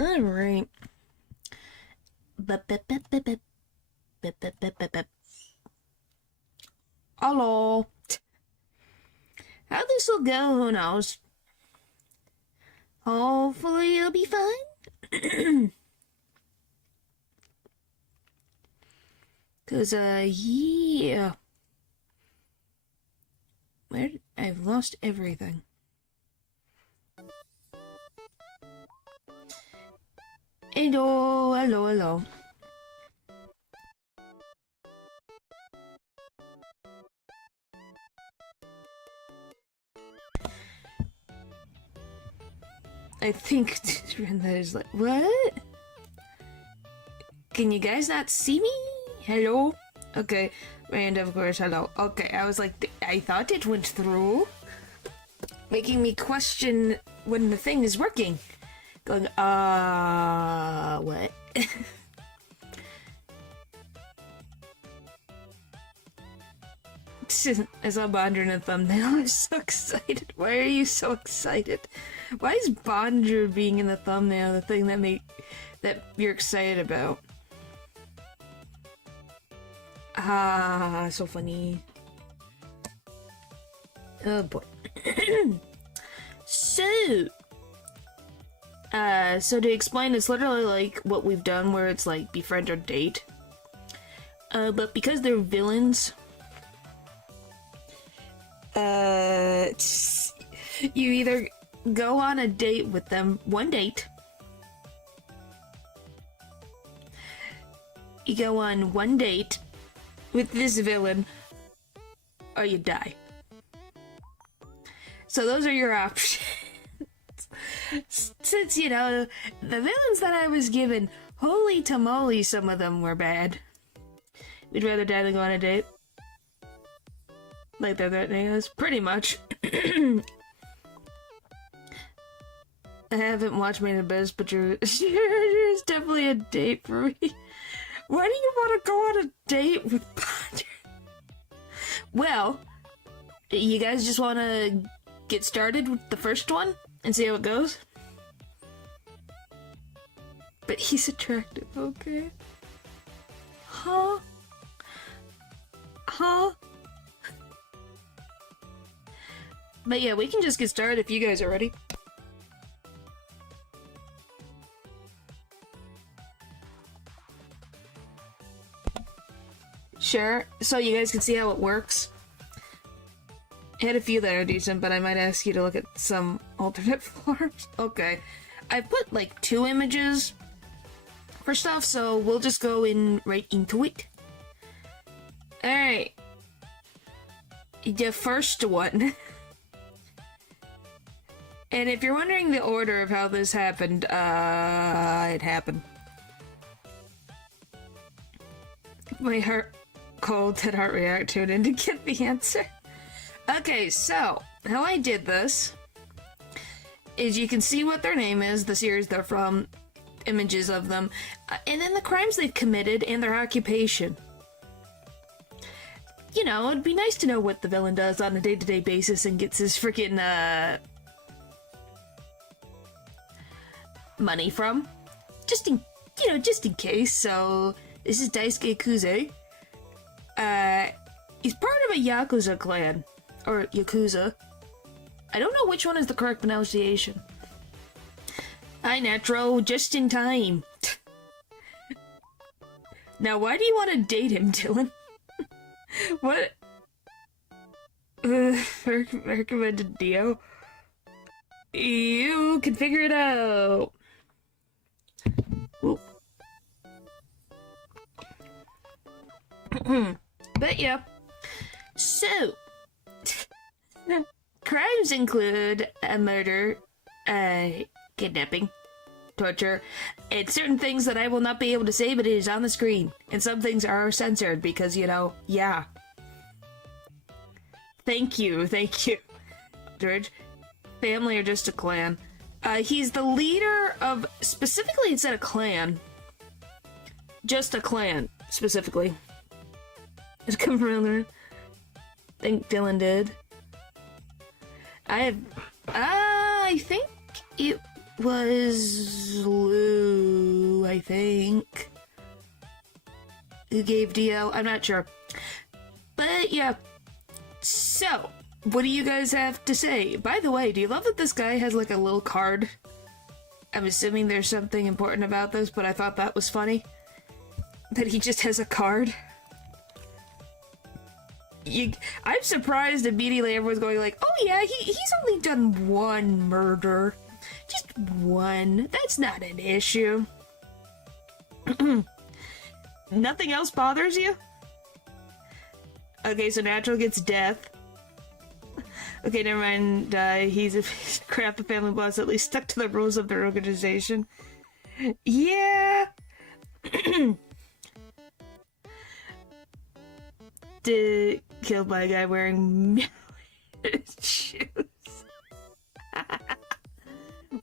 Alright. Hello. How this will go, who knows? Hopefully it'll be fun. Cause, yeah. I've lost everything. Hello, hello, hello. I think that is like, what? Can you guys not see me? Hello? Okay, and of course, hello. Okay, I was like, I thought it went through. Making me question when the thing is working. Going, what? I saw Bonder in the thumbnail. I'm so excited. Why are you so excited? Why is Bonder being in the thumbnail the thing that you're excited about? Ah, so funny. Oh boy. So to explain, it's literally like what we've done where it's like befriend or date. But because they're villains, you either go on a date with them, one date. You go on one date with this villain, or you die. So those are your options. Since, you know, the villains that I was given, holy tamale, some of them were bad. We'd rather die than go on a date. Like they're threatening us, pretty much. I haven't watched Made in Abyss, but yours definitely a date for me. Why do you want to go on a date with Bonder? Well, you guys just want to get started with the first one and see how it goes? But he's attractive, okay? Huh? Huh? But yeah, we can just get started if you guys are ready. Sure, so you guys can see how it works. I had a few that are decent, but I might ask you to look at some alternate forms. Okay. I put like 2 images for stuff, so we'll just go in right into it. Alright. The first one. And if you're wondering the order of how this happened, it happened. My heart cold did heart react to it and to get the answer. Okay, so how I did this is you can see what their name is, the series they're from, images of them, and then the crimes they've committed and their occupation. You know, it'd be nice to know what the villain does on a day-to-day basis and gets his freaking money from. Just in case. So this is Daisuke Kuze. He's part of a Yakuza clan. Or Yakuza. I don't know which one is the correct pronunciation. Hi, Natro, just in time. Now, why do you want to date him, Dylan? What? Recommended Dio? You can figure it out. Whoop. But yeah. So, crimes include a murder, kidnapping, torture, and certain things that I will not be able to say, but it is on the screen. And some things are censored because, you know, yeah. Thank you. George, family or just a clan? He's the leader of, specifically it said a clan. Just a clan, specifically. It's come from there. I think Dylan did. I think it was Lou, I think, who gave DL. I'm not sure. But yeah. So, what do you guys have to say? By the way, do you love that this guy has like a little card? I'm assuming there's something important about this, but I thought that was funny. That he just has a card. I'm surprised immediately everyone's going like, oh yeah, he's only done one murder. Just one. That's not an issue. Nothing else bothers you? Okay, so Natural gets death. Okay, never mind. He's a piece of crap. The family boss at least stuck to the rules of their organization. Yeah. Killed by a guy wearing shoes.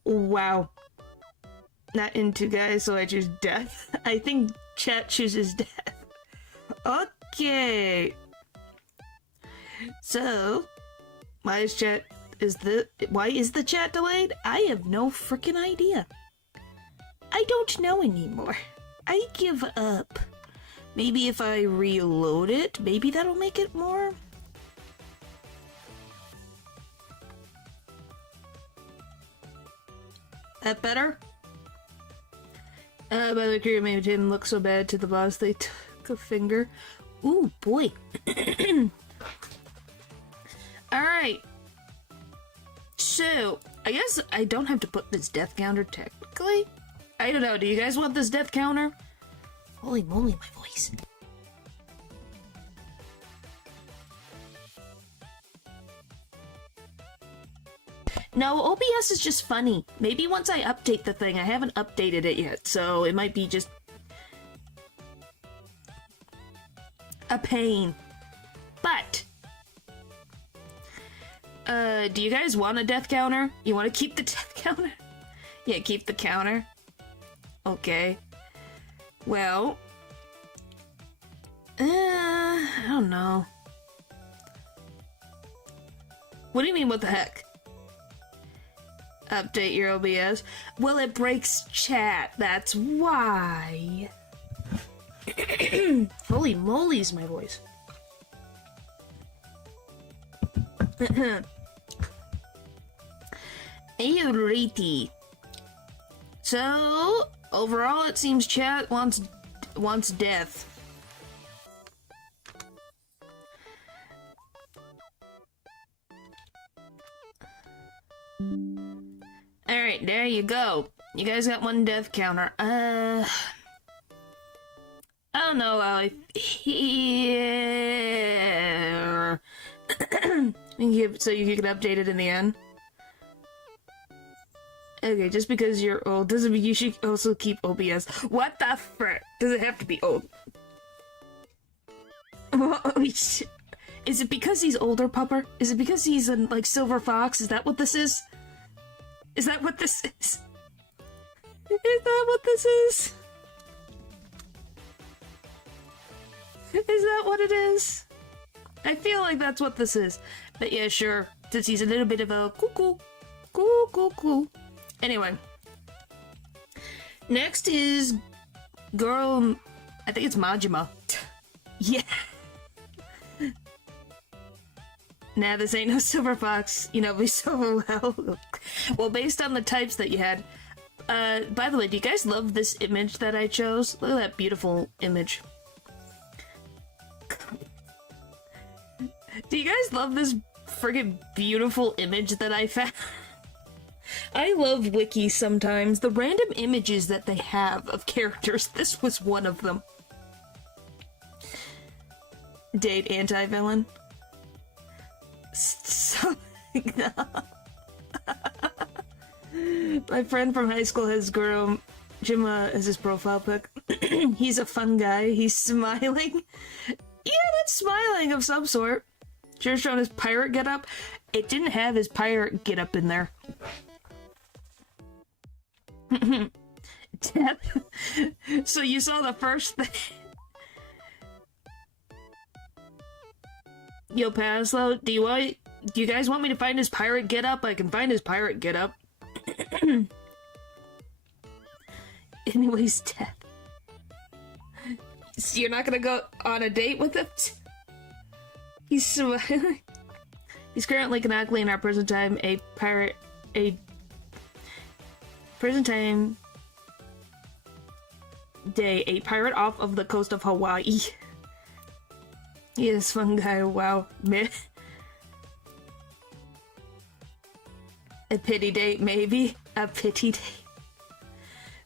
Wow. Not into guys, so I choose death. I think chat chooses death. Okay. So, why is the chat delayed? I have no freaking idea. I don't know anymore. I give up. Maybe if I reload it, maybe that'll make it more. That better? By the crew made him look so bad to the boss they took a finger. Ooh, boy. Alright. So, I guess I don't have to put this death counter technically. I don't know, do you guys want this death counter? Holy moly, my voice. No, OBS is just funny. Maybe once I update the thing. I haven't updated it yet, so it might be just a pain. But do you guys want a death counter? You want to keep the death counter? Yeah, keep the counter. Okay. Well, I don't know. What do you mean, what the heck? Update your OBS? Well, it breaks chat, that's why. Holy moly's my voice. Alrighty. So, overall it seems chat wants death. Alright, there you go. You guys got one death counter. I don't know how I feel. So you can update it in the end? Okay, just because you're old doesn't mean you should also keep OBS. What the frick? Does it have to be old? Is it because he's older, Pupper? Is it because he's a, like, Silver Fox? Is that what this is? Is that what this is? Is that what this is? Is that what it is? I feel like that's what this is. But yeah, sure. Since he's a little bit of a cuckoo. Cool. Anyway. Next is girl... I think it's Majima. Yeah. Nah, this ain't no Silver Fox. You know me so well. Well, based on the types that you had. By the way, do you guys love this image that I chose? Look at that beautiful image. Do you guys love this friggin' beautiful image that I found? I love wikis sometimes. The random images that they have of characters. This was one of them. Date anti-villain. My friend from high school has Goro Jima as his profile pic. He's a fun guy. He's smiling. Yeah, that's smiling of some sort. Sure showing his pirate getup. It didn't have his pirate getup in there. So you saw the first thing. Yo, Paslow, do you guys want me to find his pirate getup? I can find his pirate getup. anyways, death. So you're not gonna go on a date with him? He's currently canonically in our present time a pirate off of the coast of Hawaii. He is fun guy, wow. A pity date, maybe? A pity date.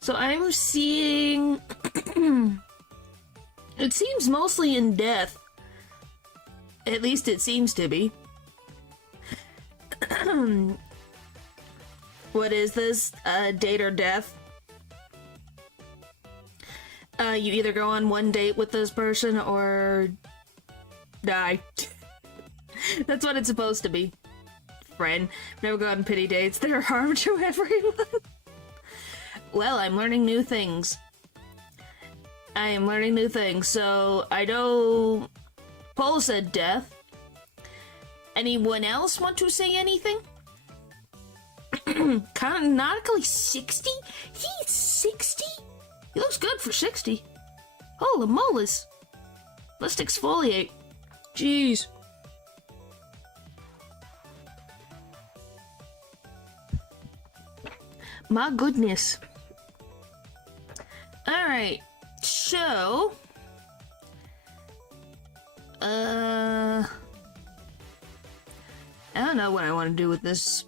So I'm seeing... It seems mostly in death. At least it seems to be. What is this? Date or death? You either go on one date with this person or die. That's what it's supposed to be. Friend. Never go on pity dates. They're harm to everyone. Well, I'm learning new things. I am learning new things. So, I know Paul said death. Anyone else want to say anything? Canonically 60? He's 60? He looks good for 60. Holy moles. Let's exfoliate. Jeez. My goodness. Alright. So... I don't know what I want to do with this.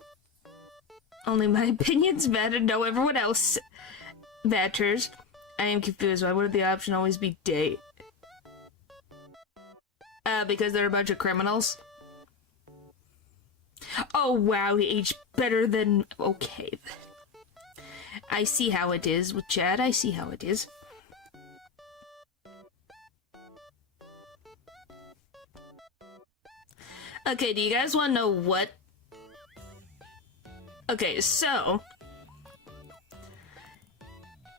Only my opinions matter. No, everyone else matters. I am confused. Why would the option always be date? Because they're a bunch of criminals. Oh wow, he aged better than... Okay. I see how it is with Chad. I see how it is. Okay, do you guys want to know what... Okay, so...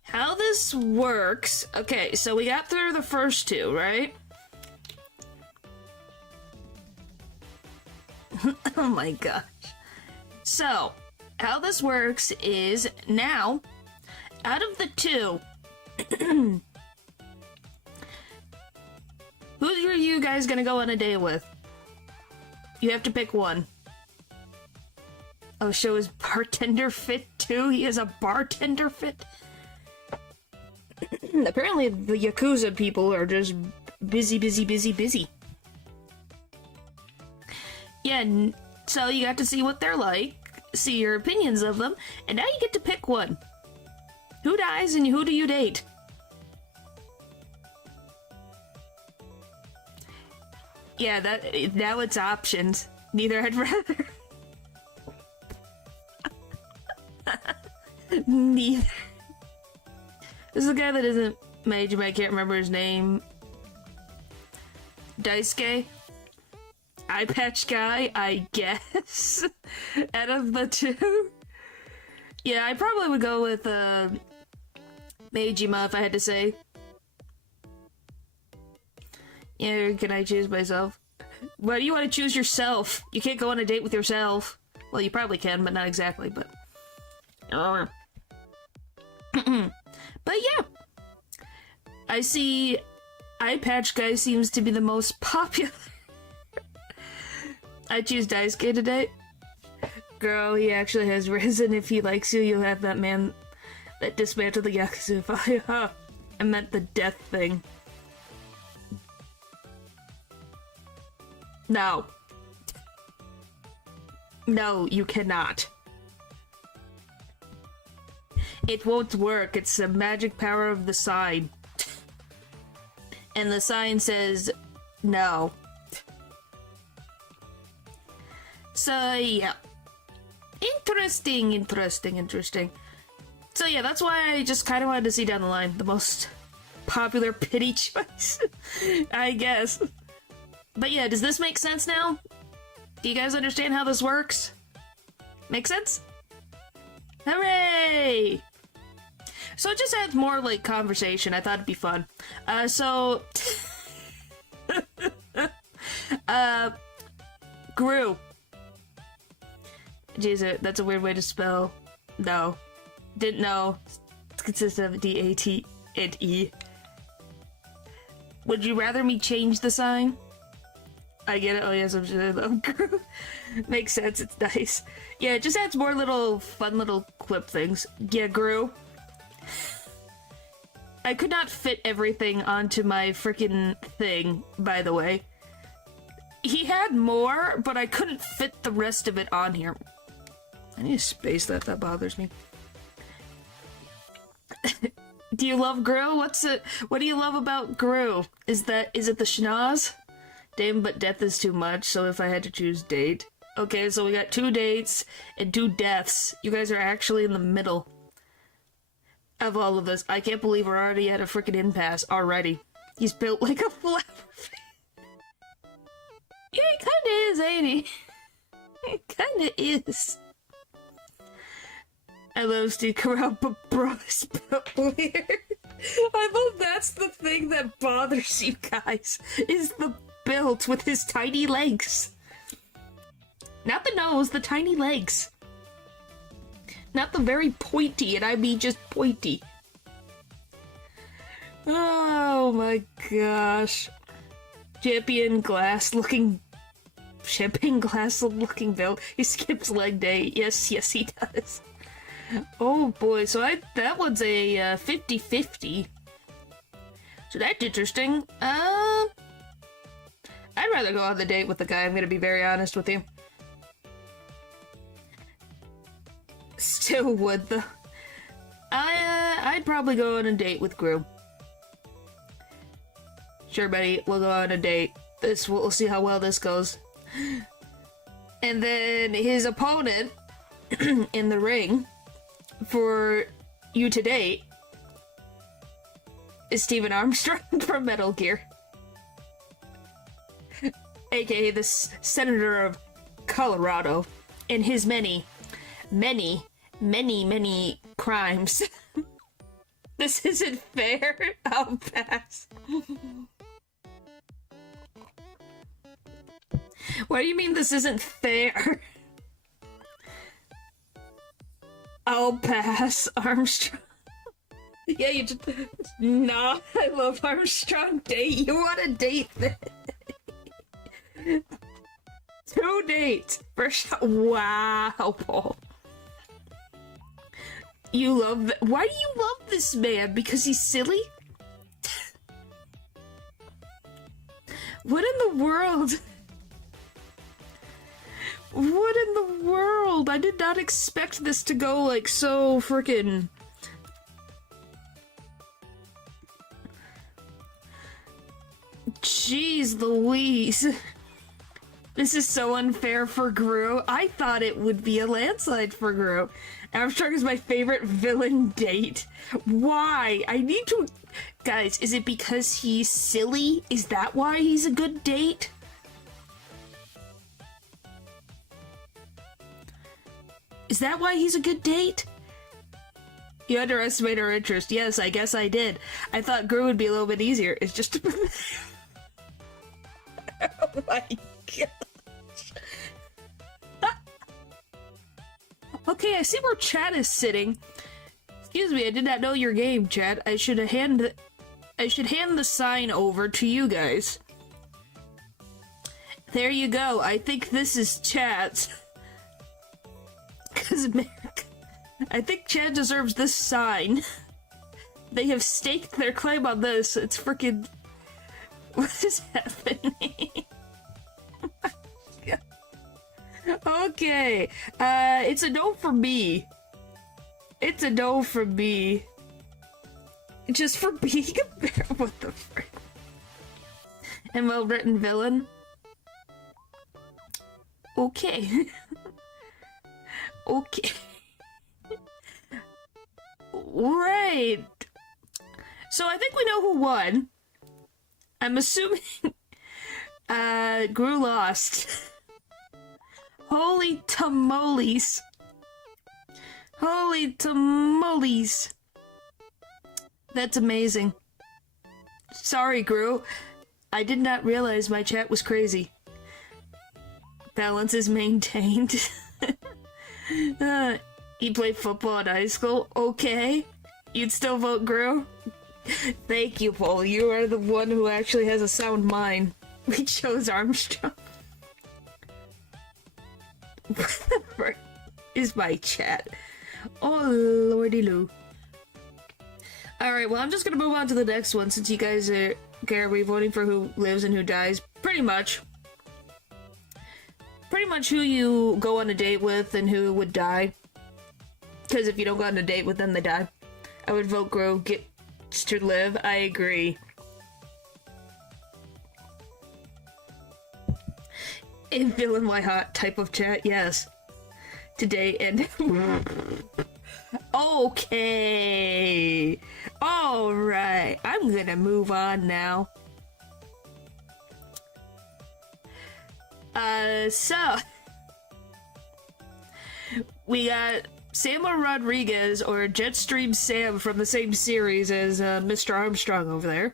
How this works... Okay, so we got through the first two, right? Oh my gosh. So, how this works is now, out of the two... Who are you guys gonna go on a date with? You have to pick one. Oh, so is bartender fit too? He is a bartender fit? Apparently the Yakuza people are just busy, busy, busy, busy. Yeah, so you got to see what they're like, see your opinions of them, and now you get to pick one. Who dies and who do you date? Yeah, now it's options. Neither I'd rather. Neither. This is a guy that isn't major, but I can't remember his name. Daisuke? Eye patch guy, I guess. Out of the two. Yeah, I probably would go with Meijima if I had to say. Yeah, can I choose myself? Why do you want to choose yourself? You can't go on a date with yourself. Well, you probably can, but not exactly, but... But yeah. I see Eye Patch Guy seems to be the most popular. I choose Daisuke today. Girl, he actually has risen. If he likes you, you'll have that man that dismantled the Yakuza. I meant the death thing. No. No, you cannot. It won't work. It's the magic power of the sign. And the sign says no. So, yeah. Interesting. So, yeah, that's why I just kind of wanted to see down the line the most popular pity choice, I guess. But yeah, does this make sense now? Do you guys understand how this works? Make sense? Hooray! So it just adds more, like, conversation. I thought it'd be fun. Gru. Jeez, that's a weird way to spell. No. Didn't know. consists of D, A, T, and E. Would you rather me change the sign? I get it. Oh yes, I'm sure I love Gru. Makes sense. It's nice. Yeah, it just adds more little fun little quip things. Yeah, Gru. I could not fit everything onto my freaking thing, by the way. He had more, but I couldn't fit the rest of it on here. I need to space that. That bothers me. Do you love Gru? What do you love about Gru? Is it the schnoz? Damn, but death is too much, so if I had to choose date. Okay, so we got 2 dates and 2 deaths. You guys are actually in the middle of all of this. I can't believe we're already at a freaking impasse already. He's built like a flower. Yeah, he kinda is, ain't he? He kinda is. I love Steve Carell, but bro is built weird. I love that's the thing that bothers you guys, is the build with his tiny legs. Not the nose, the tiny legs. Not the very pointy, and I mean just pointy. Oh my gosh. Champagne glass looking build. He skips leg day. Yes, he does. Oh boy, so that one's a 50-50. So that's interesting. I'd rather go on the date with the guy, I'm gonna be very honest with you. Still would, though. I'd probably go on a date with Gru. Sure, buddy, we'll go on a date. We'll see how well this goes. And then his opponent in the ring for you to date is Steven Armstrong from Metal Gear. AKA the Senator of Colorado, and his many crimes. This isn't fair. I'll pass. What do you mean this isn't fair? I'll pass, Armstrong. Yeah, you just... Nah, I love Armstrong. Date? You want a date then? 2 dates. First... Wow, Paul. You love... Why do you love this man? Because he's silly? What in the world? What in the world? I did not expect this to go, like, so frickin'... Jeez Louise. This is so unfair for Gru. I thought it would be a landslide for Gru. Armstrong is my favorite villain date. Why? I need to... Guys, is it because he's silly? Is that why he's a good date? Is that why he's a good date? You underestimate our interest. Yes, I guess I did. I thought Gru would be a little bit easier. It's just... Oh my gosh. Okay, I see where Chad is sitting. Excuse me, I did not know your game, Chad. I should hand the sign over to you guys. There you go. I think this is Chad's. Cause America, I think Chad deserves this sign. They have staked their claim on this. It's freaking... What is happening? Okay, it's a no for me. It's a no for me. Just for being a bear. What the frick? And well-written villain. Okay. Okay. Right. So I think we know who won. I'm assuming Gru lost. Holy tamales. Holy tamales. That's amazing. Sorry, Gru. I did not realize my chat was crazy. Balance is maintained. You played football in high school? Okay. You'd still vote Gru? Thank you, Paul. You are the one who actually has a sound mind. We chose Armstrong. What the frick is my chat? Oh, lordy loo. Alright, well, I'm just gonna move on to the next one since you guys are we voting for who lives and who dies. Pretty much who you go on a date with and who would die. Because if you don't go on a date with them, they die. I would vote Gru gets to live. I agree. In feeling my hot type of chat, yes. Today and okay. Alright. I'm gonna move on now. So we got Samuel Rodriguez, or Jetstream Sam from the same series as Mr. Armstrong over there.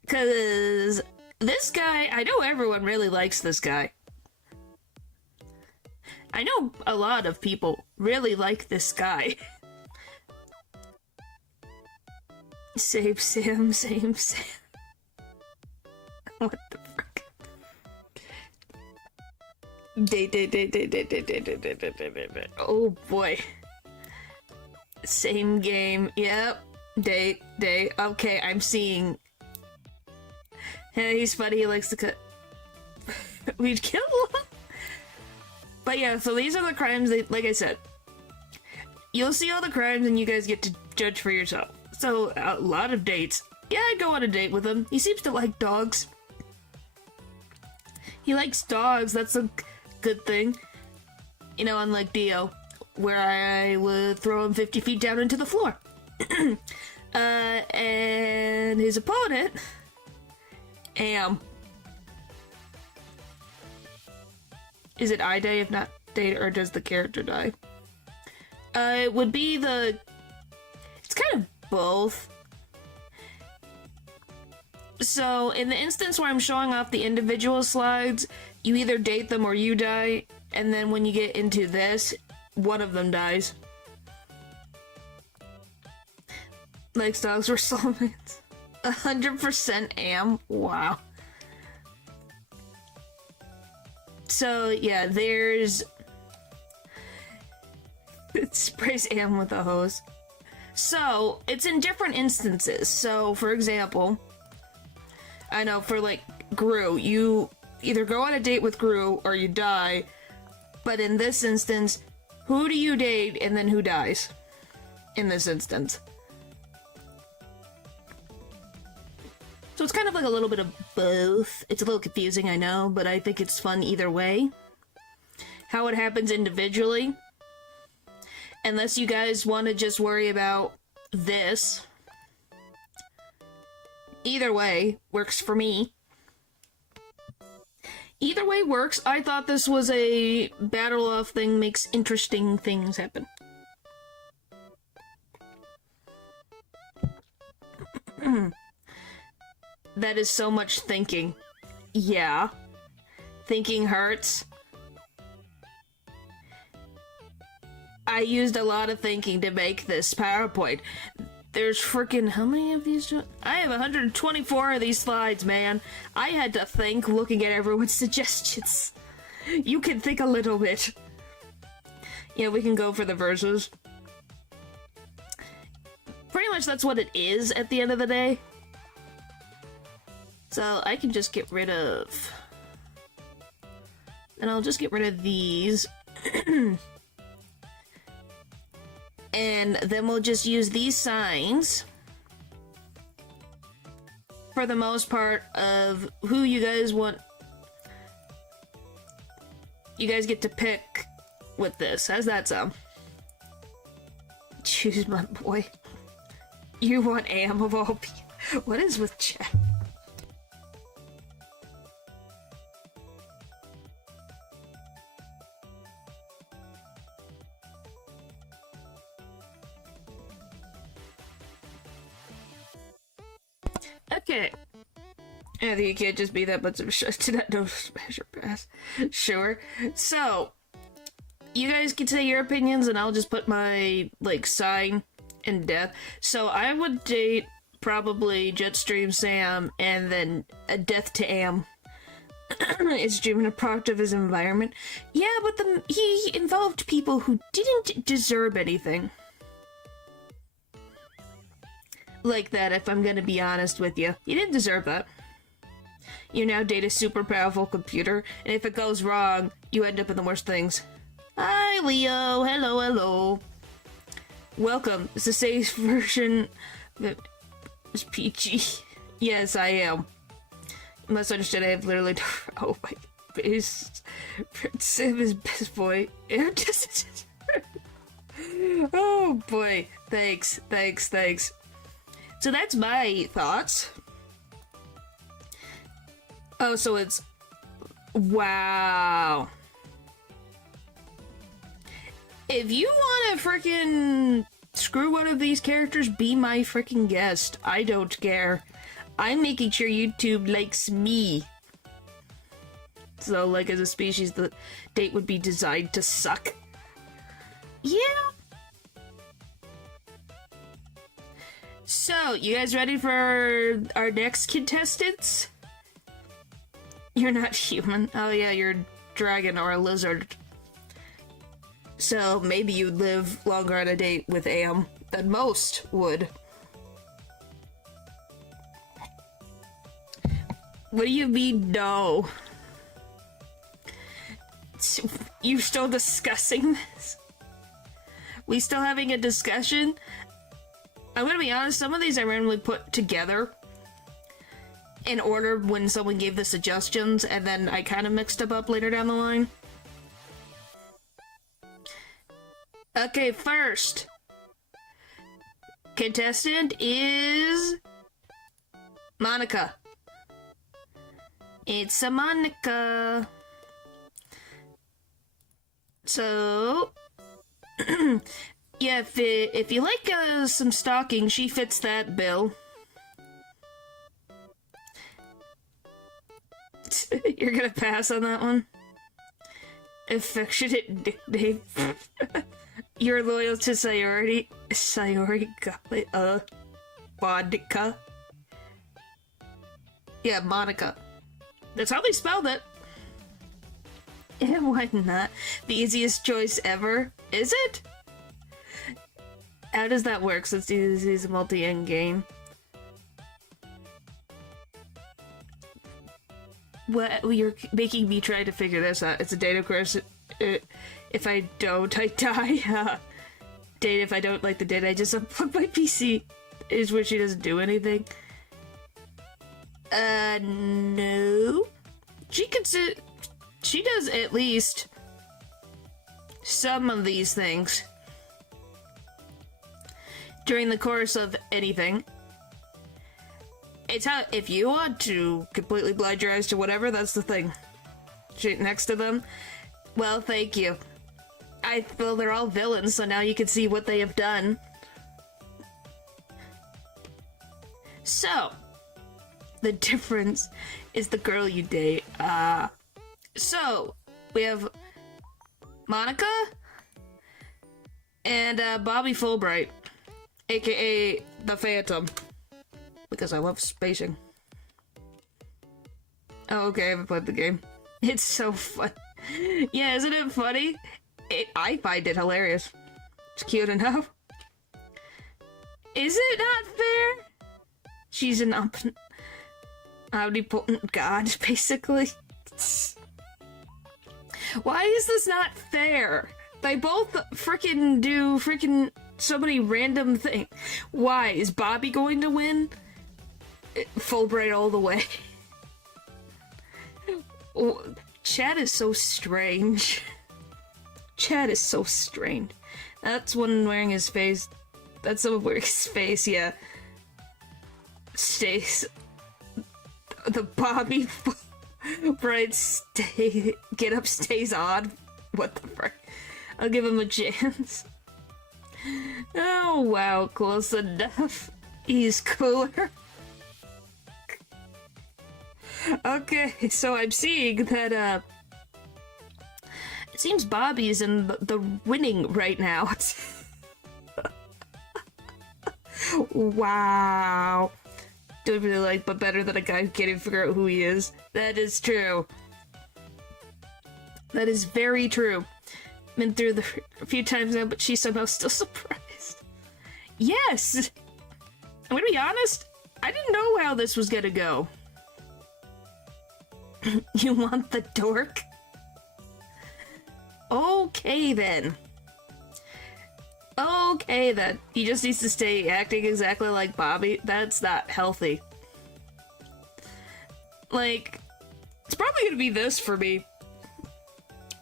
Because this guy, I know everyone really likes this guy. I know a lot of people really like this guy. Same Sam, same Sam. What the frick? Oh boy. Same game. Yep. Date. Okay, I'm seeing. Yeah, he's funny. He likes to cut. We'd kill him. But yeah, so these are the crimes. Like I said, you'll see all the crimes, and you guys get to judge for yourself. So a lot of dates. Yeah, I'd go on a date with him. He seems to like dogs. He likes dogs. That's a good thing. You know, unlike Dio, where I would throw him 50 feet down into the floor. And his opponent, Am. Is it I die if not date, or does the character die? It would be the... It's kind of both. So, in the instance where I'm showing off the individual slides, you either date them or you die, and then when you get into this, one of them dies. Likes dogs were soulmates. 100% Am. Wow. So, yeah, there's... It sprays Am with a hose. So, it's in different instances. So, for example, I know for, like, Gru, you either go on a date with Gru or you die. But in this instance, who do you date and then who dies? In this instance. So it's kind of like a little bit of both. It's a little confusing, I know, but I think it's fun either way. How it happens individually. Unless you guys want to just worry about this. Either way works for me. Either way works. I thought this was a battle off thing, makes interesting things happen. That is so much thinking. Yeah. Thinking hurts. I used a lot of thinking to make this PowerPoint. There's freaking... How many of these? I have 124 of these slides, man. I had to think looking at everyone's suggestions. You can think a little bit. Yeah, we can go for the verses. Pretty much that's what it is at the end of the day. So I can just get rid of... And I'll just get rid of these. And then we'll just use these signs for the most part of who you guys want. You guys get to pick with this. How's that sound? Choose my boy. You want Am of all people. What is with chat? Okay. I think you can't just be that much of a shut to that no measure pass. Sure. So, you guys can say your opinions, and I'll just put my, like, sign in death. So I would date probably Jetstream Sam, and then a death to Am. Is dreaming a product of his environment. Yeah, but he involved people who didn't deserve anything. Like that, if I'm gonna be honest with you. You didn't deserve that. You now date a super powerful computer, and if it goes wrong, you end up in the worst things. Hi, Leo. Hello, hello. Welcome. It's the safe version that is PG. Yes, I am. You must understand I have literally... Oh my... Sam is best boy. Oh boy. Thanks. So that's my thoughts. Oh, so it's... Wow. If you want to frickin' screw one of these characters, be my frickin' guest. I don't care. I'm making sure YouTube likes me. So, like, as a species, the date would be designed to suck. Yeah. So, you guys ready for our next contestants? You're not human. Oh yeah, you're a dragon or a lizard. So, maybe you'd live longer on a date with Am than most would. What do you mean, no? You're still discussing this? We still having a discussion? I'm gonna be honest, some of these I randomly put together in order when someone gave the suggestions, and then I kind of mixed them up later down the line. Okay, first contestant is Monica. It's a Monica. So, yeah, if you like some stalking, she fits that bill. You're gonna pass on that one? Affectionate nickname. You're loyal to Sayori. Monica. Yeah, Monica. That's how they spelled it. And why not? The easiest choice ever. Is it? How does that work since this is a multi-end game? What? You're making me try to figure this out. It's a date, of course. If I don't, I die. Date, if I don't like the date, I just unplug my PC. Is where she doesn't do anything. No. She does at least some of these things during the course of anything. It's how, if you want to completely blind your eyes to whatever, that's the thing. Shit next to them. Well, thank you. Well, they're all villains, so now you can see what they have done. So, the difference is the girl you date. So, we have Monica and Bobby Fulbright, aka the Phantom, because I love spacing. Oh, okay, I haven't played the game. It's so fun. Yeah, isn't it funny? I find it hilarious. It's cute enough. Is it not fair? She's an omnipotent god, basically. Why is this not fair? They both frickin' do frickin' so many random things. Why? Is Bobby going to win? Fulbright all the way. Chat is so strange. Chat is so strange. That's one wearing his face. That's someone wearing his face, yeah. Stays. The Bobby Bright get up stays on. What the frick? I'll give him a chance. Oh wow, close enough. He's cooler. Okay, so I'm seeing that It seems Bobby's in the winning right now. Wow. Don't really like, but better than a guy who can't even figure out who he is. That is true. That is very true. Been through a few times now, but she's somehow still surprised. Yes! I'm gonna be honest, I didn't know how this was gonna go. You want the dork? Okay then. Okay then. He just needs to stay acting exactly like Bobby. That's not healthy. Like, it's probably gonna be this for me.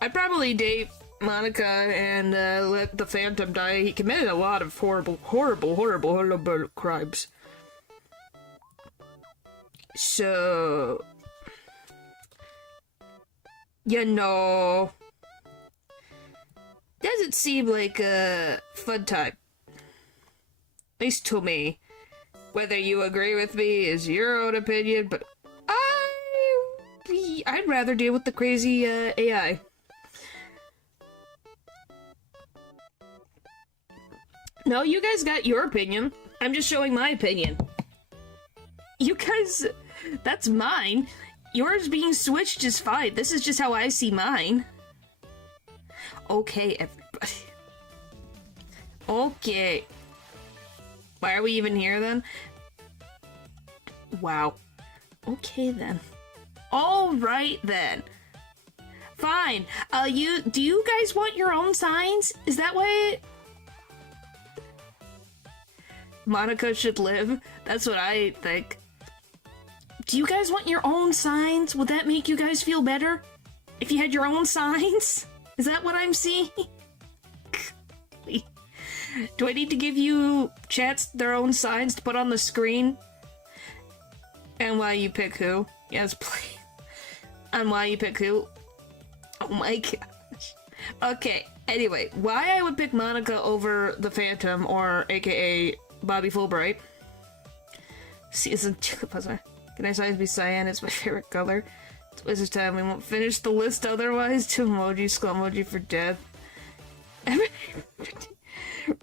I'd probably date Monica and let the Phantom die. He committed a lot of horrible crimes. So... you know... doesn't seem like a fun time. At least to me. Whether you agree with me is your own opinion, but I'd rather deal with the crazy AI. No, you guys got your opinion. I'm just showing my opinion. You guys... that's mine. Yours being switched is fine. This is just how I see mine. Okay, everybody. Okay. Why are we even here then? Wow. Okay then. Alright then. Fine. Do you guys want your own signs? Is that why Monica should live? That's what I think. Do you guys want your own signs? Would that make you guys feel better? If you had your own signs? Is that what I'm seeing? Do I need to give you chats their own signs to put on the screen? And why you pick who? Yes, please. And why you pick who? Oh my gosh. Okay, anyway, why I would pick Monica over the Phantom, or aka Bobby Fulbright. Season 2 puzzle. Can I size be cyan? It's my favorite color. It's Wizard's time. We won't finish the list otherwise. 2 emoji, skull emoji for death.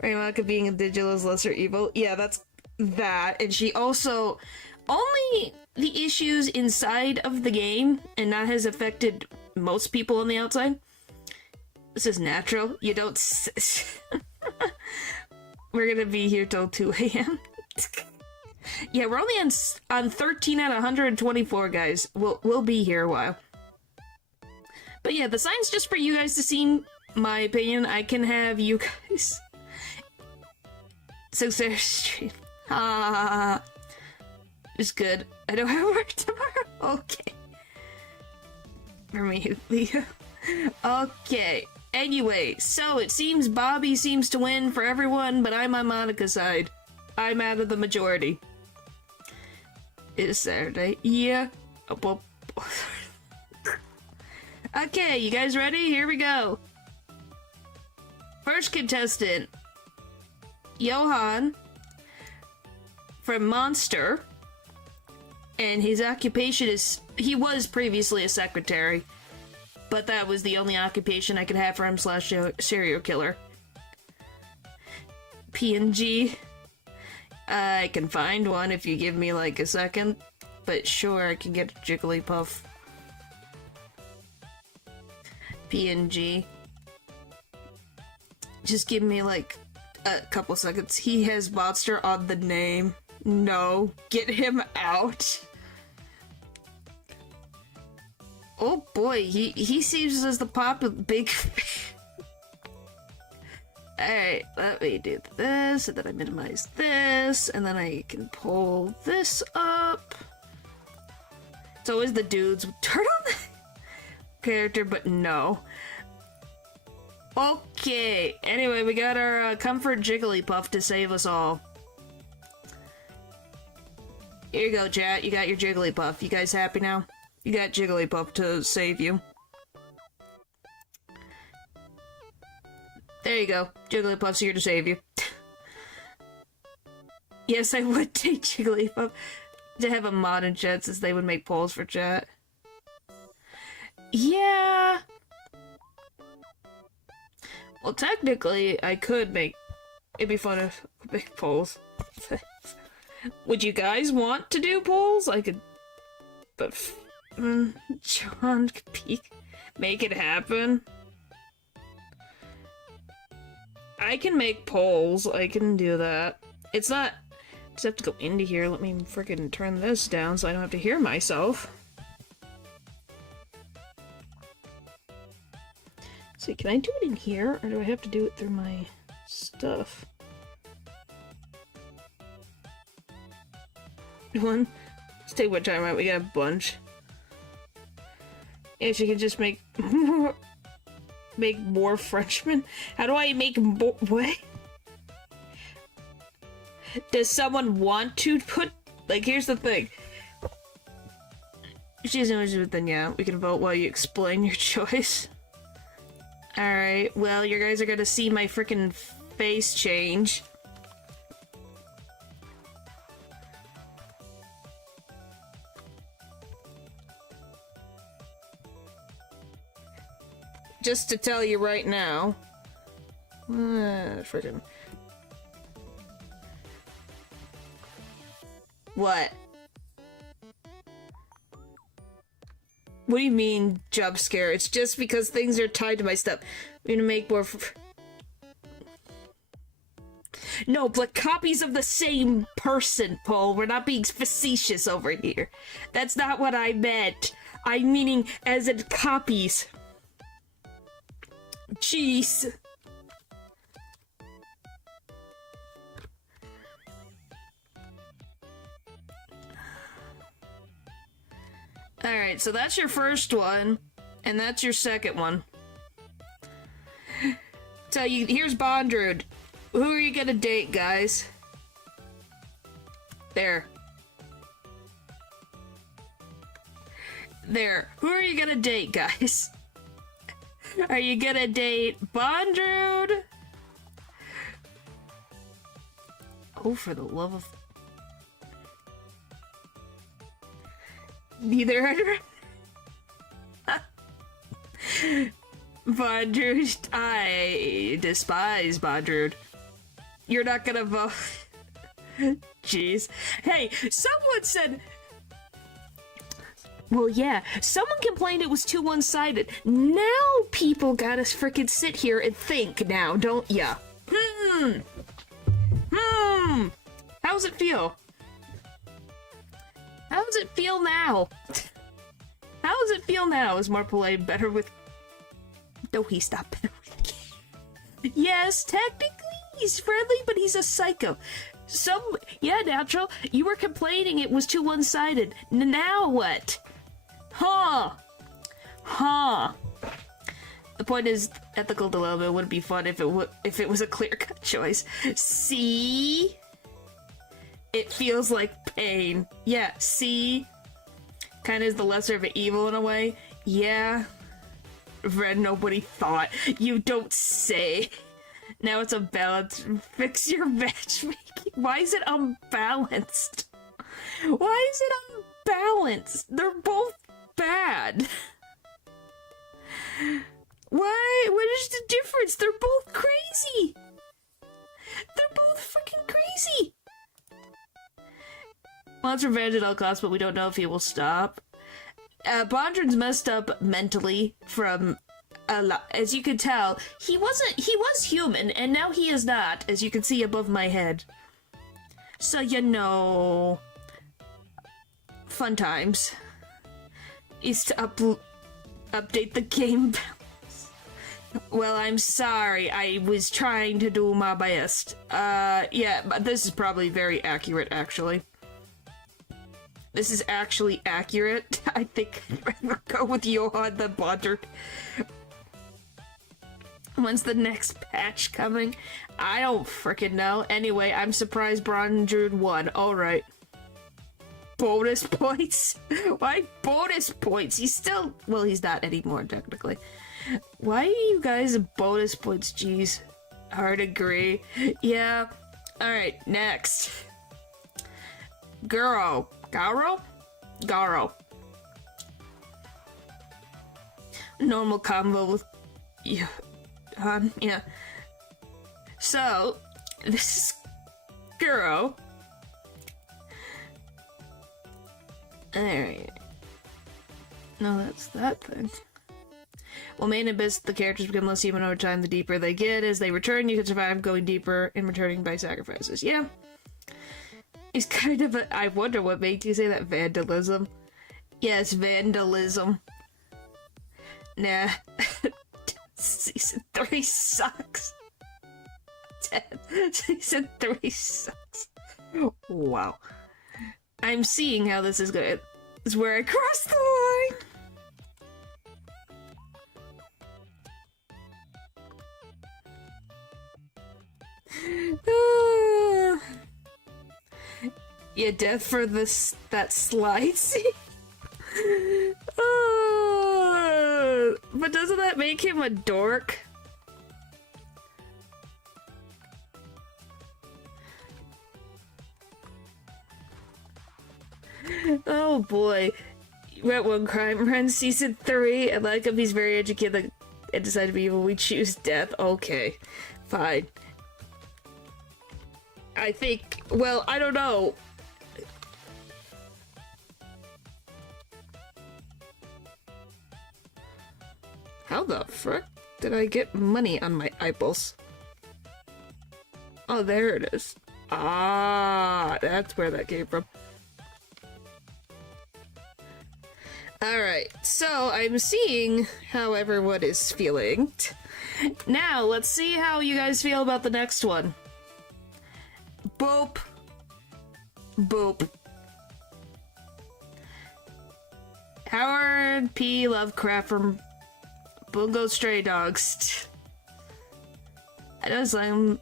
Monica being a digital is lesser evil. Yeah, that's that. And she also... only the issues inside of the game and not has affected most people on the outside. This is natural. You don't... We're gonna be here till 2 a.m. Yeah, we're only on 13 out of 124, guys. We'll be here a while. But yeah, the sign's just for you guys to see my opinion. I can have you guys... Success stream. It's good. I don't have work tomorrow. Okay. For me, Leah. Okay. Anyway, so it seems Bobby seems to win for everyone, but I'm on Monica's side. I'm out of the majority. It is Saturday. Yeah. Oh, well. Okay, you guys ready? Here we go. First contestant. Johan. From Monster. And his occupation is... he was previously a secretary. But that was the only occupation I could have for him / serial killer. PNG. I can find one if you give me like a second. But sure, I can get a Jigglypuff. PNG. Just give me like a couple seconds. He has Monster on the name. No. Get him out. Oh boy, he seems as the big... Alright, let me do this, and then I minimize this, and then I can pull this up. It's always the dudes with turtleneck character, but no. Okay, anyway, we got our Comfort Jigglypuff to save us all. Here you go, chat, you got your Jigglypuff. You guys happy now? You got Jigglypuff to save you. There you go. Jigglypuff's here to save you. Yes, I would take Jigglypuff to have a mod in chat since they would make polls for chat. Yeah. Well, technically, I could make... It'd be fun if make polls. Would you guys want to do polls? I could... But... John could make it happen. I can make polls. I can do that. It's not... Just have to go into here. Let me freaking turn this down so I don't have to hear myself. See, can I do it in here, or do I have to do it through my stuff? One. Let's take what time out. We got a bunch. Yeah, she can just make more Frenchmen. How do I make more? What? Does someone want to put? Like, here's the thing. If she's interested, then yeah, we can vote while you explain your choice. Alright, well, you guys are gonna see my freaking face change. Just to tell you right now. Freaking. What? What do you mean, jump scare? It's just because things are tied to my stuff. We're gonna make more... No, but copies of the same person, Paul. We're not being facetious over here. That's not what I meant. I'm meaning as in copies. Jeez. Alright, so that's your first one, and that's your second one. So here's Bondrude. Who are you gonna date, guys? There. There. Who are you gonna date, guys? Are you gonna date Bondrude? Oh, for the love of... Neither. Bondrude, I despise Bondrude. You're not gonna vote. Jeez. Hey, someone said... Well, yeah, someone complained it was too one-sided. Now people gotta frickin' sit here and think now, don't ya? How's it feel? How does it feel now? How does it feel now? Is more polite, better with... No, he's not better with... Yes, technically he's friendly, but he's a psycho. Yeah, Natural, you were complaining it was too one-sided. Now what? Huh. The point is, ethical dilemma would be fun if it was a clear-cut choice. See? It feels like pain. Yeah, see? Kind of is the lesser of an evil in a way. Yeah. Red, nobody thought. You don't say. Now it's unbalanced. Fix your matchmaking. Why is it unbalanced? Why is it unbalanced? They're both bad. Why? What is the difference? They're both crazy. They're both freaking crazy. Wants revenge at all costs, but we don't know if he will stop. Bondron's messed up mentally from a lot. As you can tell, he was human, and now he is not, as you can see above my head. So, you know... Fun times. Is to update the game balance. Well, I'm sorry, I was trying to do my best. Yeah, but this is probably very accurate, actually. This is actually accurate. I think I'd rather go with Johan than Bondrude. When's the next patch coming? I don't frickin' know. Anyway, I'm surprised Bondrude won. Alright. Bonus points? Why bonus points? He's still... Well, he's not anymore, technically. Why are you guys bonus points? Jeez. Hard agree. Yeah. Alright, next. Garo. Normal combo with... Yeah. on. Yeah. So, this is Guro. Alright. No, that's that thing. While main and best, the characters become less human over time, the deeper they get. As they return, you can survive going deeper and returning by sacrifices. Yeah. He's kind of a... I wonder what made you say that. Vandalism. Yes, vandalism. Nah. Season 3 sucks. Season 3 sucks. Wow. I'm seeing how this is going. It's where I crossed the line. Yeah, death for this that slide scene. But doesn't that make him a dork? Oh boy. We're at One Crime Run Season 3. I like him, he's very educated and decided to be evil. We choose death. Okay. Fine. I think, well, I don't know. How the frick did I get money on my eyeballs? Oh, there it is. Ah, that's where that came from. Alright, so I'm seeing how everyone is feeling. Now, let's see how you guys feel about the next one. Boop. Boop. Howard P. Lovecraft from Bungo Stray Dogs. I don't like him,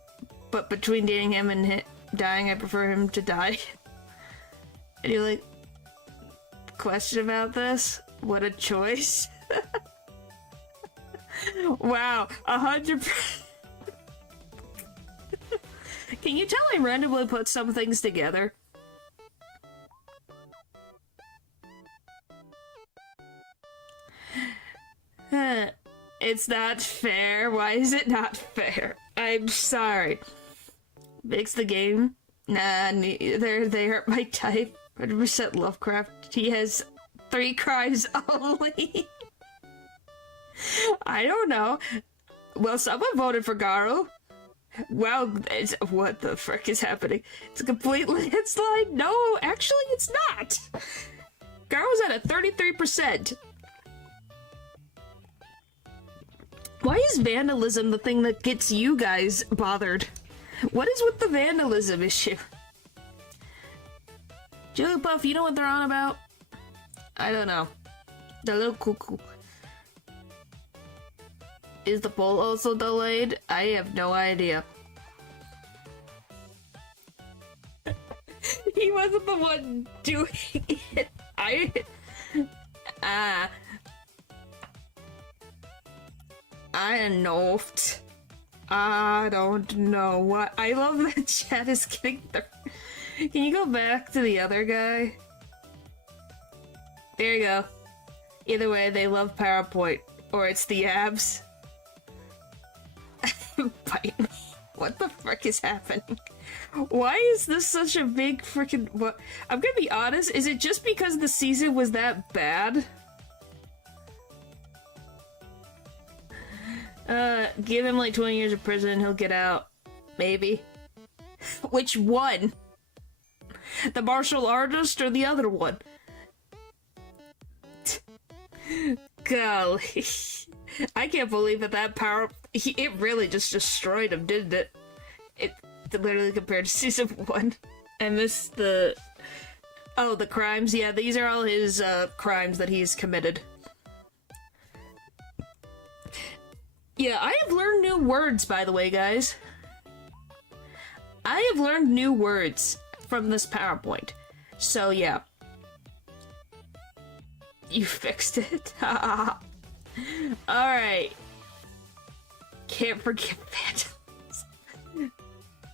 but between dating him and dying, I prefer him to die. And you're like, question about this? What a choice. Wow, 100%. Can you tell I randomly put some things together? It's not fair. Why is it not fair? I'm sorry. Makes the game? Nah, neither. They hurt my type. 100% Lovecraft. He has 3 crimes only. I don't know. Well, someone voted for Garo. Well, what the frick is happening? It's a complete landslide? No, actually it's not. Garo's at a 33%. Why is vandalism the thing that gets you guys bothered? What is with the vandalism issue? Jigglypuff, you know what they're on about? I don't know. The little cuckoo. Is the poll also delayed? I have no idea. He wasn't the one doing it. I know. I don't know what. I love that chat is getting there. Can you go back to the other guy? There you go. Either way, they love PowerPoint. Or it's the abs. Bite me. What the frick is happening? Why is this such a big freaking... What? I'm gonna be honest, is it just because the season was that bad? Give him like 20 years of prison and he'll get out. Maybe. Which one? The martial artist or the other one? Golly. I can't believe that power... it really just destroyed him, didn't it? It literally compared to season 1. I missed the... Oh, the crimes? Yeah, these are all his crimes that he's committed. Yeah, I have learned new words, by the way, guys. I have learned new words from this PowerPoint. So, yeah. You fixed it. Alright. Can't forget that.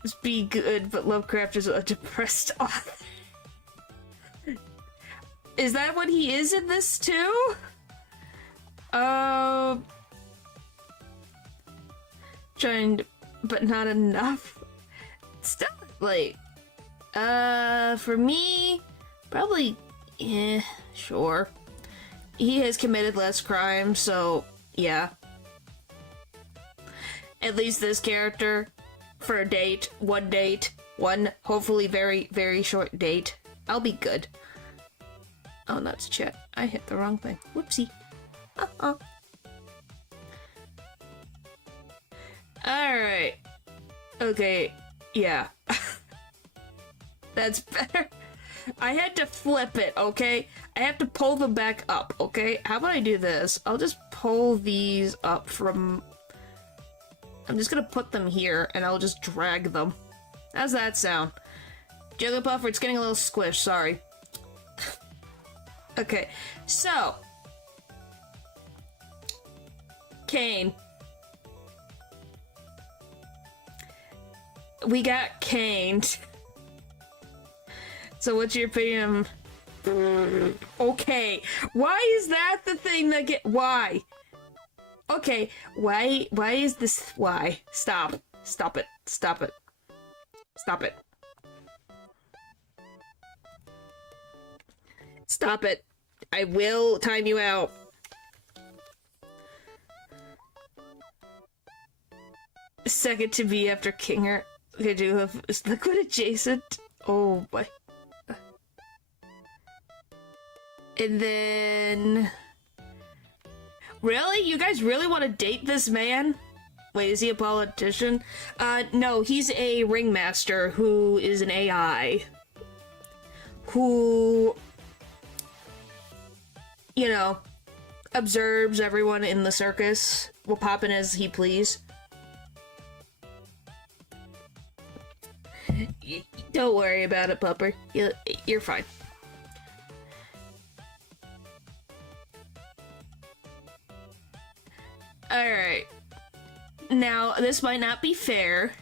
Just be good, but Lovecraft is a depressed author. Is that what he is in this too? trying to, but not enough. Still, like, for me, probably, sure. He has committed less crimes, so, yeah. At least this character, for a date, one hopefully very, very short date, I'll be good. Oh, that's chat. I hit the wrong thing. Whoopsie. Alright. Okay, yeah. That's better. I had to flip it, okay? I have to pull them back up, okay? How about I do this? I'll just pull these up from... I'm just gonna put them here, and I'll just drag them. How's that sound? Jigglypuff, it's getting a little squished, sorry. Okay, so... Kane. We got caned. So what's your opinion? Okay, why is that the thing that why? Okay, why is this, why? Stop it, stop it, stop it. Stop it. I will time you out. Second to be after Kinger. Could you have liquid adjacent? Oh boy. And then... Really? You guys really want to date this man? Wait, is he a politician? No, he's a ringmaster who is an AI. Who... You know, observes everyone in the circus. Will pop in as he please. Don't worry about it, Pupper. You're fine. Alright. Now, this might not be fair,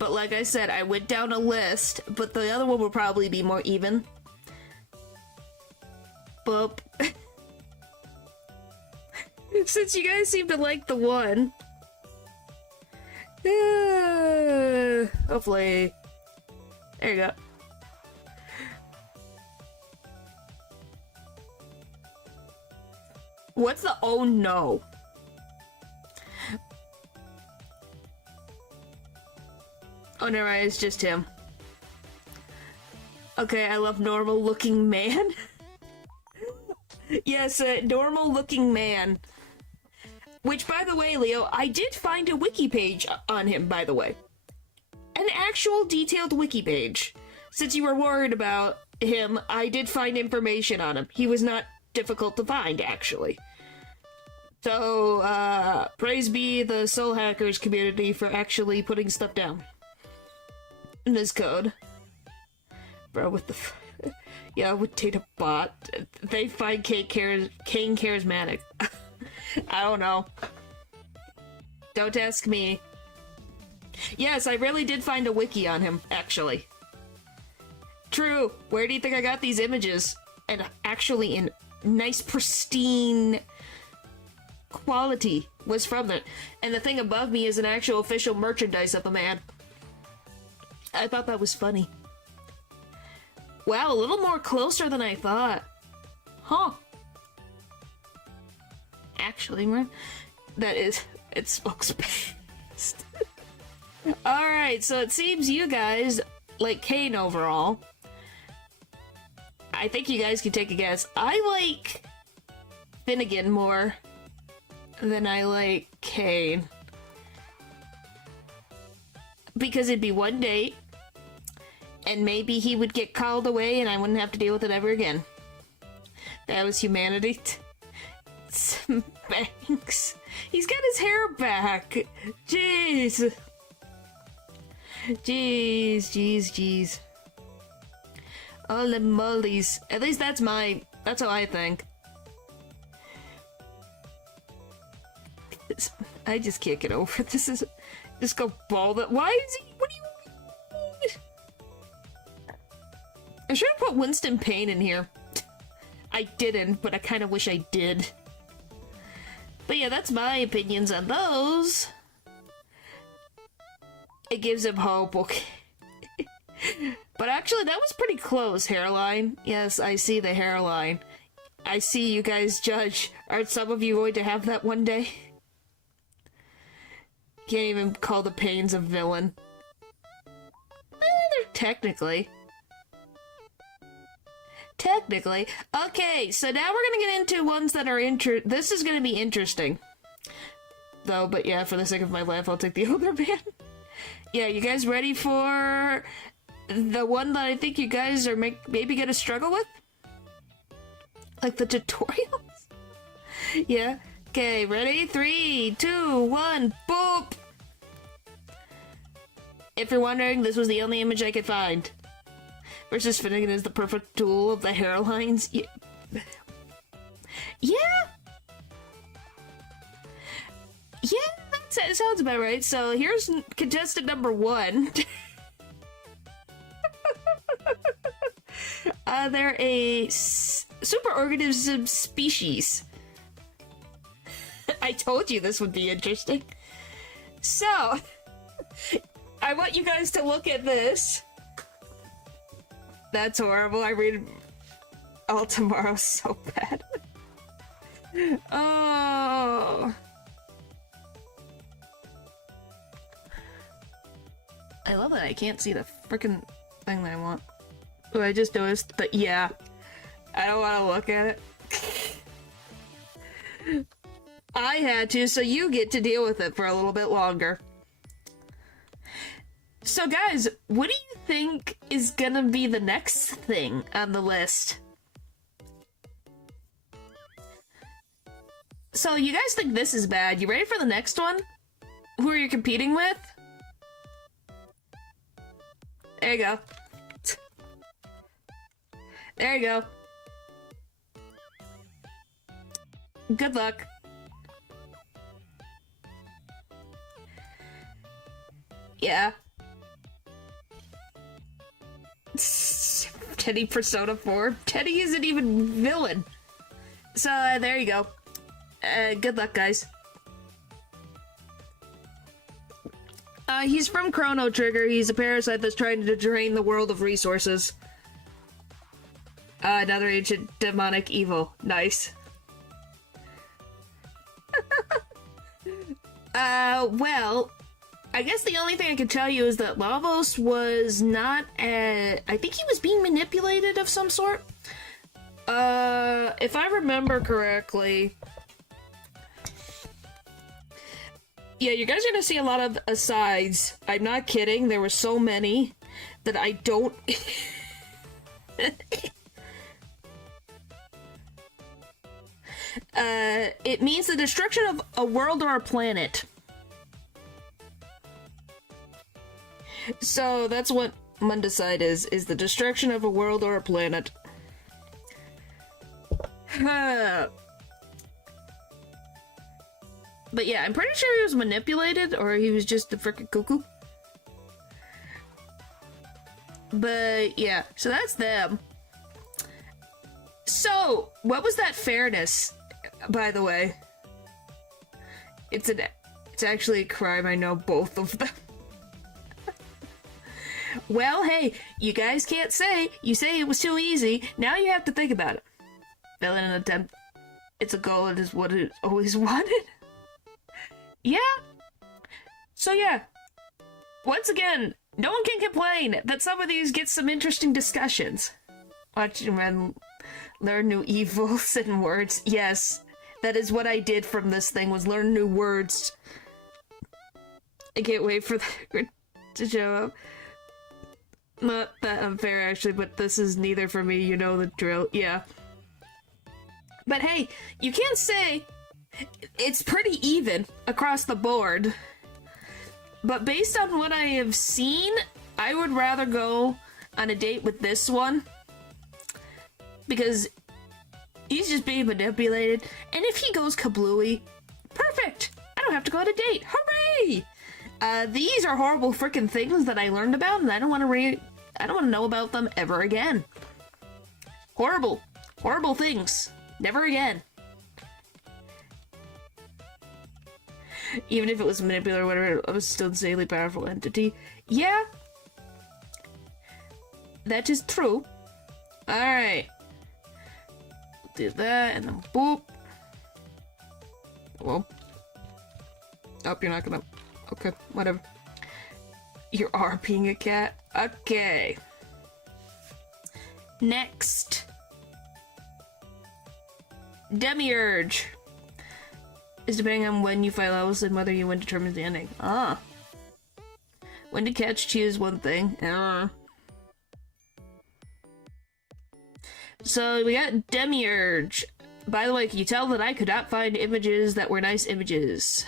but like I said, I went down a list, but the other one will probably be more even. Boop. Since you guys seem to like the one. Hopefully. There you go. What's the oh no? Oh, never mind, it's just him. Okay, I love normal looking man. Yes, a normal looking man. Which, by the way, Leo, I did find a wiki page on him, by the way. An actual detailed wiki page. Since you were worried about him, I did find information on him. He was not difficult to find, actually. So, praise be the Soul Hackers community for actually putting stuff down in this code. Bro, with the... yeah, with Data Bot, they find Kane charismatic. I don't know. Don't ask me. Yes, I really did find a wiki on him, actually. True. Where do you think I got these images? And actually in nice, pristine quality was from it. And the thing above me is an actual official merchandise of the man. I thought that was funny. Wow, a little more closer than I thought. Huh. Actually, man, that is, it smokes paste. Alright, so it seems you guys like Kane overall. I think you guys can take a guess. I like Finnegan more than I like Kane. Because it'd be one date, and maybe he would get called away and I wouldn't have to deal with it ever again. That was humanity. Some bangs. He's got his hair back. Jeez. Jeez. Holy mollies. At least that's how I think. I just can't get over it. This is, just go bald. Why is he, what do you mean? I should have put Winston Payne in here. I didn't, but I kind of wish I did. But yeah, that's my opinions on those. It gives him hope, okay. But actually, that was pretty close, hairline. Yes, I see the hairline. I see you guys judge. Aren't some of you going to have that one day? Can't even call the pains a villain. They're technically. Technically. Okay, so now we're gonna get into ones that are this is gonna be interesting. Though, but yeah, for the sake of my life, I'll take the older man. Yeah, you guys ready for the one that I think you guys are maybe gonna struggle with? Like the tutorials? Yeah. Okay, ready? 3, 2, 1, boop! If you're wondering, this was the only image I could find. Versus Finnegan is the perfect tool of the hairlines. Yeah. Yeah, that sounds about right. So here's contestant number 1. They're a superorganism species. I told you this would be interesting. So, I want you guys to look at this. That's horrible. I read all tomorrow so bad. Oh. I love that I can't see the freaking thing that I want. Oh, I just noticed that, yeah. I don't want to look at it. I had to, so you get to deal with it for a little bit longer. So guys, what do you think is gonna be the next thing on the list? So you guys think this is bad. You ready for the next one? Who are you competing with? There you go. There you go. Good luck. Yeah. Teddy Persona 4. Teddy isn't even villain. So, there you go. Good luck, guys. He's from Chrono Trigger. He's a parasite that's trying to drain the world of resources. Another ancient demonic evil. Nice. Well, I guess the only thing I can tell you is that Lavos was not I think he was being manipulated of some sort. If I remember correctly... Yeah, you guys are gonna see a lot of asides. I'm not kidding, there were so many that I don't... It means the destruction of a world or a planet. So that's what Mundicide is the destruction of a world or a planet. But yeah, I'm pretty sure he was manipulated, or he was just a frickin' cuckoo. But yeah, so that's them. So, what was that fairness, by the way? It's actually a crime, I know both of them. Well, hey, you guys can't say, you say it was too easy, now you have to think about it. Fail in an attempt, it's a goal, it is what it always wanted. Yeah. So yeah, once again, no one can complain that some of these get some interesting discussions. Watch men learn new evils and words. Yes, that is what I did from this thing, was learn new words. I can't wait for that to show up. Not that unfair, actually, but this is neither for me, you know the drill. Yeah. But hey, you can't say it's pretty even across the board. But based on what I have seen, I would rather go on a date with this one. Because he's just being manipulated. And if he goes kablooey, perfect! I don't have to go on a date. Hooray! These are horrible freaking things that I learned about, and I don't want to know about them ever again. Horrible. Horrible things. Never again. Even if it was manipulated or whatever, it was still an insanely powerful entity. Yeah. That is true. Alright. Do that, and then boop. Whoa. Oh, you're not gonna... Okay, whatever. You are being a cat? Okay. Next. Demiurge. Is depending on when you fight levels and whether you win determines the ending. Ah. When to catch choose one thing. So we got Demiurge. By the way, can you tell that I could not find images that were nice images?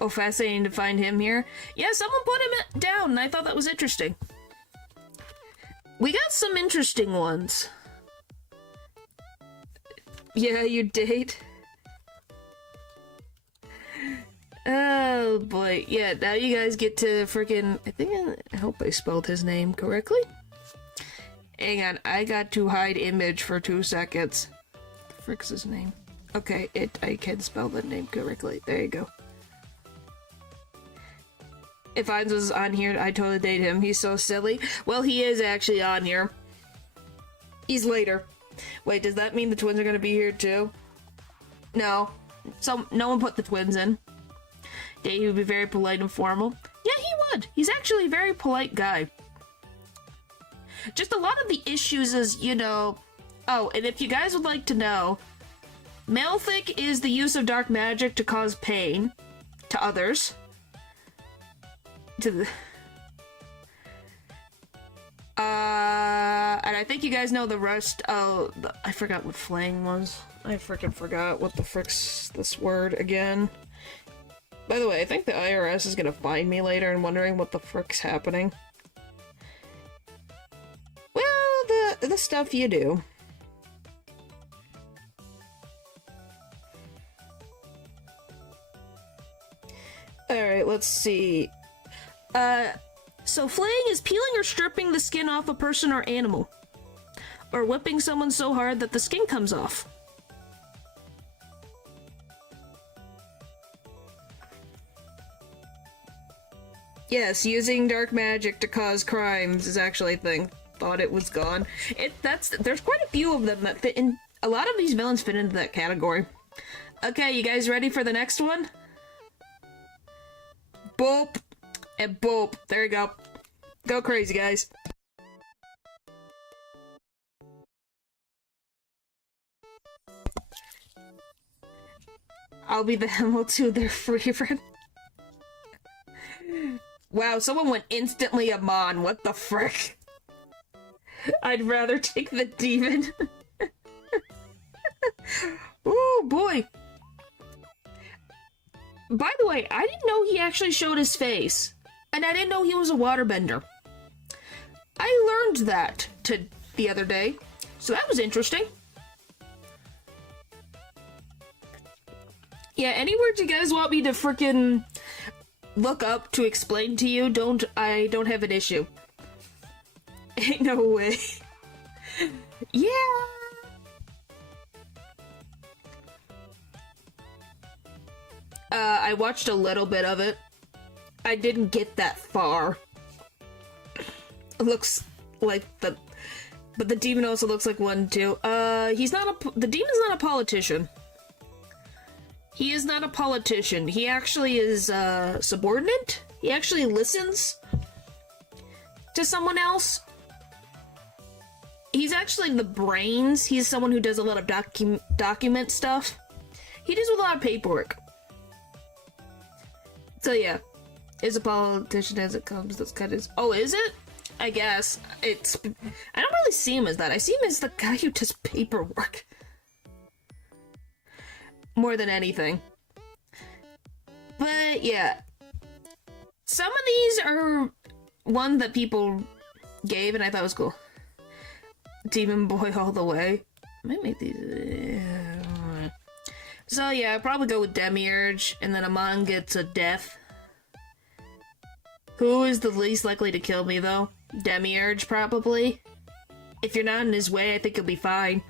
Oh, fascinating to find him here. Yeah, someone put him down, and I thought that was interesting. We got some interesting ones. Yeah, you date. Oh boy, yeah, now you guys get to freaking... I hope I spelled his name correctly. Hang on, I got to hide image for 2 seconds. What the frick's his name? Okay, I can spell the name correctly. There you go. If Hines was on here, I'd totally date him. He's so silly. Well, he is actually on here. He's later. Wait, does that mean the twins are gonna be here too? No. So, no one put the twins in. Date, he would be very polite and formal. Yeah, he would. He's actually a very polite guy. Just a lot of the issues is, you know... Oh, and if you guys would like to know, Malefic is the use of dark magic to cause pain to others. And I think you guys know the rest. Oh, I forgot what flaying was. I freaking forgot what the frick's this word again. By the way, I think the IRS is gonna find me later and wondering what the frick's happening. Well, the stuff you do. Alright, let's see. So flaying is peeling or stripping the skin off a person or animal. Or whipping someone so hard that the skin comes off. Yes, using dark magic to cause crimes is actually a thing. Thought it was gone. There's quite a few of them that fit in. A lot of these villains fit into that category. Okay, you guys ready for the next one? Boop. And boop. There you go. Go crazy, guys. I'll be the Hemel to their free friend. Wow, someone went instantly Amon. What the frick? I'd rather take the demon. Oh boy. By the way, I didn't know he actually showed his face. And I didn't know he was a waterbender. I learned that the other day. So that was interesting. Yeah, any words you guys want me to frickin' look up to explain to you, I don't have an issue. Ain't no way. Yeah. I watched a little bit of it. I didn't get that far. It looks like but the demon also looks like one too. The demon's not a politician. He is not a politician. He actually is, subordinate. He actually listens to someone else. He's actually the brains. He's someone who does a lot of document stuff. He does a lot of paperwork. So yeah, is a politician as it comes. That's kind of... Oh, is it? I guess. I don't really see him as that. I see him as the guy who does paperwork. More than anything. But yeah. Some of these are one that people gave and I thought was cool. Demon Boy all the way. I might make these... So yeah, I'll probably go with Demiurge, and then Amon gets a death. Who is the least likely to kill me, though? Demiurge, probably. If you're not in his way, I think you'll be fine.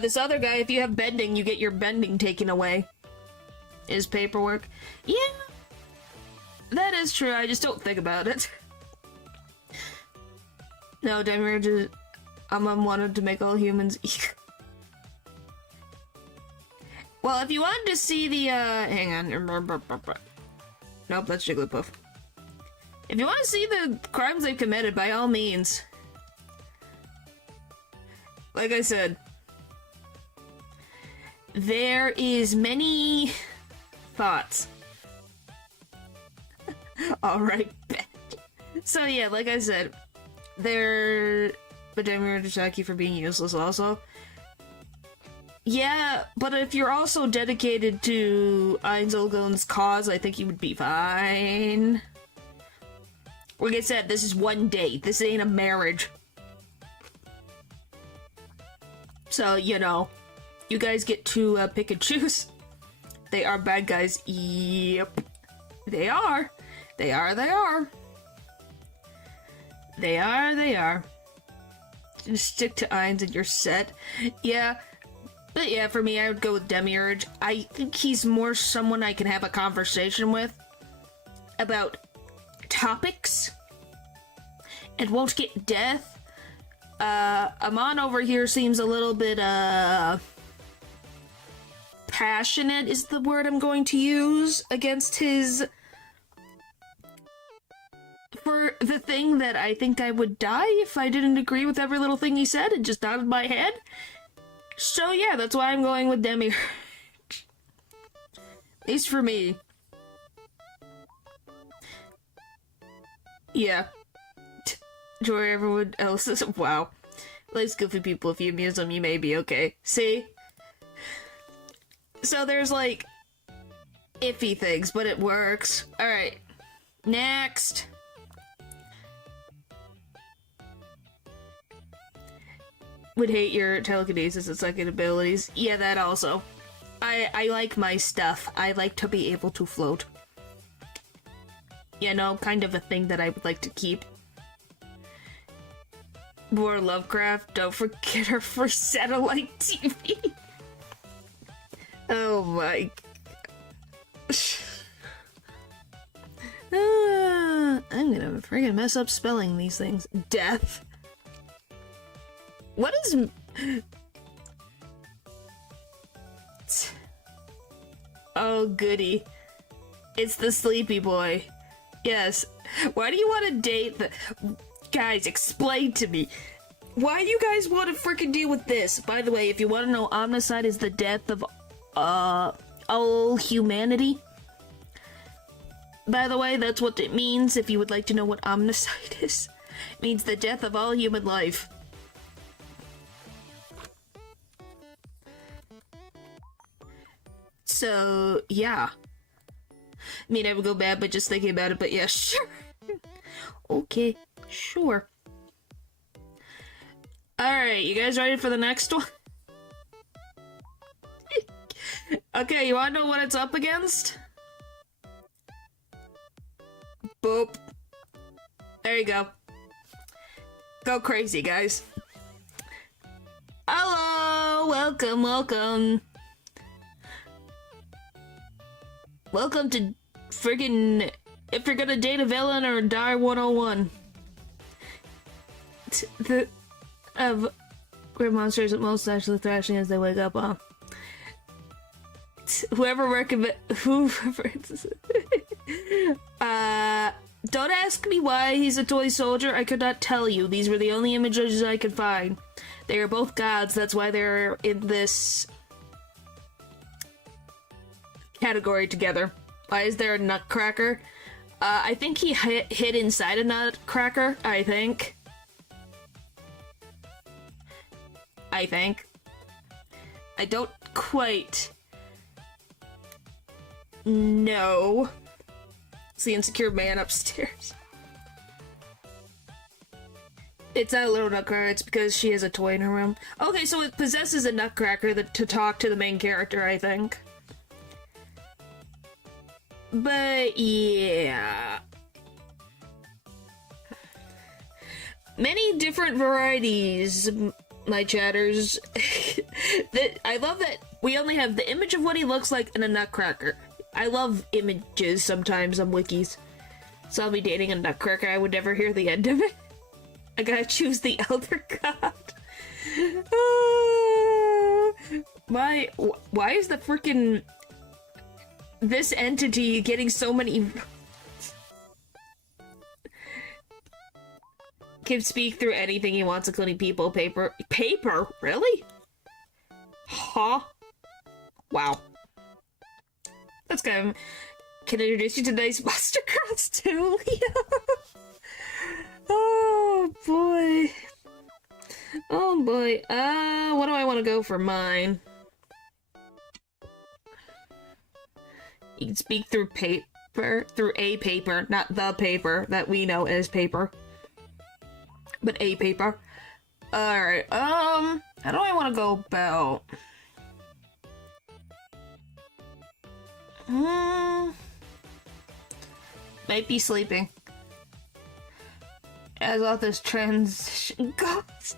This other guy, if you have bending, you get your bending taken away. Is paperwork. Yeah, that is true, I just don't think about it. No, Demiurge, wanted to make all humans equal. Well, if you wanted to see the, hang on. Nope, that's Jigglypuff. If you want to see the crimes they've committed, by all means. Like I said, there is many thoughts. Alright, so yeah, like I said, but Demiurge attack you for being useless also. Yeah, but if you're also dedicated to Einzelgun's cause, I think you would be fine. Like I said, this is one date. This ain't a marriage. So, you know, you guys get to pick and choose. They are bad guys. Yep. They are. They are. Just stick to Eins and you're set. Yeah. But yeah, for me, I would go with Demiurge. I think he's more someone I can have a conversation with about topics and won't get death. Amon over here seems a little bit, passionate is the word I'm going to use against his... for the thing that I think I would die if I didn't agree with every little thing he said and just nodded my head. So yeah, that's why I'm going with Demiurge. At least for me. Yeah. Enjoy everyone else's. Wow. Life's goofy people. If you amuse them, you may be okay. See? So there's like iffy things, but it works. Alright. Next. Would hate your telekinesis and psychic abilities. Yeah, that also. I like my stuff. I like to be able to float. You know, kind of a thing that I would like to keep. More Lovecraft, don't forget our free satellite TV. Oh my gosh. I'm gonna friggin' mess up spelling these things. Death. What is... Oh, goody. It's the sleepy boy. Yes. Why do you want to date the... Guys, explain to me. Why do you guys want to freaking deal with this? By the way, if you want to know, omnicide is the death of, all humanity. By the way, that's what it means, if you would like to know what omnicide is. It means the death of all human life. So, yeah. I mean, I would go bad by just thinking about it, but yeah, sure. Okay, sure. Alright, you guys ready for the next one? Okay, you wanna know what it's up against? Boop. There you go. Go crazy, guys. Hello! Welcome, welcome. Welcome to friggin' If You're Gonna Date a Villain or Die 101. The of great monsters at most actually thrashing as they wake up, whoever don't ask me why he's a toy soldier. I could not tell you. These were the only images I could find. They are both gods, that's why they're in this category together. Why is there a nutcracker? I think he hid inside a nutcracker, I think. I don't quite know. It's the insecure man upstairs. It's not a little nutcracker, it's because she has a toy in her room. Okay, so it possesses a nutcracker to talk to the main character, I think. But, yeah. Many different varieties, my chatters. I love that we only have the image of what he looks like and a nutcracker. I love images sometimes on wikis. So I'll be dating a nutcracker. I would never hear the end of it. I gotta choose the elder god. Why is the freaking this entity getting so many? Can speak through anything he wants, including people, paper. Paper? Really? Huh? Wow. That's kind of... Can I introduce you to nice monster girls too, Leo? Oh boy. Oh boy. What do I want to go for mine? You can speak through paper, through a paper, not the paper that we know as paper. But a paper. Alright, how do I want to go about? Might be sleeping. As all this transition goes.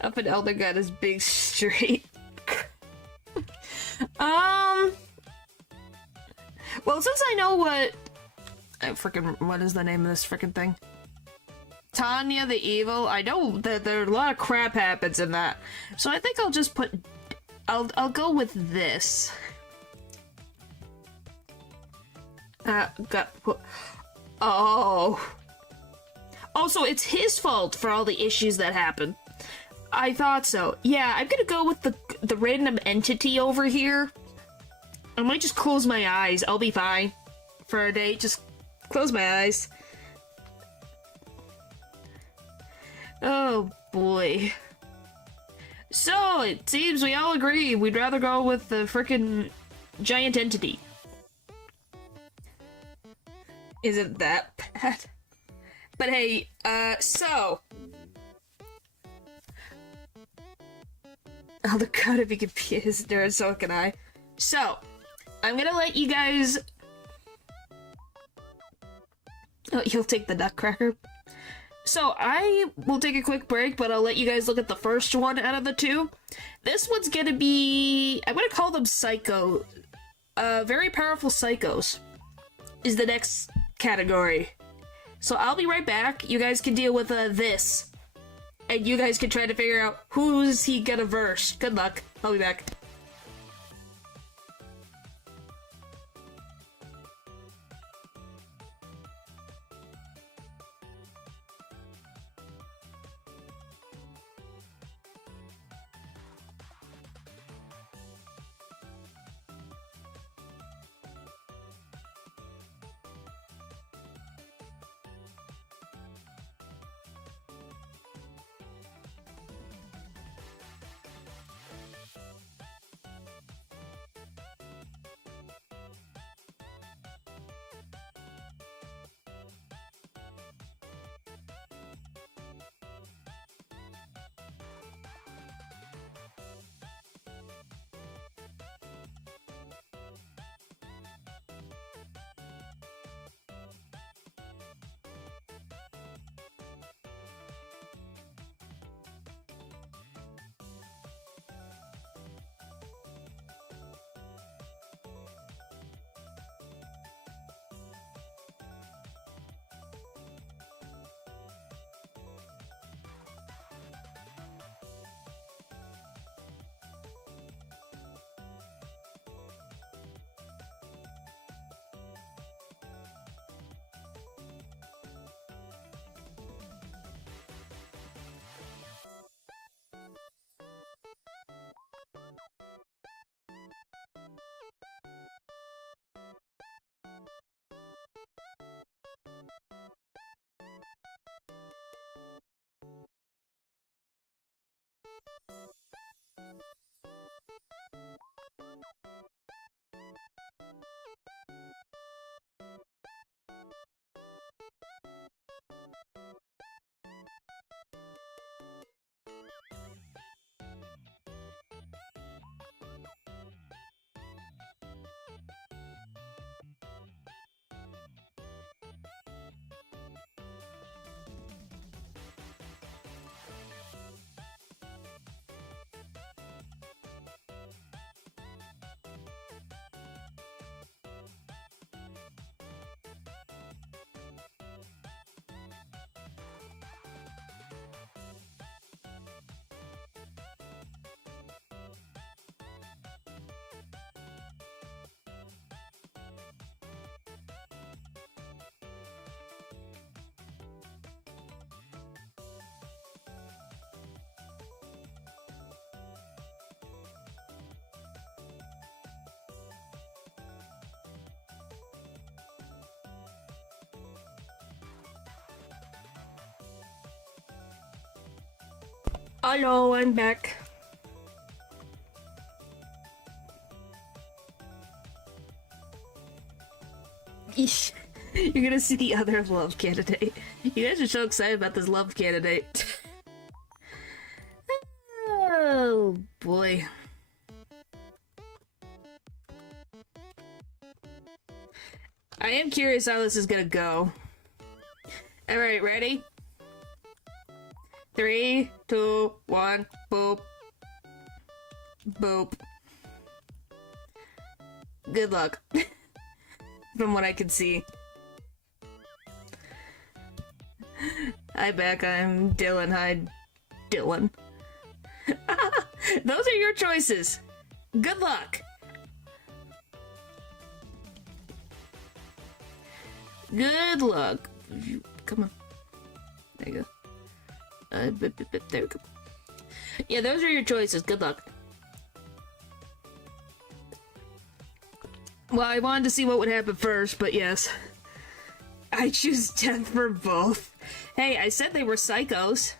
Up an elder got his big straight. Well, since I know what... what is the name of this freaking thing? Tanya the Evil. I know that there are a lot of crap happens in that. So I think I'll just put... I'll go with this. Oh. Oh, so it's his fault for all the issues that happen. I thought so. Yeah, I'm gonna go with the random entity over here. I might just close my eyes. I'll be fine. For a day, just close my eyes. Oh, boy. So, it seems we all agree we'd rather go with the frickin' giant entity. Isn't that bad? But hey, so... Oh, the god, if he could be his nerd, so can I. So, I'm gonna let you guys... Oh, you'll take the nutcracker? So, I will take a quick break, but I'll let you guys look at the first one out of the two. This one's gonna be... I'm gonna call them psycho. Very powerful psychos is the next category. So I'll be right back. You guys can deal with this. And you guys can try to figure out who's he gonna verse. Good luck. I'll be back. Hello, I'm back. Eesh. You're gonna see the other love candidate. You guys are so excited about this love candidate. Oh boy. I am curious how this is gonna go. Alright, ready? 3, 2, 1, boop. Boop. Good luck. From what I can see. Hi, Beck. I'm Dylan. Hi, Dylan. Those are your choices. Good luck. Good luck. Come on. There you go. There we go. Yeah, those are your choices. Good luck. Well, I wanted to see what would happen first, but yes. I choose death for both. Hey, I said they were psychos.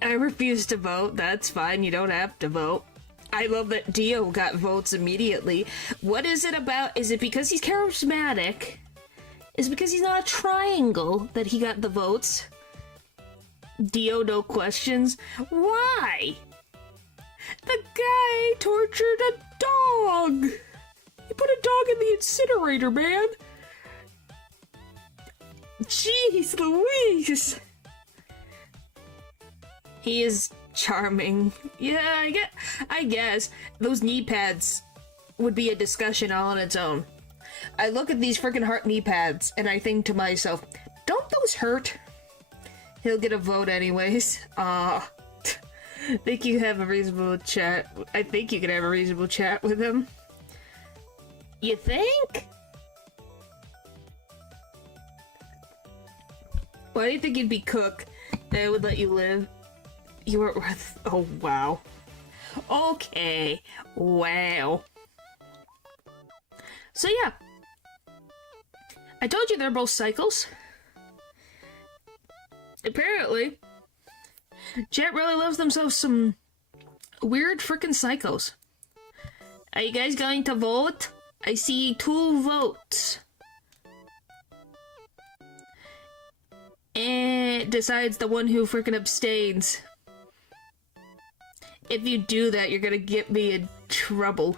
I refuse to vote. That's fine. You don't have to vote. I love that Dio got votes immediately. What is it about? Is it because he's charismatic? Is it because he's not a triangle that he got the votes? Dio, no questions. Why? The guy tortured a dog! He put a dog in the incinerator, man! Jeez Louise! He is charming. Yeah, I guess. Those knee pads would be a discussion all on its own. I look at these freaking heart knee pads, and I think to myself, don't those hurt? He'll get a vote anyways. Think you have a reasonable chat. I think you can have a reasonable chat with him. You think? Why do you think you'd be Cook? They would let you live. You weren't worth. Oh, wow. Okay. Wow. So, yeah. I told you they're both cycles. Apparently. Chat really loves themselves some weird frickin' psychos. Are you guys going to vote? I see 2 votes. And decides the one who frickin' abstains. If you do that, you're gonna get me in trouble.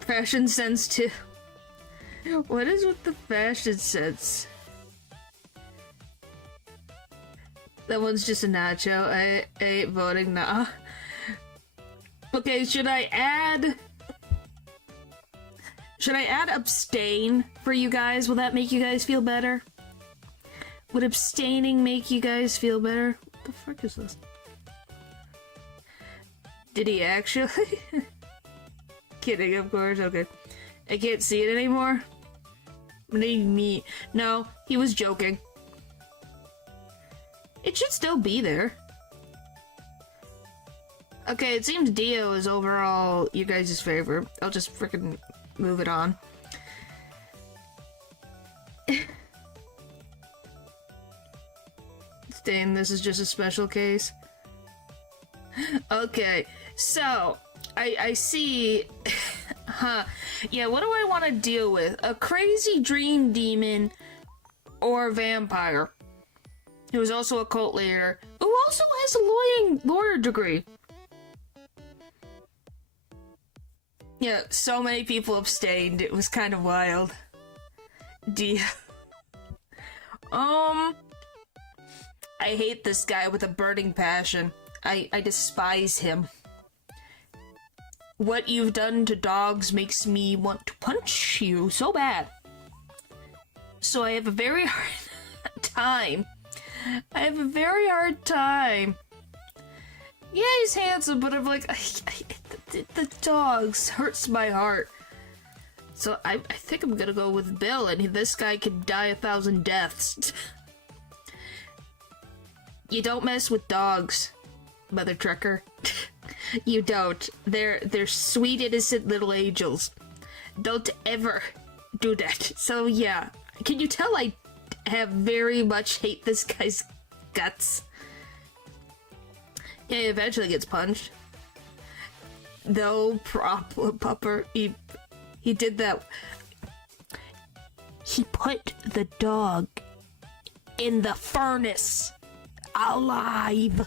Fashion sense too. What is with the fashion sense? That one's just a nacho. I ain't voting nah. Okay, should I add abstain for you guys? Will that make you guys feel better? Would abstaining make you guys feel better? What the frick is this? Did he actually? Kidding, of course. Okay. I can't see it anymore. Me. No, he was joking. It should still be there. Okay, it seems Dio is overall you guys' favorite. I'll just freaking move it on. Stain, this is just a special case. Okay, so I see. Huh. Yeah, what do I want to deal with? A crazy dream demon or vampire? Who is also a cult leader. Who also has a lawyer degree. Yeah, so many people abstained. It was kind of wild. I hate this guy with a burning passion. I despise him. What you've done to dogs makes me want to punch you so bad. So I have a very hard time. Yeah, he's handsome, but I'm like, the dogs hurts my heart. So I think I'm gonna go with Bill, and this guy could die 1,000 deaths. You don't mess with dogs, Mother Trucker. You don't. They're sweet, innocent little angels. Don't ever do that. So yeah, can you tell I have very much hate this guy's guts? Yeah, he eventually gets punched. No problem, Pupper. He did that. He put the dog in the furnace. Alive.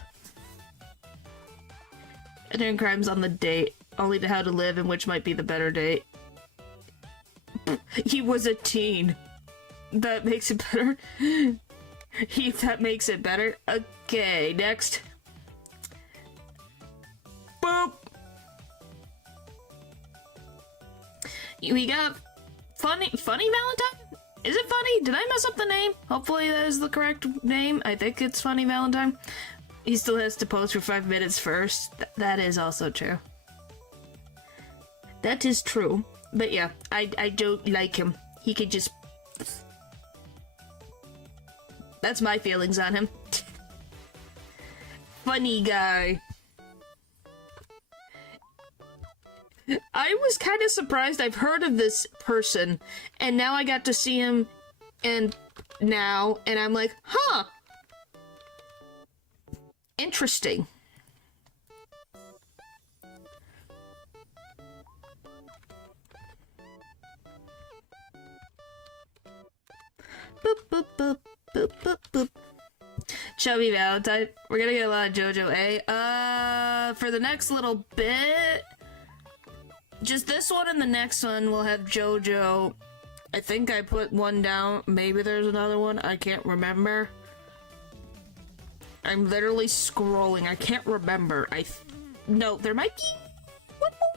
And then crimes on the date. Only to how to live and which might be the better date. He was a teen. That makes it better. That makes it better. Okay, next. Boop. We got Funny Valentine? Is it Funny? Did I mess up the name? Hopefully that is the correct name. I think it's Funny Valentine. He still has to pose for 5 minutes first. That is also true. That is true. But yeah, I don't like him. He could just... That's my feelings on him. Funny guy. I was kind of surprised. I've heard of this person, and now I got to see him, and I'm like, huh. Interesting. Boop, boop, boop, boop, boop, boop. Chubby Valentine. We're gonna get a lot of JoJo, eh? For the next little bit... Just this one and the next one will have JoJo. I think I put one down. Maybe there's another one. I can't remember. I'm literally scrolling. I can't remember. No, there might be one more.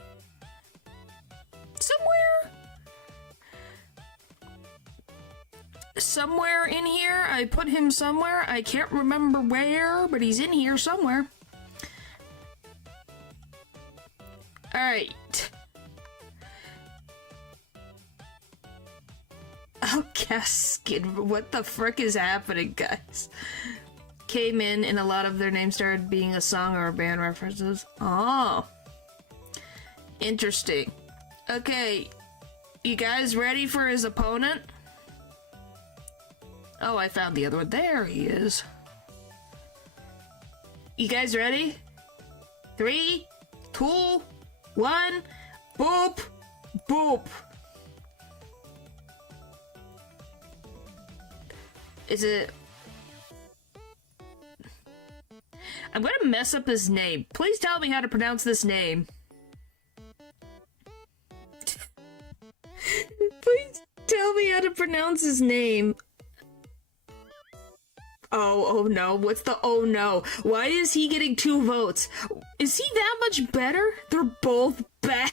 Somewhere. Somewhere in here. I put him somewhere. I can't remember where, but he's in here somewhere. Alright. Oh, Caskin, what the frick is happening, guys? Came in and a lot of their names started being a song or a band references. Oh. Interesting. Okay. You guys ready for his opponent? Oh, I found the other one. There he is. You guys ready? 3, 2, 1. Boop. Boop. Is it... I'm gonna mess up his name. Please tell me how to pronounce this name. Please tell me how to pronounce his name. Oh no. What's the oh no? Why is he getting 2 votes? Is he that much better? They're both bad.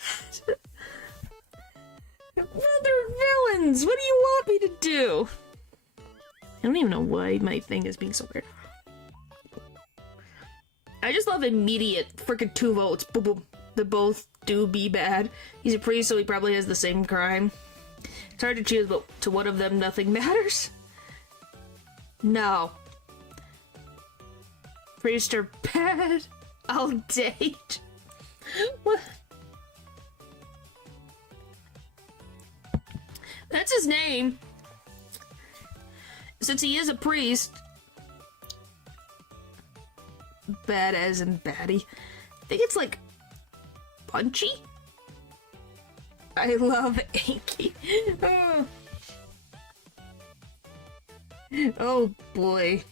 Well, they're villains. What do you want me to do? I don't even know why my thing is being so weird. I just love immediate freaking 2 votes. Boom, boom. They both do be bad. He's a priest, so he probably has the same crime. It's hard to choose, but to one of them, nothing matters. No. Priest are bad. I'll date. What? That's his name. Since he is a priest, bad as in baddie. I think it's like punchy. I love Anki. Oh. Oh boy.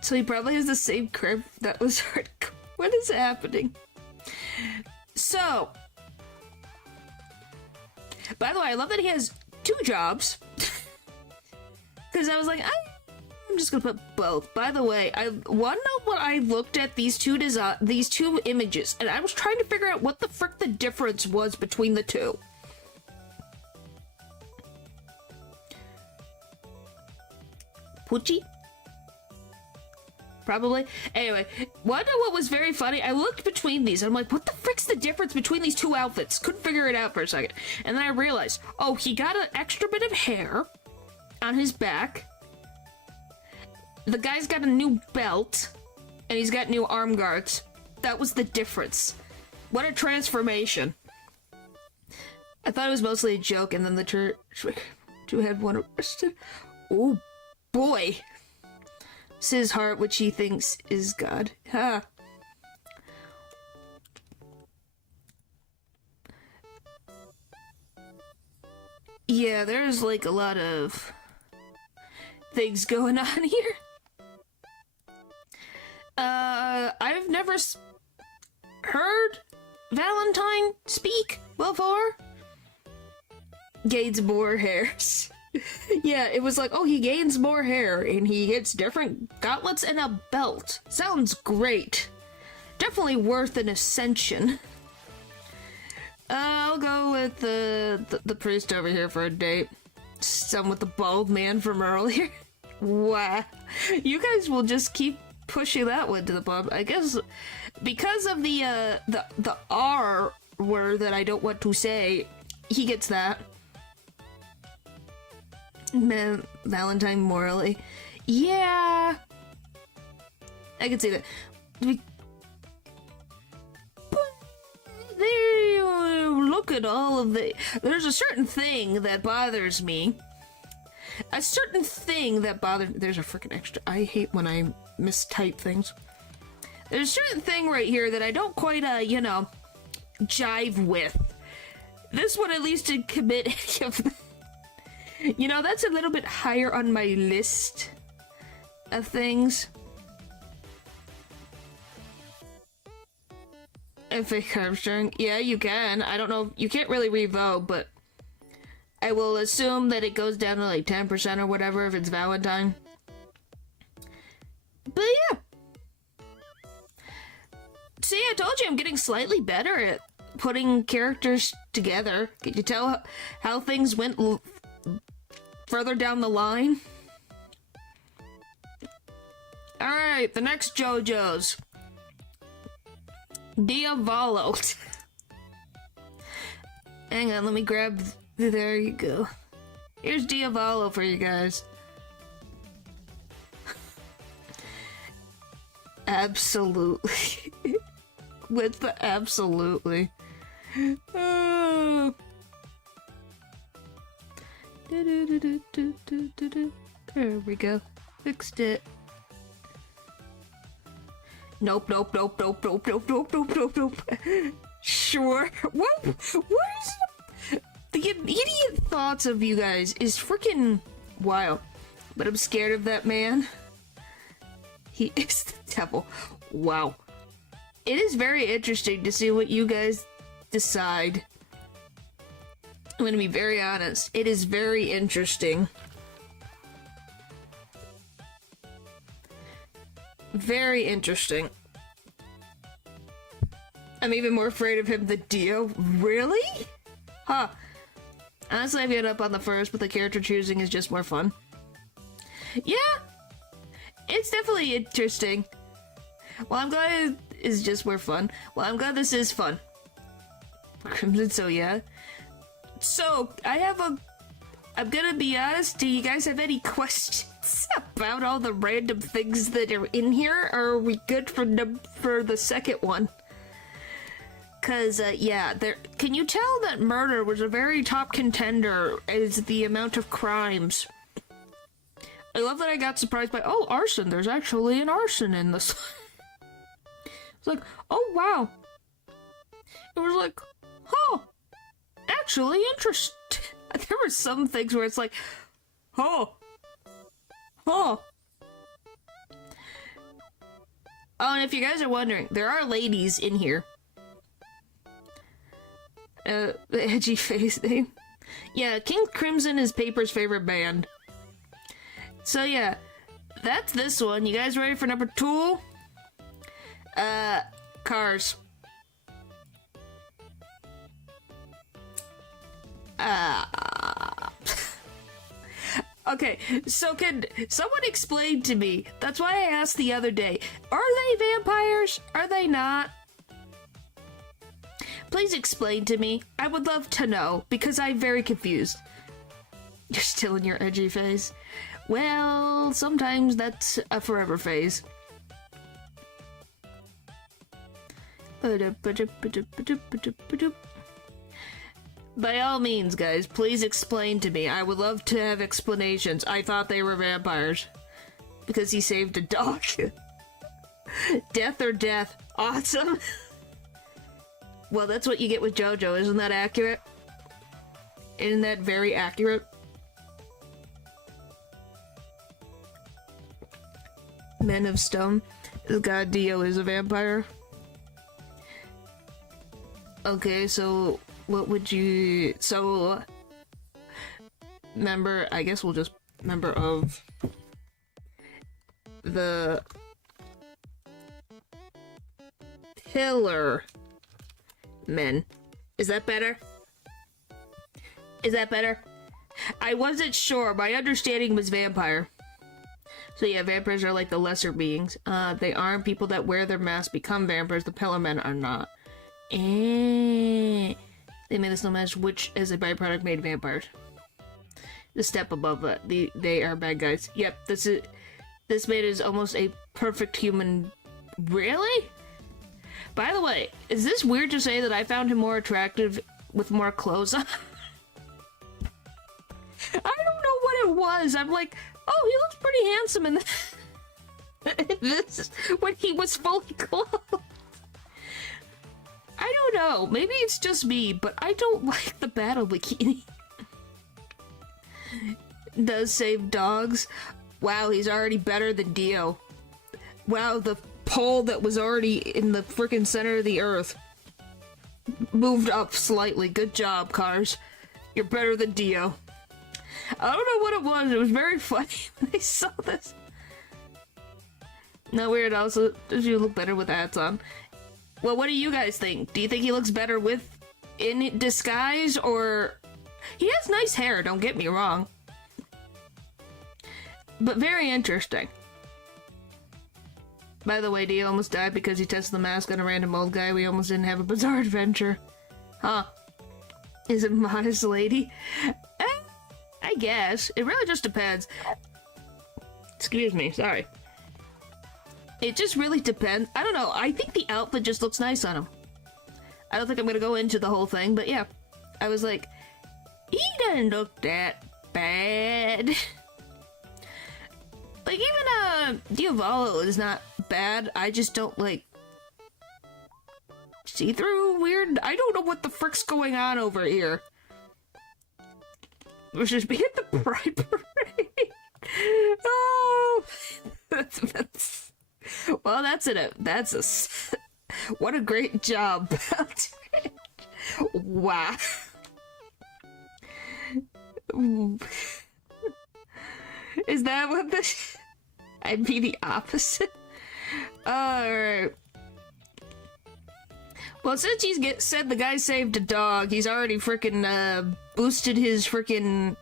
So he probably has the same crib. That was hardcore. What is happening? So, by the way, I love that he has 2 jobs. Because I was like, I'm just gonna put both. By the way, I want to know what I looked at these two images, and I was trying to figure out what the frick the difference was between the two. Pucci? Probably. Anyway, wanna know what was very funny? I looked between these, and I'm like, what the frick's the difference between these 2 outfits? Couldn't figure it out for a second. And then I realized, oh, he got an extra bit of hair on his back. The guy's got a new belt, and he's got new arm guards. That was the difference. What a transformation. I thought it was mostly a joke, and then the church had one arrested. Oh boy. It's his heart, which he thinks is God. Ha. Yeah, there's like a lot of things going on here. I've never heard Valentine speak before. Gains more hairs. Yeah, it was like, oh, he gains more hair and he gets different gauntlets and a belt. Sounds great. Definitely worth an ascension. I'll go with the priest over here for a date. Some with the bald man from earlier. Wow. You guys will just keep pushing that one to the pub. I guess because of the R word that I don't want to say, he gets that. Man, Valentine morally. Yeah. I can see that. Look at all of the... There's a certain thing that bothers me. A certain thing that bothers... There's a freaking extra... I hate when I mistype things. There's a certain thing right here that I don't quite, you know, jive with. This one at least did commit any of them. You know, that's a little bit higher on my list of things. If it comes during... Yeah, you can. I don't know. You can't really revote, but I will assume that it goes down to like 10% or whatever if it's Valentine. But yeah. See, I told you I'm getting slightly better at putting characters together. Can you tell how things went further down the line? Alright, the next JoJo's. Diavolo. Hang on, let me grab... There you go. Here's Diavolo for you guys. Absolutely. With the absolutely. Oh. There we go. Fixed it. Nope, nope, nope, nope, nope, nope, nope, nope, nope, nope. Sure. What is... The immediate thoughts of you guys is freaking wild. But I'm scared of that man. He is the devil. Wow. It is very interesting to see what you guys decide. I'm gonna be very honest. It is very interesting. Very interesting. I'm even more afraid of him than Dio. Really? Huh. Honestly, I've given up on the first, but the character choosing is just more fun. Yeah. It's definitely interesting. Well, I'm glad it is just more fun. Well, I'm glad this is fun. Crimson, so yeah. So, I'm gonna be honest, do you guys have any questions about all the random things that are in here? Or are we good for the second one? Cause, yeah, can you tell that murder was a very top contender as the amount of crimes? I love that I got surprised by, oh, arson, there's actually an arson in this. It's like, oh, wow. It was like, huh, actually interesting. There were some things where it's like, huh. Oh, and if you guys are wondering, there are ladies in here. The edgy face name. Yeah, King Crimson is Paper's favorite band. So yeah, that's this one. You guys ready for number 2? Cars. Okay, so can someone explain to me? That's why I asked the other day. Are they vampires? Are they not? Please explain to me. I would love to know, because I'm very confused. You're still in your edgy phase. Well, sometimes that's a forever phase. By all means, guys, please explain to me. I would love to have explanations. I thought they were vampires. Because he saved a dog. Death or death. Awesome. Well, that's what you get with JoJo. Isn't that accurate? Isn't that very accurate? Men of Stone. God, Dio is a vampire. Okay, so what would you... So... Member... I guess we'll just... Member of... The... Pillar... Men. Is that better? Is that better? I wasn't sure. My understanding was vampire. So yeah, vampires are like the lesser beings. They aren't. People that wear their masks become vampires. The Pillar Men are not. They made this no match, which as a byproduct made vampires. The step above it. They are bad guys. Yep, this man is almost a perfect human. Really? By the way, is this weird to say that I found him more attractive with more clothes on? I don't know what it was. I'm like, oh, he looks pretty handsome in this when he was fully clothed. I don't know. Maybe it's just me, but I don't like the battle bikini. Does save dogs. Wow, he's already better than Dio. Wow, the pole that was already in the freaking center of the earth moved up slightly. Good job, Cars. You're better than Dio. I don't know what it was. It was very funny when I saw this. No, weird. Also, does you look better with hats on? Well, what do you guys think? Do you think he looks better with in disguise, or... He has nice hair, don't get me wrong. But very interesting. By the way, Dio almost died because he tested the mask on a random old guy. We almost didn't have a bizarre adventure. Huh. Is it Modest Lady? I guess. It really just depends. Excuse me, sorry. It just really depends. I don't know. I think the outfit just looks nice on him. I don't think I'm gonna go into the whole thing, but yeah. I was like, he doesn't look that bad. Like, even, Diavolo is not bad. I just don't, like, see-through weird. I don't know what the frick's going on over here. We're just being the Pride Parade. Oh, well, that's it. What a great job. Wow. Is that what this? I'd be the opposite. Alright. Well, since he's said the guy saved a dog, he's already freaking boosted his freaking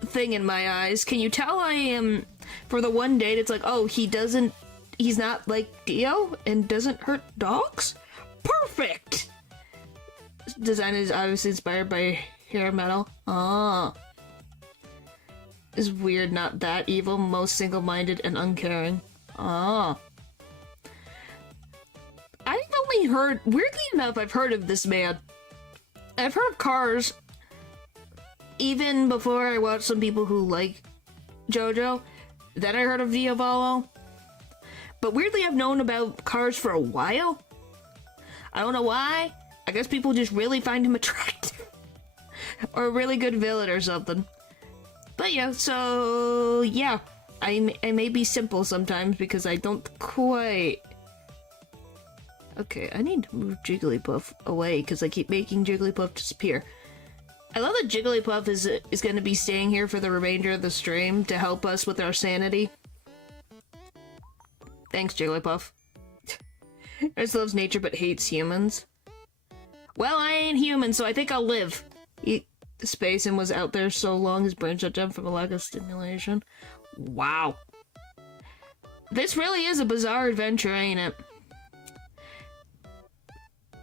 thing in my eyes. Can you tell I am, for the one date, it's like, oh, he's not like Dio and doesn't hurt dogs? Perfect! This design is obviously inspired by hair metal. Ah. Is weird, not that evil, most single-minded and uncaring. Ah. I've only heard, weirdly enough, I've heard of this man. I've heard of Cars even before I watched some people who like JoJo. Then I heard of Diavolo. But weirdly, I've known about Cars for a while. I don't know why. I guess people just really find him attractive. Or a really good villain or something. But yeah, so yeah. I may be simple sometimes because I don't quite... Okay, I need to move Jigglypuff away because I keep making Jigglypuff disappear. I love that Jigglypuff is going to be staying here for the remainder of the stream to help us with our sanity. Thanks, Jigglypuff. Ernst loves nature but hates humans. Well, I ain't human, so I think I'll live. Space and was out there so long his brain shut down from a lack of stimulation. Wow. This really is a bizarre adventure, ain't it?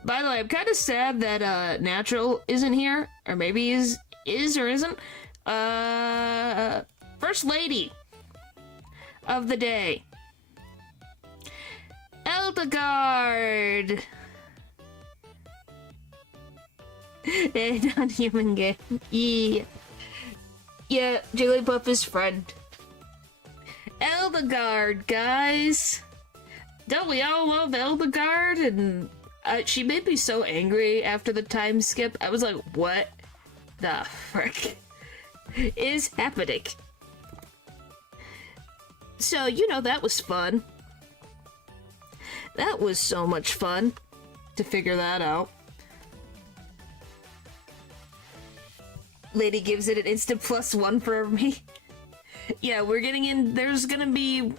By the way, I'm kind of sad that Natural isn't here, or maybe is or isn't. First Lady of the day, Eldegard. A non-human game. Yeah. Yeah, Jigglypuff is friend. Eldegard, guys! Don't we all love Eldegard? And she made me so angry after the time skip. I was like, what the frick is happening? So, you know, that was fun. That was so much fun to figure that out. Lady gives it an instant +1 for me. Yeah, we're getting in. There's gonna be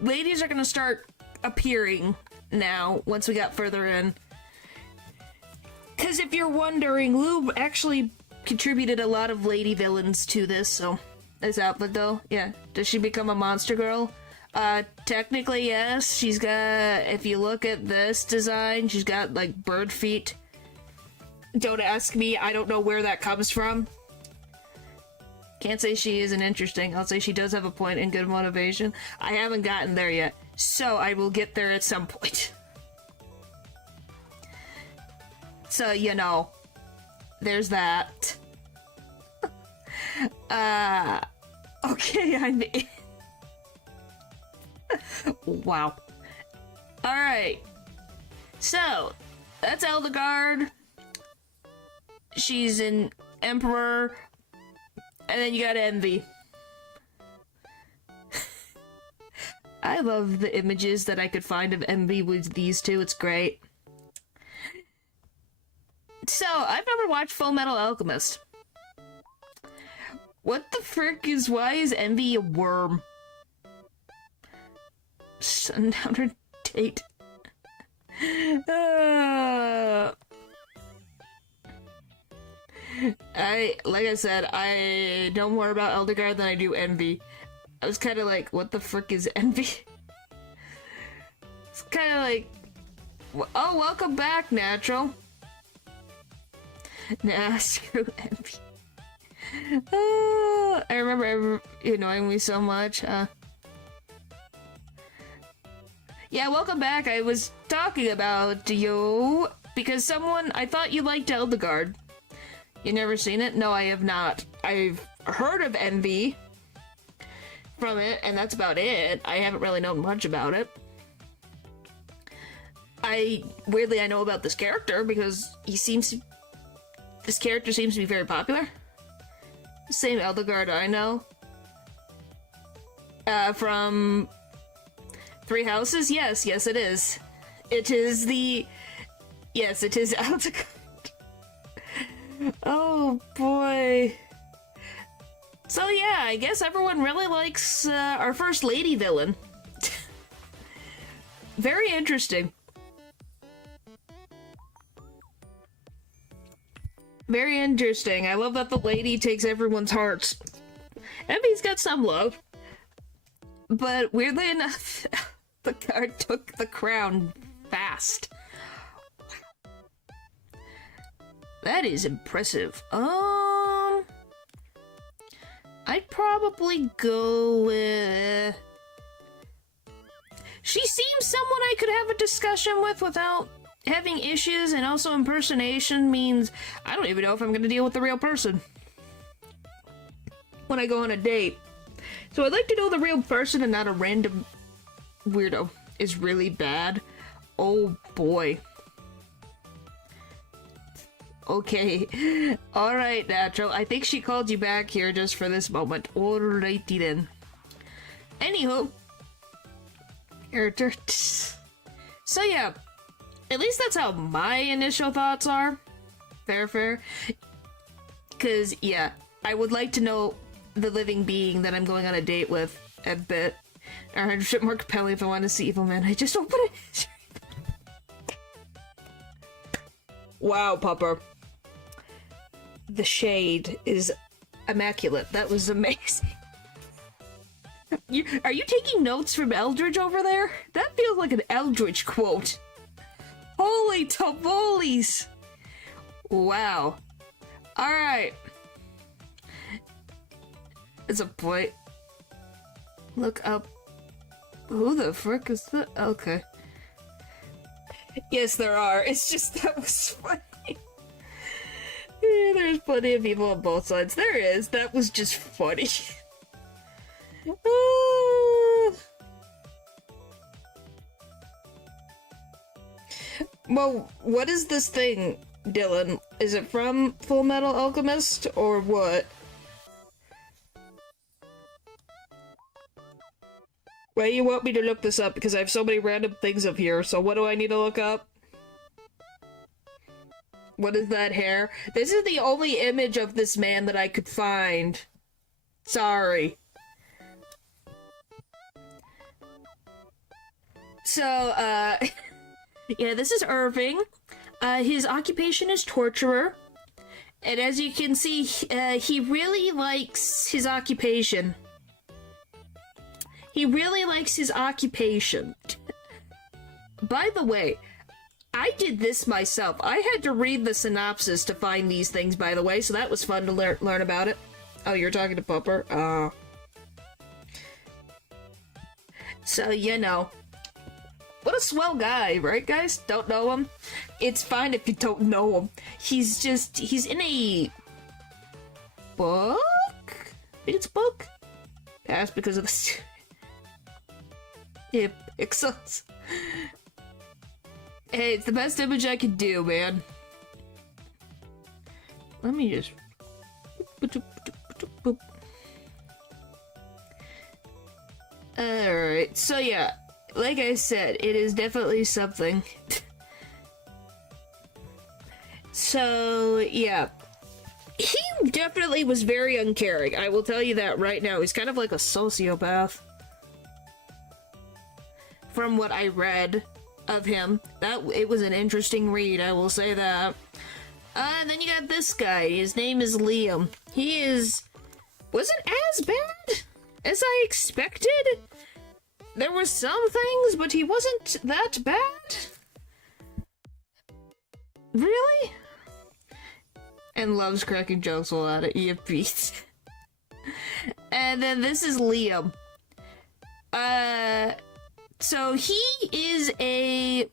ladies are gonna start appearing now once we got further in. Because if you're wondering, Lou actually contributed a lot of lady villains to this, this outfit though. Yeah. Does she become a monster girl? Technically yes. She's got, if you look at this design, she's got like bird feet. Don't ask me, I don't know where that comes from. Can't say she isn't interesting. I'll say she does have a point and good motivation. I haven't gotten there yet, so I will get there at some point. So, you know, there's that. Okay, I'm in. Wow. Alright. So, that's Eldegard. She's an emperor. And then you got Envy. I love the images that I could find of Envy with these two. It's great. So, I've never watched Full Metal Alchemist. What the frick is, why is Envy a worm? Sundowner date. Like I said, I know more about Eldegard than I do Envy. I was kind of like, what the frick is Envy? It's kind of like, oh, welcome back, Natural. Nah, screw Envy. I remember annoying me so much. Yeah, welcome back. I was talking about you because I thought you liked Eldegard. You never seen it? No, I have not. I've heard of Envy from it, and that's about it. I haven't really known much about it. Weirdly, I know about this character because this character seems to be very popular. Same Eldegard I know. From Three Houses? Yes, it is. It is Eldegard. Oh boy. So yeah, I guess everyone really likes our first lady villain. Very interesting. Very interesting. I love that the lady takes everyone's hearts. Envy's got some love. But weirdly enough, the card took the crown fast. That is impressive. I'd probably go with... She seems someone I could have a discussion with without having issues, and also impersonation means I don't even know if I'm gonna deal with the real person when I go on a date. So I'd like to know the real person and not a random weirdo is really bad. Oh boy. Okay. Alright, Natural. I think she called you back here just for this moment. Alrighty then. Anywho. Character. So yeah. At least that's how my initial thoughts are. Fair. Because, yeah. I would like to know the living being that I'm going on a date with a bit. 100% more compelling if I want to see Evil Man. I just open it. Wow, Pupper. The shade is immaculate. That was amazing. Are you taking notes from Eldridge over there? That feels like an Eldridge quote. Holy tamales! Wow. Alright. It's a point. Look up. Who the frick is that? Okay. Yes, there are. It's just that was funny. Yeah, there's plenty of people on both sides. There is. That was just funny. Well, what is this thing, Dylan? Is it from Full Metal Alchemist, or what? Why you want me to look this up? Because I have so many random things up here, so what do I need to look up? What is that hair? This is the only image of this man that I could find. Sorry. So, yeah, this is Irving. His occupation is torturer. And as you can see, he really likes his occupation. He really likes his occupation. By the way, I did this myself. I had to read the synopsis to find these things, by the way, so that was fun to learn about it. Oh, you're talking to Pupper? So, you know. What a swell guy, right, guys? Don't know him? It's fine if you don't know him. He's in a book? I think it's a book? That's because of the... yeah, pixels. Hey, it's the best image I could do, man. Let me just... Alright, so yeah. Like I said, it is definitely something. So, yeah. He definitely was very uncaring. I will tell you that right now. He's kind of like a sociopath. From what I read of him. It was an interesting read, I will say that. And then you got this guy. His name is Liam. Wasn't as bad as I expected. There were some things, but he wasn't that bad. Really? And loves cracking jokes a lot at EFPs. And then this is Liam. So he is a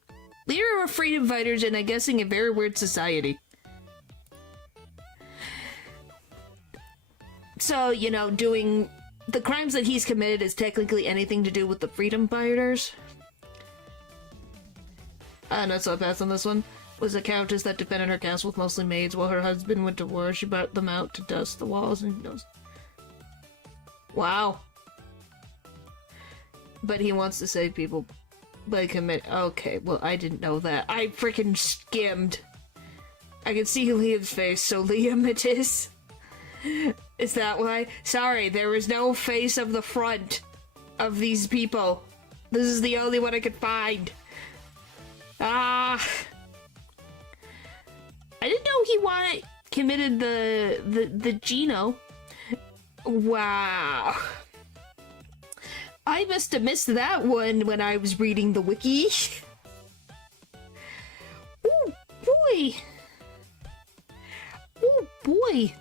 leader of freedom fighters in, I'm guessing, a very weird society. So, you know, doing the crimes that he's committed is technically anything to do with the freedom fighters. No subpaths on this one. Was a countess that defended her castle with mostly maids while her husband went to war. She brought them out to dust the walls and knows. Wow. But he wants to save people by okay, well, I didn't know that. I freaking skimmed. I can see Liam's face, so Liam it is. Is that why? Sorry, there was no face of the front of these people. This is the only one I could find. I didn't know he committed the Geno. Wow. I must have missed that one when I was reading the wiki. Oh boy. Oh boy.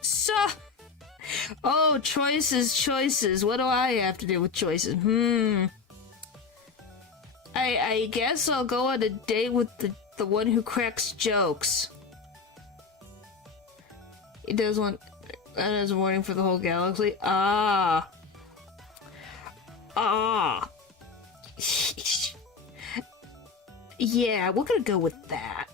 So, oh, choices. What do I have to do with choices? I guess I'll go on a date with the one who cracks jokes. He does want... That is a warning for the whole galaxy. Yeah, we're gonna go with that.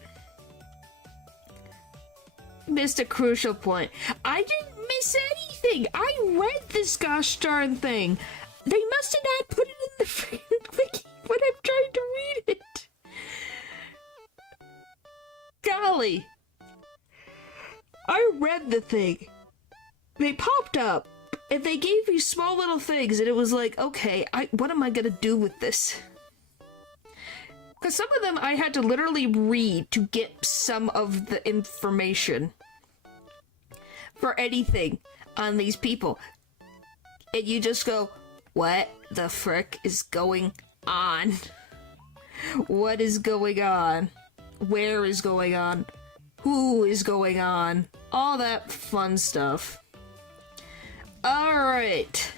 Missed a crucial point. I didn't miss anything! I read this gosh darn thing! They must have not put it in the freaking wiki when I'm trying to read it! Golly! I read the thing. They popped up, and they gave me small little things, and it was like, okay, what am I gonna do with this? Because some of them I had to literally read to get some of the information for anything on these people. And you just go, what the frick is going on? What is going on? Where is going on? Who is going on? All that fun stuff. Alright.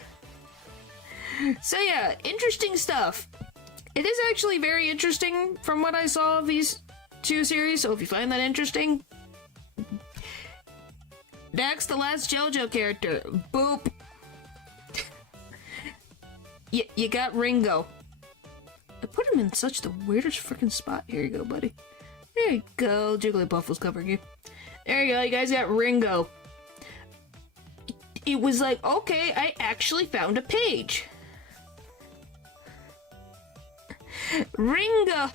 So yeah, interesting stuff. It is actually very interesting from what I saw of these 2 series, so if you find that interesting. Next, the last JoJo character. Boop. You got Ringo. I put him in such the weirdest freaking spot. Here you go, buddy. There you go. Jigglypuff was covering you. There you go. You guys got Ringo. It was like, okay, I actually found a page. Ringo.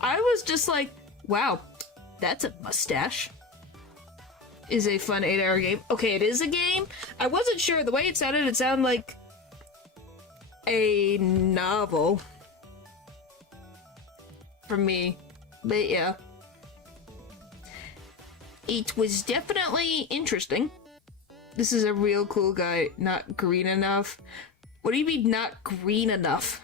I was just like, wow, that's a mustache. Is a fun 8-hour game. Okay, it is a game. I wasn't sure. The way it sounded like a novel. For me. But yeah. It was definitely interesting. This is a real cool guy. Not green enough. What do you mean not green enough?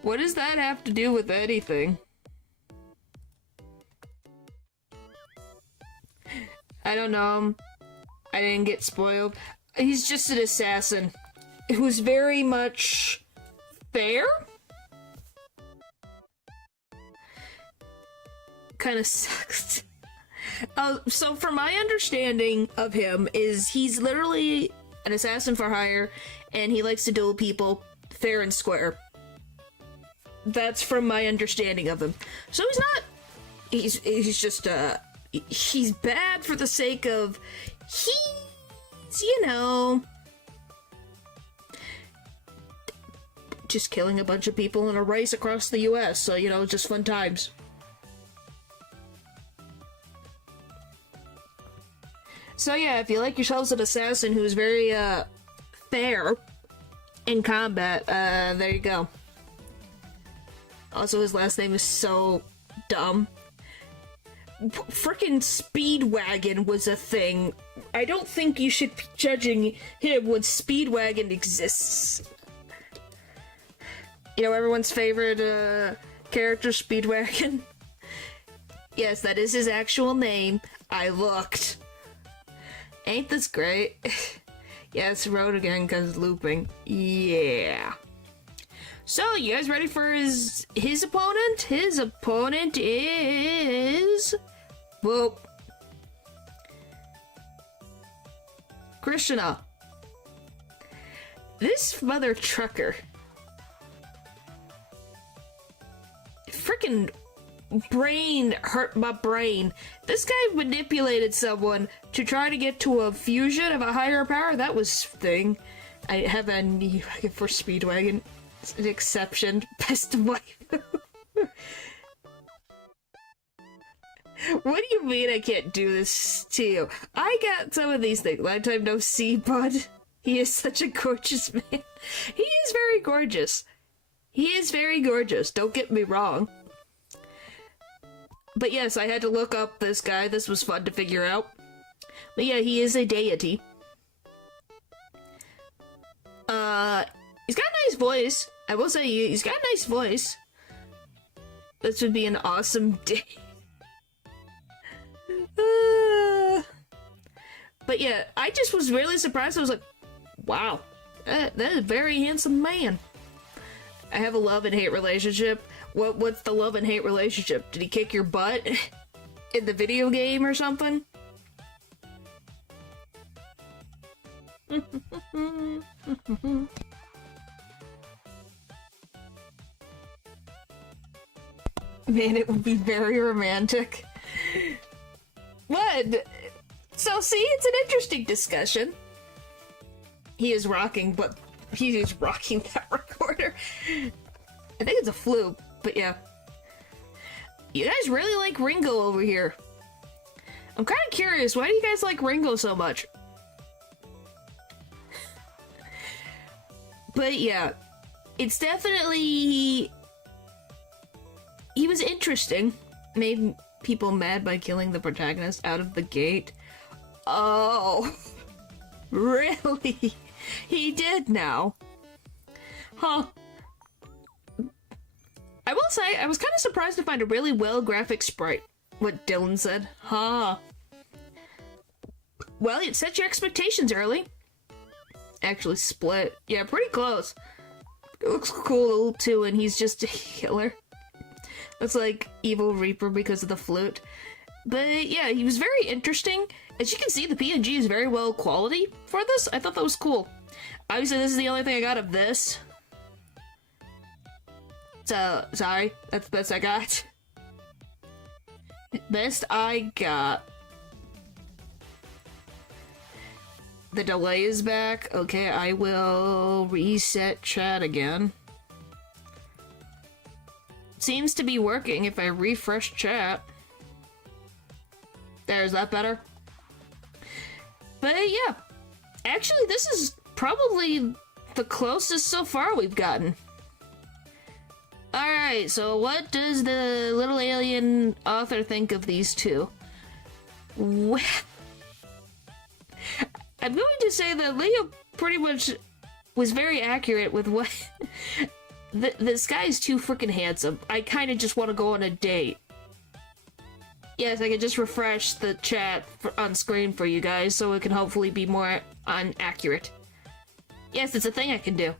What does that have to do with anything? I don't know. I didn't get spoiled. He's just an assassin who's very much fair. Kind of sucks. So from my understanding of him is he's literally an assassin for hire, and he likes to duel people fair and square. That's from my understanding of him. So he's not. He's just he's bad for the sake of he's, you know, just killing a bunch of people in a race across the US, so, you know, just fun times. So yeah, if you like yourselves an assassin who's very fair in combat, there you go. Also, his last name is so dumb. Frickin' Speedwagon was a thing. I don't think you should be judging him when Speedwagon exists. You know, everyone's favorite character, Speedwagon? Yes, that is his actual name. I looked. Ain't this great? Yeah, it's road again because looping. Yeah. So, you guys ready for his opponent? His opponent is... Whoop. Krishna. This mother trucker. Frickin' brain hurt my brain. This guy manipulated someone to try to get to a fusion of a higher power. That was thing. I have a knee for Speedwagon. It's an exception. Best of my... What do you mean I can't do this to you? I got some of these things. Long time no see, bud. He is such a gorgeous man. He is very gorgeous. He is very gorgeous. Don't get me wrong. But yes, I had to look up this guy. This was fun to figure out. But yeah, he is a deity. He's got a nice voice. I will say, he's got a nice voice. This would be an awesome day. But yeah, I just was really surprised. I was like, wow, that is a very handsome man. I have a love and hate relationship. What's the love and hate relationship? Did he kick your butt in the video game or something? Man, it would be very romantic. What? So, see, it's an interesting discussion. He is rocking, but he is rocking that recorder. I think it's a fluke, but yeah. You guys really like Ringo over here. I'm kind of curious, why do you guys like Ringo so much? But yeah, it's definitely... He was interesting. Made people mad by killing the protagonist out of the gate. Oh, really? He did now. Huh. I will say, I was kind of surprised to find a really well-graphic sprite. What Dylan said. Huh. Well, it set your expectations early. Actually split. Yeah, pretty close. It looks cool too, and he's just a killer. Looks like Evil Reaper because of the flute. But yeah, he was very interesting. As you can see, the PNG is very well quality for this. I thought that was cool. Obviously, this is the only thing I got of this. So, sorry, that's the best I got. Best I got. The delay is back. Okay, I will reset chat again. Seems to be working if I refresh chat. Is that better? But yeah, actually this is probably the closest so far we've gotten. Alright, so what does the little alien author think of these two? Well, I'm going to say that Leo pretty much was very accurate with what... This guy's too freaking handsome. I kind of just want to go on a date. Yes, I can just refresh the chat on screen for you guys so it can hopefully be more accurate. Yes, it's a thing I can do.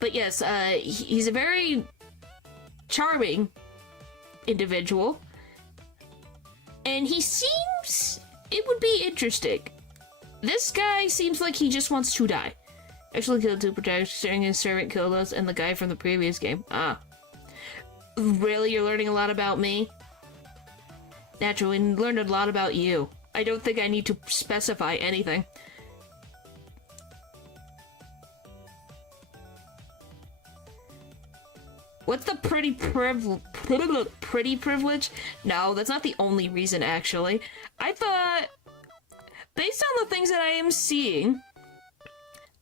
But yes, he's a very charming individual. And he seems... it would be interesting. This guy seems like he just wants to die. Actually killed two protectors, sharing his servant killed us, and the guy from the previous game. Ah. Really? You're learning a lot about me? Naturally, we learned a lot about you. I don't think I need to specify anything. What's the pretty privilege? No, that's not the only reason, actually. I thought, based on the things that I am seeing,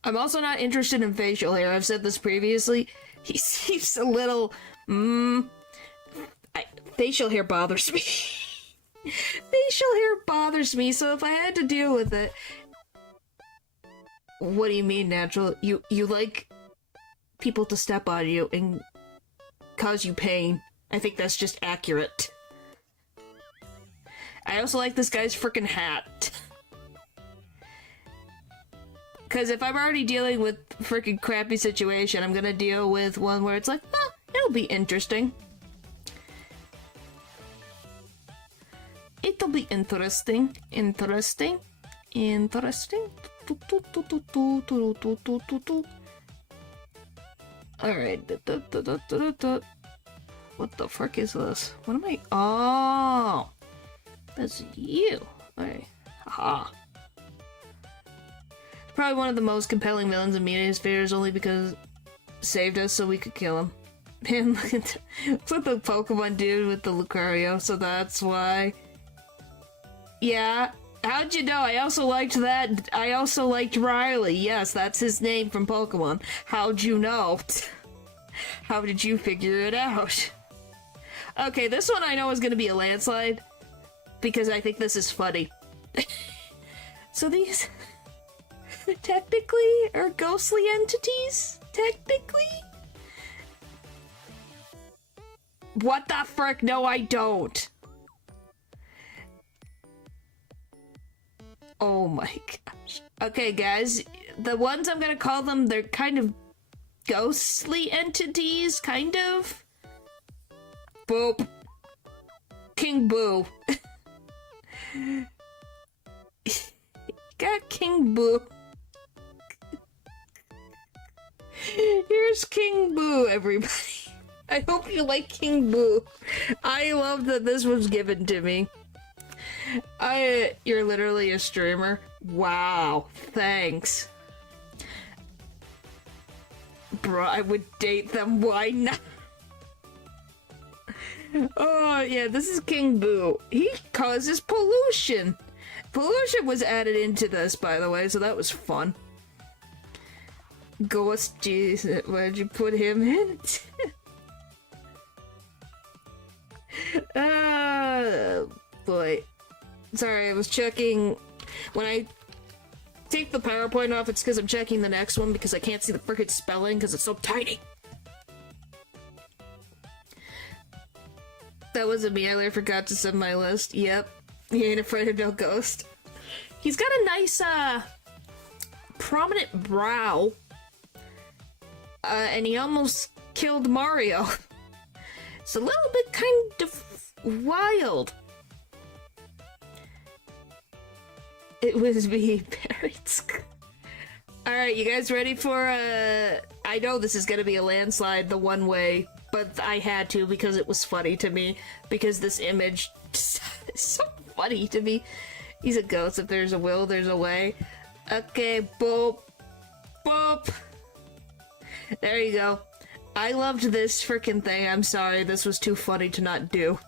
I'm also not interested in facial hair. I've said this previously. He seems a little, facial hair bothers me. Facial hair bothers me, so if I had to deal with it... What do you mean, natural? You like people to step on you and cause you pain. I think that's just accurate. I also like this guy's freaking hat. Because if I'm already dealing with freaking crappy situation, I'm gonna deal with one where it's like, it'll be interesting. It'll be interesting. Interesting. Interesting. Alright. What the frick is this? What am I? Oh! That's you. Alright. Haha. Probably one of the most compelling villains in media spheres, only because saved us so we could kill him. Man, look at the Pokemon dude with the Lucario, so that's why. Yeah, how'd you know? I also liked that. I also liked Riley. Yes, that's his name from Pokemon. How'd you know? How did you figure it out? Okay, this one I know is gonna be a landslide, because I think this is funny. So these... technically are ghostly entities? Technically? What the frick? No, I don't. Oh my gosh. Okay, guys. The ones I'm gonna call them, they're kind of ghostly entities, kind of. Boop. King Boo. Got King Boo. Here's King Boo, everybody. I hope you like King Boo. I love that this was given to me. You're literally a streamer? Wow, thanks. Bro, I would date them, why not? Oh, yeah, this is King Boo. He causes pollution. Pollution was added into this, by the way, so that was fun. Ghost, jeez, why'd you put him in? Boy. Sorry, I was checking. When I take the PowerPoint off, it's because I'm checking the next one because I can't see the frickin' spelling because it's so tiny. That wasn't me, I forgot to send my list. Yep. He ain't afraid of no ghost. He's got a nice, prominent brow. And he almost killed Mario. It's a little bit kind of wild. It was me, parents. Alright, you guys ready for I know this is gonna be a landslide the one way, but I had to because it was funny to me. Because this image is so funny to me. He's a ghost. If there's a will, there's a way. Okay, boop. Boop. There you go. I loved this freaking thing. I'm sorry, this was too funny to not do.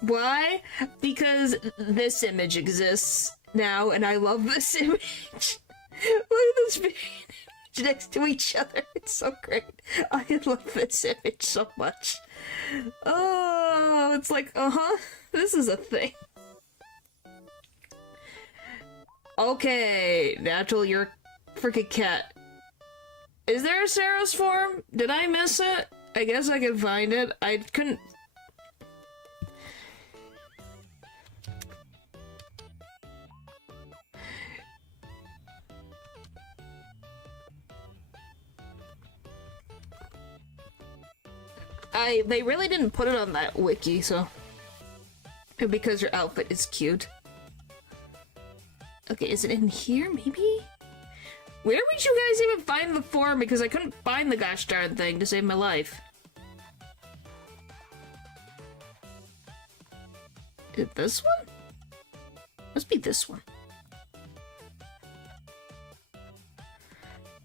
Why? Because this image exists now, and I love this image. Look at this image next to each other. It's so great. I love this image so much. Oh, it's like, this is a thing. Okay, Natural, you're a freaking cat. Is there a Saros form? Did I miss it? I guess I can find it. I couldn't... They really didn't put it on that wiki, so... Because your outfit is cute. Okay, is it in here, maybe? Where would you guys even find the form? Because I couldn't find the gosh darn thing to save my life. Is it this one? Must be this one.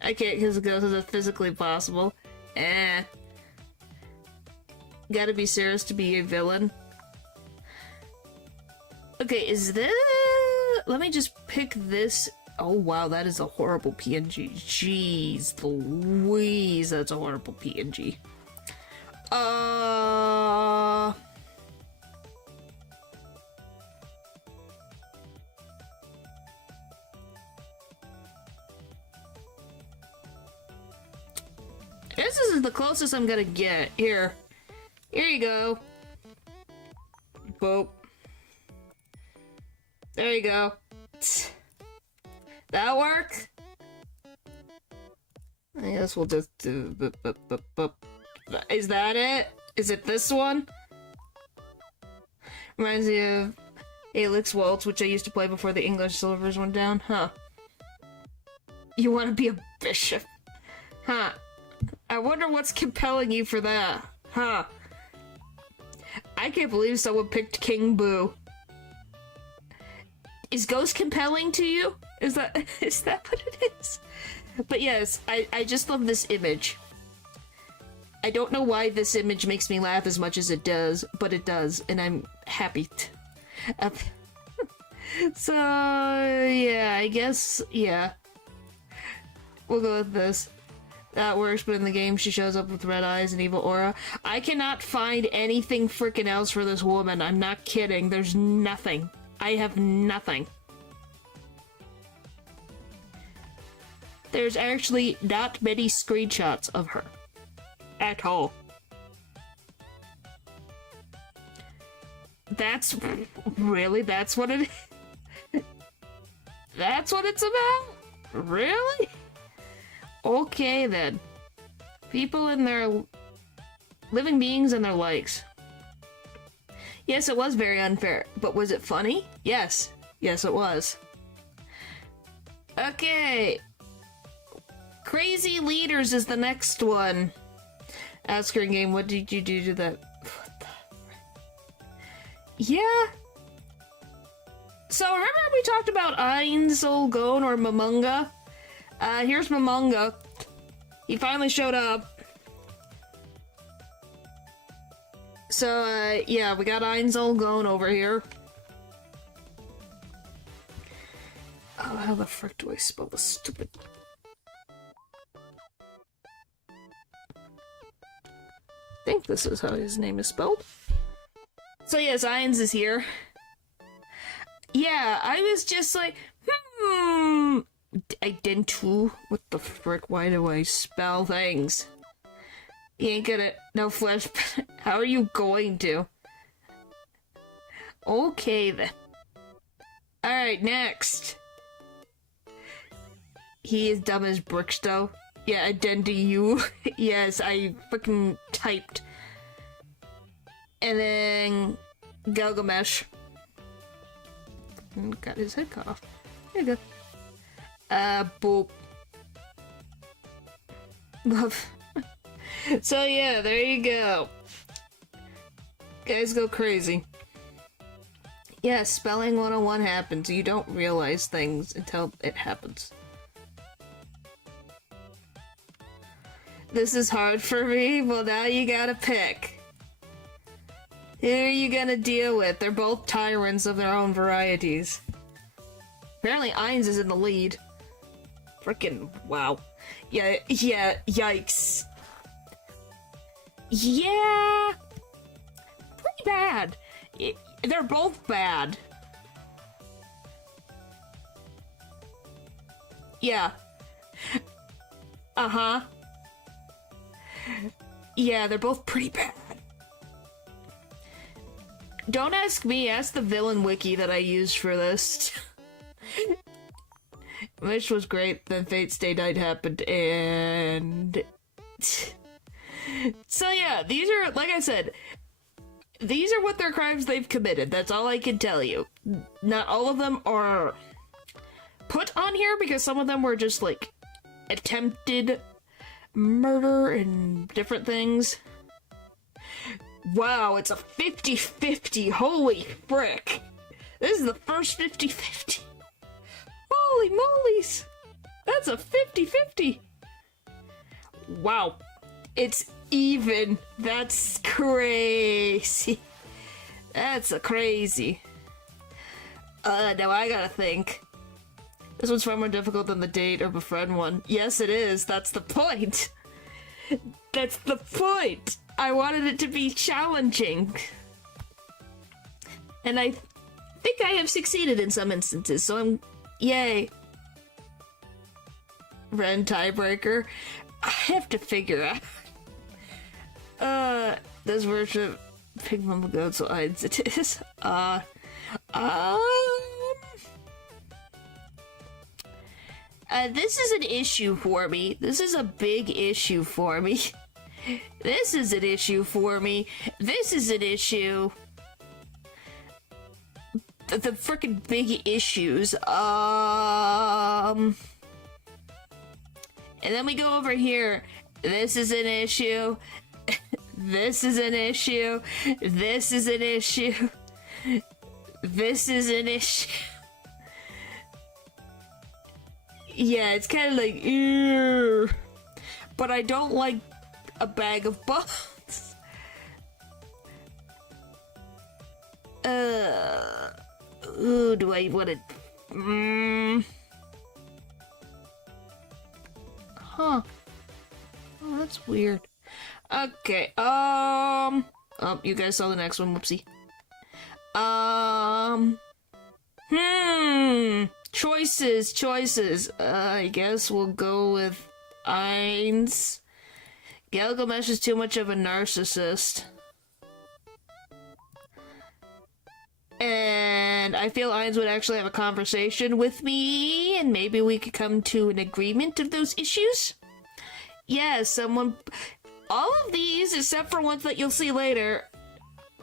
I can't because it goes as physically possible. Gotta be Saros to be a villain. Okay, is this... Let me just pick this. Oh wow, that is a horrible PNG. Jeez Louise, that's a horrible PNG. I guess this is the closest I'm gonna get. Here you go. Boop. There you go. That work? I guess we'll just do... Is that it? Is it this one? Reminds me of Alix Waltz, which I used to play before the English syllabus went down. Huh. You want to be a bishop? Huh. I wonder what's compelling you for that. Huh. I can't believe someone picked King Boo. Is Ghost compelling to you? Is that what it is? But yes, I just love this image. I don't know why this image makes me laugh as much as it does, but it does, and I'm happy. So, yeah, I guess, yeah. We'll go with this. That works, but in the game she shows up with red eyes and evil aura. I cannot find anything freaking else for this woman. I'm not kidding. There's nothing. I have nothing. There's actually not many screenshots of her. At all. That's... Really? That's what it is? That's what it's about? Really? Okay then. People and their... living beings and their likes. Yes, it was very unfair, but was it funny? Yes. Yes, it was. Okay. Crazy Leaders is the next one. Asker game, what did you do to that? What the frick? Yeah. So remember we talked about Einzelgone or Momonga? Here's Momonga. He finally showed up. So, yeah, we got Einzelgone over here. Oh, how the frick do I spell this stupid... I think this is how his name is spelled. So yes, Ainz is here. Yeah, I was just like, I didn't too. What the frick? Why do I spell things? You ain't gonna... No flesh... How are you going to? Okay, then. Alright, next. He is dumb as bricks, though. Yeah, identity you. Yes, I freaking typed. And then Gilgamesh. Got his head cut off. There you go. Boop. Love. So yeah, there you go. Guys go crazy. Yeah, spelling 101 happens. You don't realize things until it happens. This is hard for me. Well, now you gotta pick. Who are you gonna deal with? They're both tyrants of their own varieties. Apparently Ainz is in the lead. Frickin' wow. Yeah, yikes. Yeah! Pretty bad. They're both bad. Yeah. Uh-huh. Yeah, they're both pretty bad. Don't ask me, ask the villain wiki that I used for this. Which was great, then Fate's Day Night happened, and... So yeah, these are, like I said, these are what their crimes they've committed. That's all I can tell you. Not all of them are put on here, because some of them were just, like, attempted murder and different things. Wow, it's a 50-50. Holy frick. This is the first 50-50. Holy moly's. That's a 50-50. Wow. It's even. That's crazy. That's a crazy. Now I gotta think. This one's far more difficult than the date or befriend one. Yes, it is. That's the point. That's the point. I wanted it to be challenging. And I think I have succeeded in some instances, so I'm... Yay. Ren tiebreaker. I have to figure out. Does worship pig mumble goat, so Ainz it is. This is an issue for me. This is a big issue for me. This is an issue for me. This is an issue. The frickin' big issues. And then we go over here. This is an issue. This is an issue. This is an issue. This is an issue. Yeah, it's kind of like, ew. But I don't like a bag of bones. Ooh, do I want to... Huh. Oh, that's weird. Okay, oh, you guys saw the next one, whoopsie. Choices. I guess we'll go with Ainz. Gilgamesh is too much of a narcissist. And I feel Ainz would actually have a conversation with me, and maybe we could come to an agreement of those issues. Yeah, someone... All of these, except for ones that you'll see later,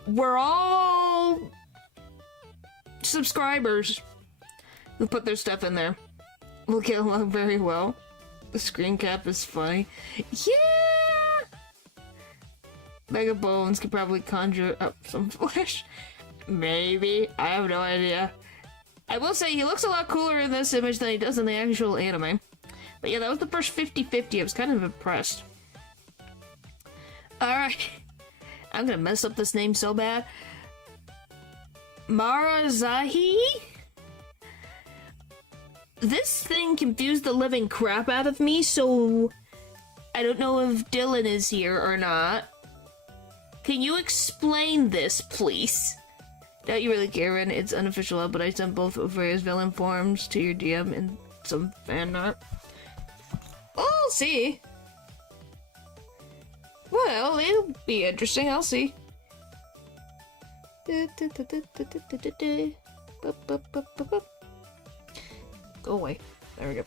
were all subscribers who put their stuff in there. We'll get along very well. The screen cap is funny. Yeah! Mega Bones could probably conjure up some flesh. Maybe. I have no idea. I will say he looks a lot cooler in this image than he does in the actual anime. But yeah, that was the first 50-50. I was kind of impressed. Alright. I'm gonna mess up this name so bad. Marazahi? This thing confused the living crap out of me, so I don't know if Dylan is here or not. Can you explain this, please? Don't you really care, Ren? It's unofficial, but I sent both of various villain forms to your DM and some fan art. I'll see. Well, it'll be interesting. I'll see. Go away. There we go.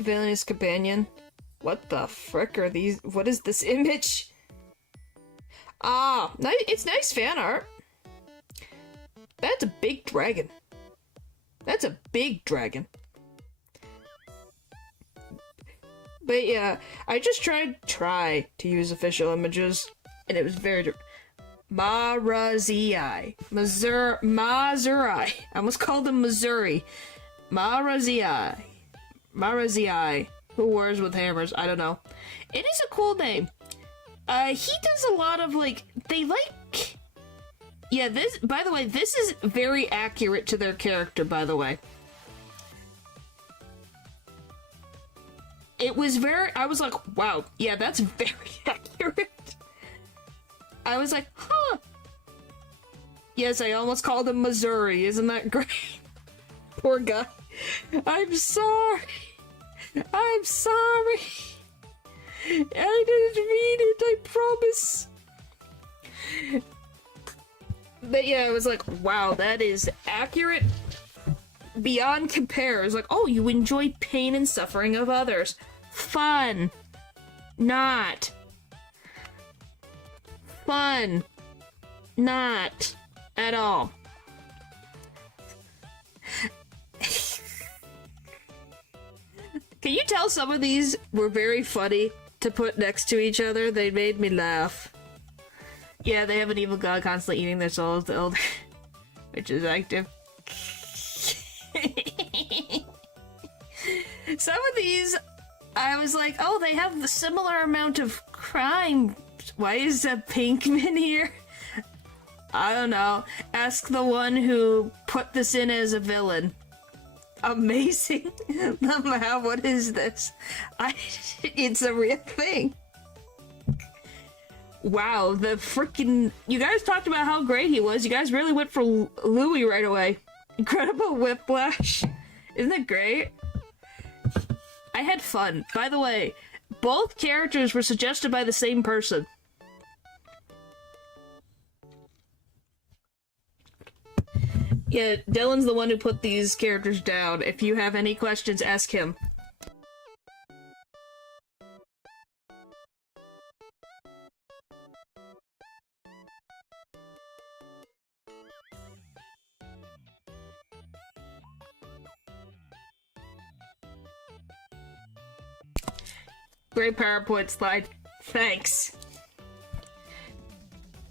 Villainous companion. What the frick are these? What is this image? Ah, it's nice fan art. That's a big dragon. That's a big dragon. But yeah, I just try to use official images, and it was very Marazii. Mazurai. I almost called him Missouri. Marazii. Who wars with hammers? I don't know. It is a cool name. He does a lot of, like, yeah, this, by the way, this is very accurate to their character, by the way. It was I was like, wow, yeah, that's very accurate. I was like, huh. Yes, I almost called him Missouri. Isn't that great? Poor guy. I'm sorry. I'm sorry. I didn't mean it, I promise. But yeah, I was like, wow, that is accurate beyond compare. It's like, oh, you enjoy pain and suffering of others. Fun. Not. Fun. Not. At all. Can you tell some of these were very funny to put next to each other? They made me laugh. Yeah, they have an evil god constantly eating their souls, the elder, which is active. Some of these, I was like, oh, they have the similar amount of crime. Why is a Pinkman here? I don't know. Ask the one who put this in as a villain. Amazing. What is this? It's a real thing. Wow, the freaking... You guys talked about how great he was. You guys really went for Louis right away. Incredible whiplash. Isn't it great? I had fun. By the way, both characters were suggested by the same person. Yeah, Dylan's the one who put these characters down. If you have any questions, ask him. Great PowerPoint slide. Thanks.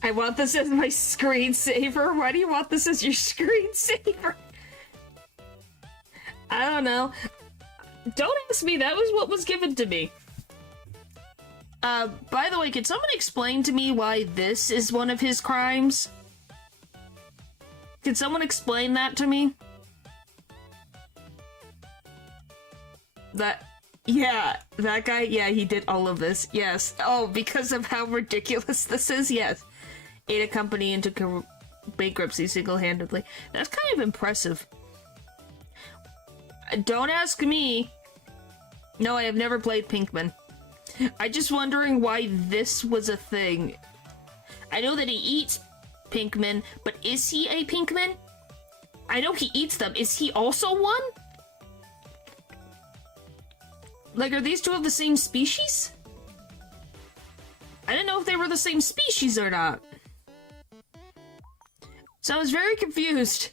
I want this as my screensaver. Why do you want this as your screensaver? I don't know. Don't ask me. That was what was given to me. By the way, can someone explain to me why this is one of his crimes? Can someone explain that to me? Yeah, that guy, yeah, he did all of this, yes. Oh, because of how ridiculous this is, yes. Ate a company into bankruptcy single-handedly. That's kind of impressive. Don't ask me. No, I have never played Pinkman. I'm just wondering why this was a thing. I know that he eats Pinkman, but is he a Pinkman? I know he eats them. Is he also one? Like, are these two of the same species? I didn't know if they were the same species or not. So I was very confused.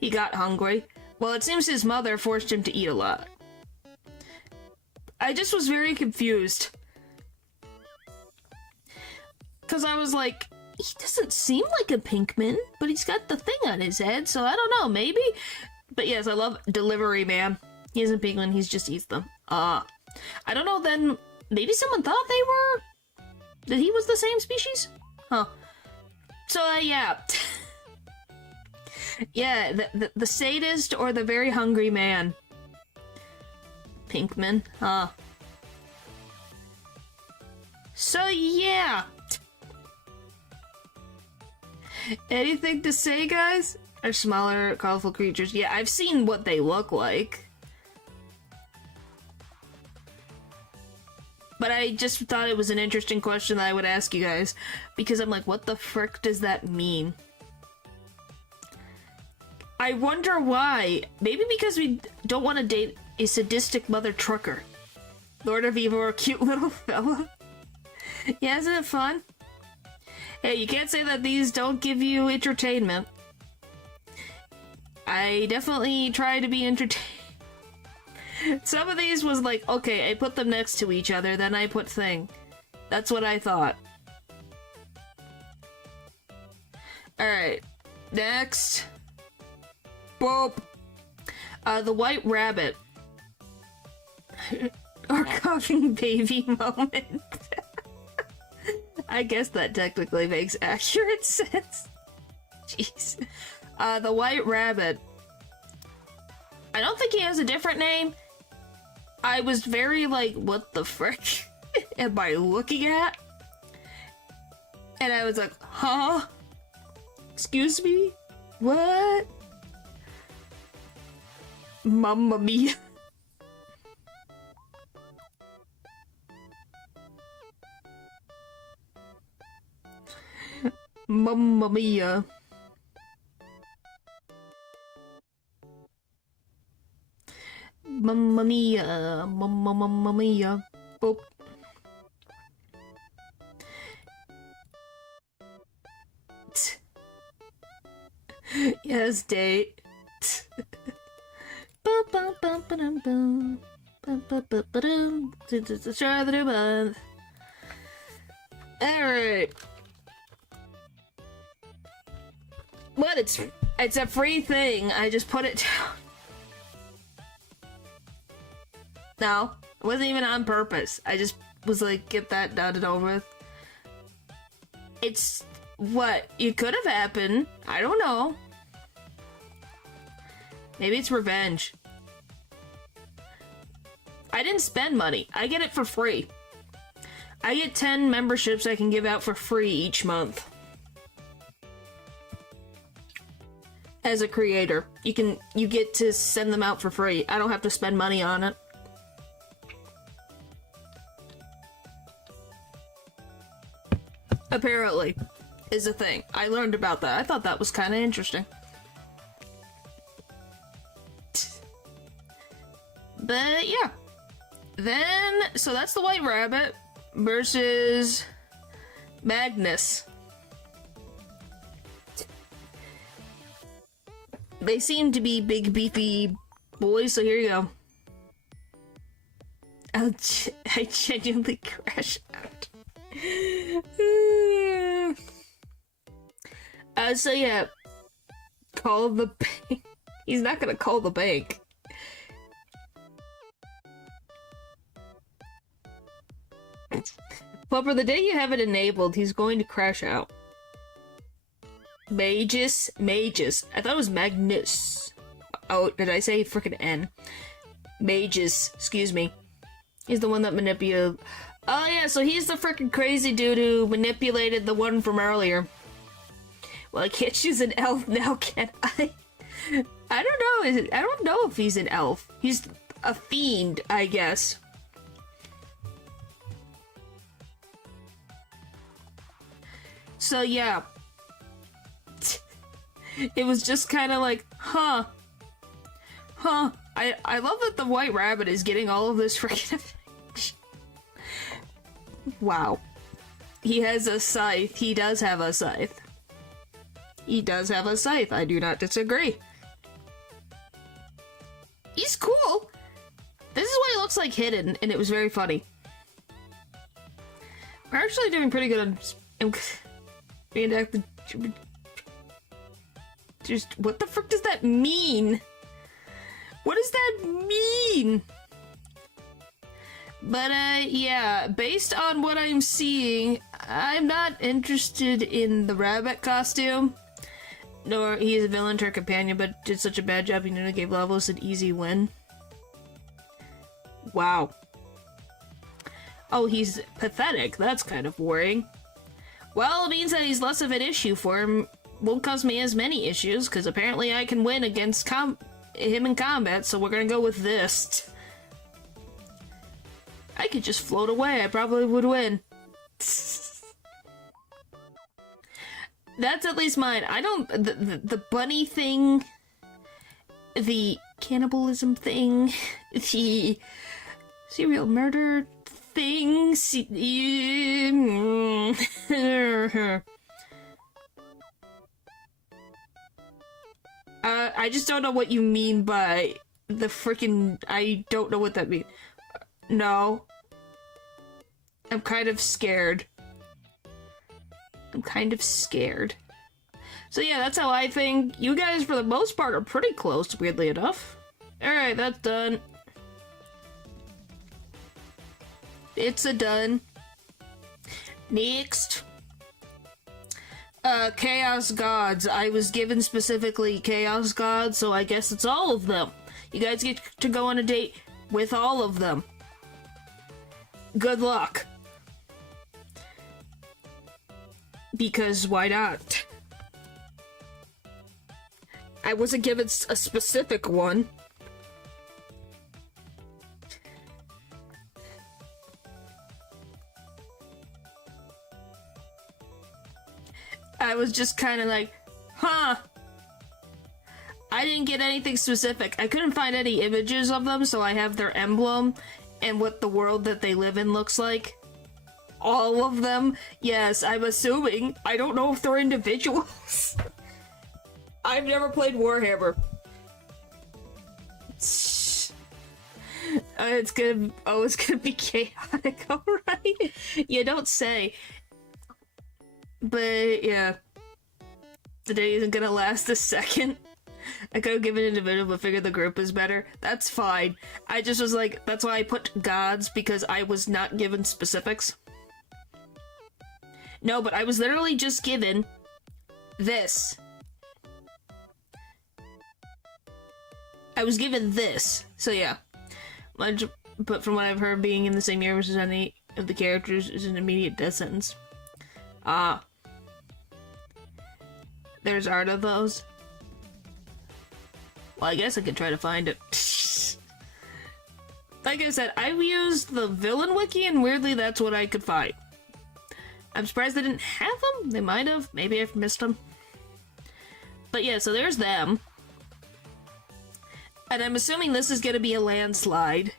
He got hungry. Well, it seems his mother forced him to eat a lot. I just was very confused. Because I was like, he doesn't seem like a Pinkman, but he's got the thing on his head, so I don't know, maybe? But yes, I love Delivery Man. He isn't Pinkman, he just eats them. I don't know, then maybe someone thought they were... that he was the same species? Huh. So, yeah. Yeah, the sadist or the very hungry man. Pinkman, huh. So, yeah. Anything to say, guys? Are smaller, colorful creatures. Yeah, I've seen what they look like. But I just thought it was an interesting question that I would ask you guys. Because I'm like, what the frick does that mean? I wonder why. Maybe because we don't want to date a sadistic mother trucker. Lord of Evil, a cute little fella. Yeah, isn't it fun? Hey, you can't say that these don't give you entertainment. I definitely try to be entertained. Some of these was like, okay, I put them next to each other, then I put thing. That's what I thought. Alright, next. Boop. The White Rabbit. Our coughing baby moment. I guess that technically makes accurate sense. Jeez. The White Rabbit. I don't think he has a different name. I was very like, what the frick am I looking at? And I was like, huh? Excuse me? What? Mamma mia. Mamma mia. Mamma mia. Mamma mia. Boop. Yes, date. Alright. What? It's a free thing. I just put it down. No, it wasn't even on purpose. I just was like, get that done and over with. It's what it could have happened. I don't know. Maybe it's revenge. I didn't spend money. I get it for free. I get 10 memberships I can give out for free each month. As a creator, you get to send them out for free. I don't have to spend money on it. Apparently, is a thing. I learned about that. I thought that was kind of interesting. But yeah. Then, so that's the White Rabbit versus Magnus. They seem to be big, beefy boys, so here you go. I genuinely crashed out. So yeah, call the bank. He's not gonna call the bank. But for the day you have it enabled, he's going to crash out. Magus. I thought it was Magnus. Oh, did I say frickin' N? Magus, excuse me. He's the one that manipulated. Oh yeah, so he's the frickin' crazy dude who manipulated the one from earlier. Well, I can't choose an elf now, can I? I don't know. I don't know if he's an elf. He's a fiend, I guess. So yeah. It was just kind of like, huh. I love that the White Rabbit is getting all of this freaking affection. Wow. He has a scythe. He does have a scythe. He does have a scythe. I do not disagree. He's cool. This is what he looks like hidden, and it was very funny. We're actually doing pretty good on reenacted. Just what the frick does that mean? What does that mean? But yeah, based on what I'm seeing, I'm not interested in the rabbit costume. Nor he's a villain to our companion, but did such a bad job he nearly gave Lavos an easy win. Wow. Oh, he's pathetic. That's kind of worrying. Well, it means that he's less of an issue for him. Won't cause me as many issues, because apparently I can win against him in combat, so we're gonna go with this. I could just float away. I probably would win. That's at least mine. I don't... The bunny thing... the cannibalism thing, the serial murder thing, I just don't know what you mean by the freaking... I don't know what that means. No. I'm kind of scared. I'm kind of scared. So yeah, that's how I think. You guys, for the most part, are pretty close, weirdly enough. Alright, that's done. It's a done. Next. Chaos Gods. I was given specifically Chaos Gods, so I guess it's all of them. You guys get to go on a date with all of them. Good luck. Because why not? I wasn't given a specific one. I was just kind of like, huh. I didn't get anything specific. I couldn't find any images of them, so I have their emblem and what the world that they live in looks like. All of them? Yes, I'm assuming. I don't know if they're individuals. I've never played Warhammer. It's gonna be chaotic, alright? You don't say. But, yeah. The day isn't gonna last a second. I could have given individual, but figured the group is better. That's fine. I just was like, that's why I put gods, because I was not given specifics. No, but I was literally just given this. I was given this. So yeah. But from what I've heard, being in the same universe as any of the characters is an immediate death sentence. Ah. There's art of those. Well, I guess I could try to find it. Like I said, I've used the villain wiki, and weirdly that's what I could find. I'm surprised they didn't have them. They might have. Maybe I've missed them. But yeah, so there's them. And I'm assuming this is gonna be a landslide.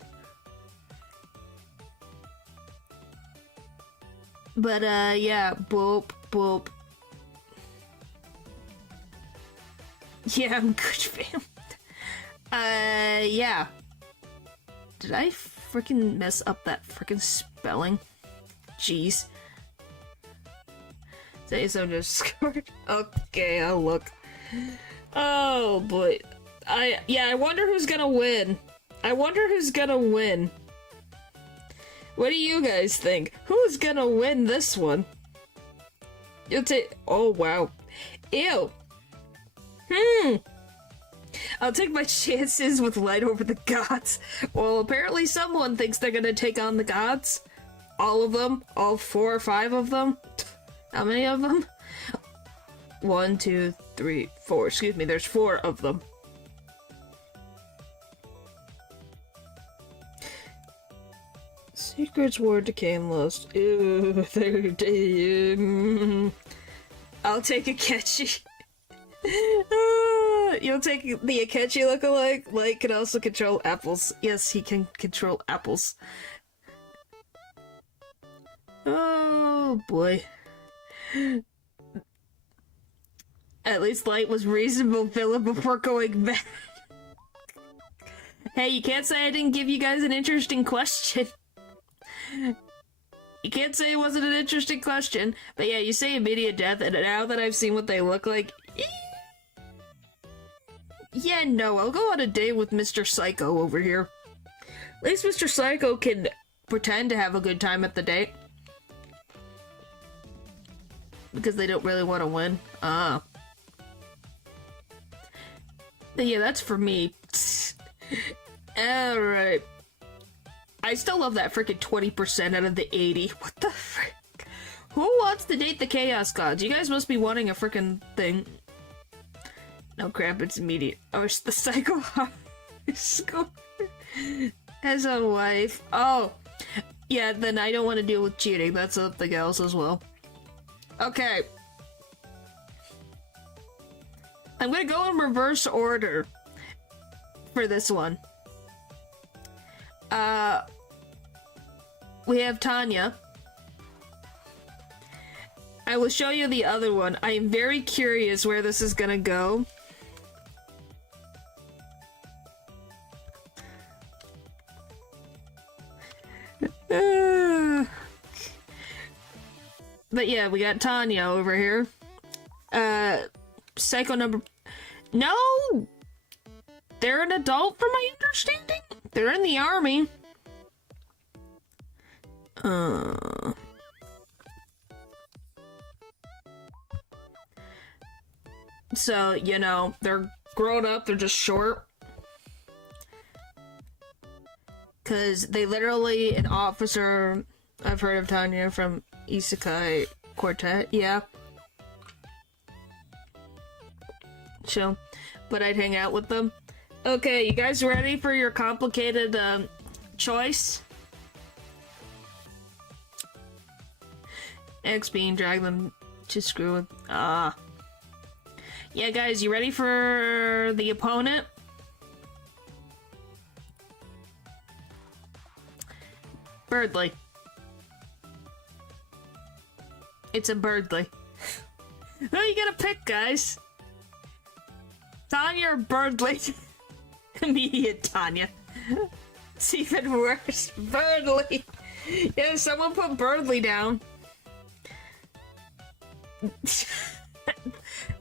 But, yeah. Boop, boop. Yeah, I'm good, fam. Yeah. Did I freaking mess up that freaking spelling? Jeez. Say so, Discord. Okay, I'll look. Oh, boy. I wonder who's gonna win. I wonder who's gonna win. What do you guys think? Who's gonna win this one? You'll take- oh, wow. Ew. I'll take my chances with light over the gods. Well, apparently someone thinks they're gonna take on the gods. All of them? All 4 or 5 of them? How many of them? 1, 2, 3, 4. Excuse me, there's 4 of them. Secrets, Ward, Decay, and Lust. Ew, I'll take Akechi. You'll take the Akechi lookalike. Light can also control apples. Yes, he can control apples. Oh boy. At least Light was reasonable villain before going back. Hey, you can't say I didn't give you guys an interesting question. You can't say it wasn't an interesting question. But yeah, you say immediate death, and now that I've seen what they look like... yeah, no, I'll go on a date with Mr. Psycho over here. At least Mr. Psycho can pretend to have a good time at the date. Because they don't really want to win. But yeah, that's for me. Alright. I still love that freaking 20% out of the 80. What the frick? Who wants to date the Chaos Gods? You guys must be wanting a freaking thing. No crap, it's immediate. Oh, it's the Psycho Score as a wife. Oh. Yeah, then I don't want to deal with cheating. That's something else as well. Okay. I'm gonna go in reverse order. for this one. We have Tanya. I will show you the other one. I am very curious where this is gonna go. But yeah, we got Tanya over here. Psycho number... No! They're an adult from my understanding? They're in the army. So, you know, they're grown up, they're just short. Cause they literally, an officer, I've heard of Tanya from Isekai Quartet, yeah. Chill. But I'd hang out with them. Okay, you guys ready for your complicated, choice? X being drag them to screw with, Yeah, guys, you ready for the opponent? Birdly. It's a Birdly. Who are you gonna pick, guys? Tanya or Birdly? Immediate Tanya. It's even worse. Birdly. Yeah, someone put Birdly down.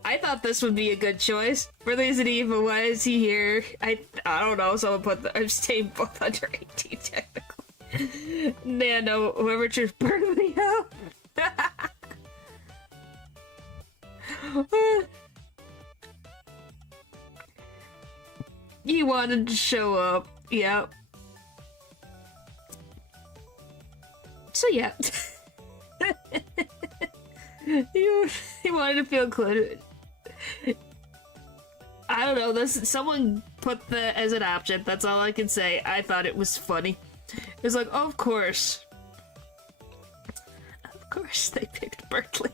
I thought this would be a good choice. Birdly isn't even. Why is he here? I don't know. Someone put I'm staying both under 18 technically. Yeah, no, whoever chose Birdly up. He wanted to show up. Yep. So yeah. he wanted to feel included. I don't know, someone put that as an option, that's all I can say. I thought it was funny. It was like, oh, of course. Of course they picked Berkeley.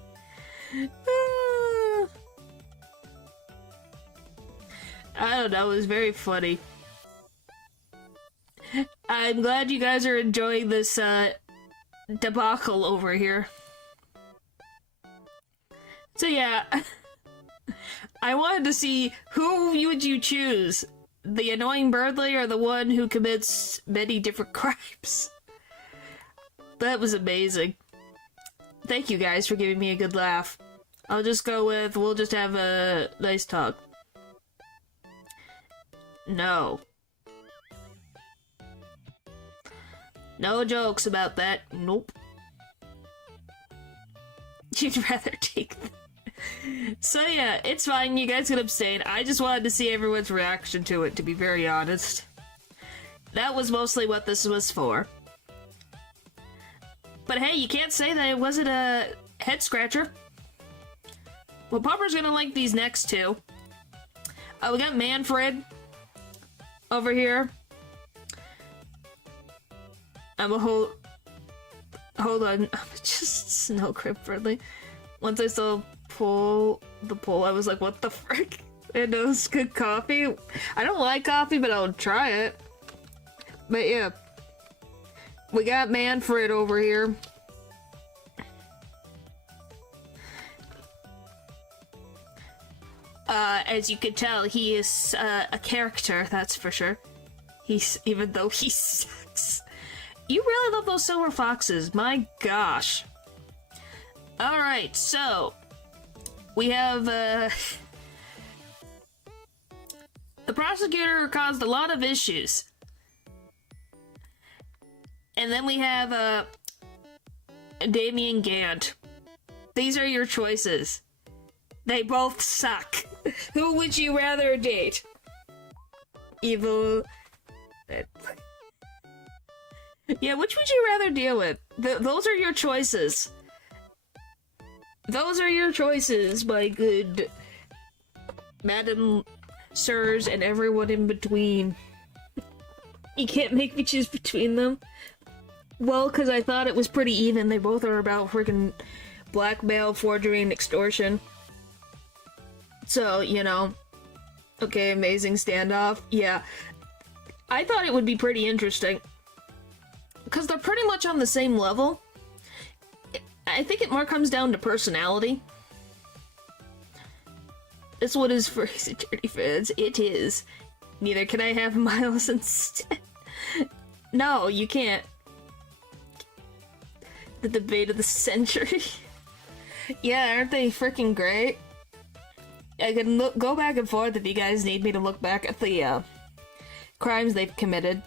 I don't know, it was very funny. I'm glad you guys are enjoying this, debacle over here. So yeah, I wanted to see who would you choose? The annoying Birdly or the one who commits many different crimes? That was amazing. Thank you guys for giving me a good laugh. I'll just go with, we'll just have a nice talk. No. No jokes about that. Nope. You'd rather take them. So yeah, it's fine, you guys can abstain. I just wanted to see everyone's reaction to it, to be very honest. That was mostly what this was for. But hey, you can't say that it wasn't a head scratcher. Well, Popper's gonna like these next two. We got Manfred over here. I'm a hold on, I'm just Snow Crypt Friendly. Once I saw pull the poll, I was like, what the frick? And it was good coffee. I don't like coffee, but I'll try it. But yeah, we got Manfred over here. As you can tell, he is a character, that's for sure. Even though he sucks. You really love those silver foxes, my gosh. Alright, so we have the prosecutor caused a lot of issues. And then we have Damien Gant. These are your choices. They both suck. Who would you rather date? Evil. Yeah, which would you rather deal with? Those are your choices. Those are your choices, my good madam, sirs, and everyone in between. You can't make me choose between them. Well, because I thought it was pretty even. They both are about freaking blackmail, forgery, and extortion. So, you know. Okay, amazing standoff. Yeah. I thought it would be pretty interesting. Because they're pretty much on the same level. I think it more comes down to personality. This one is for security fans. It is. Neither can I have Miles instead. No, you can't. The debate of the century. Yeah, aren't they freaking great? I can go back and forth if you guys need me to look back at the crimes they've committed.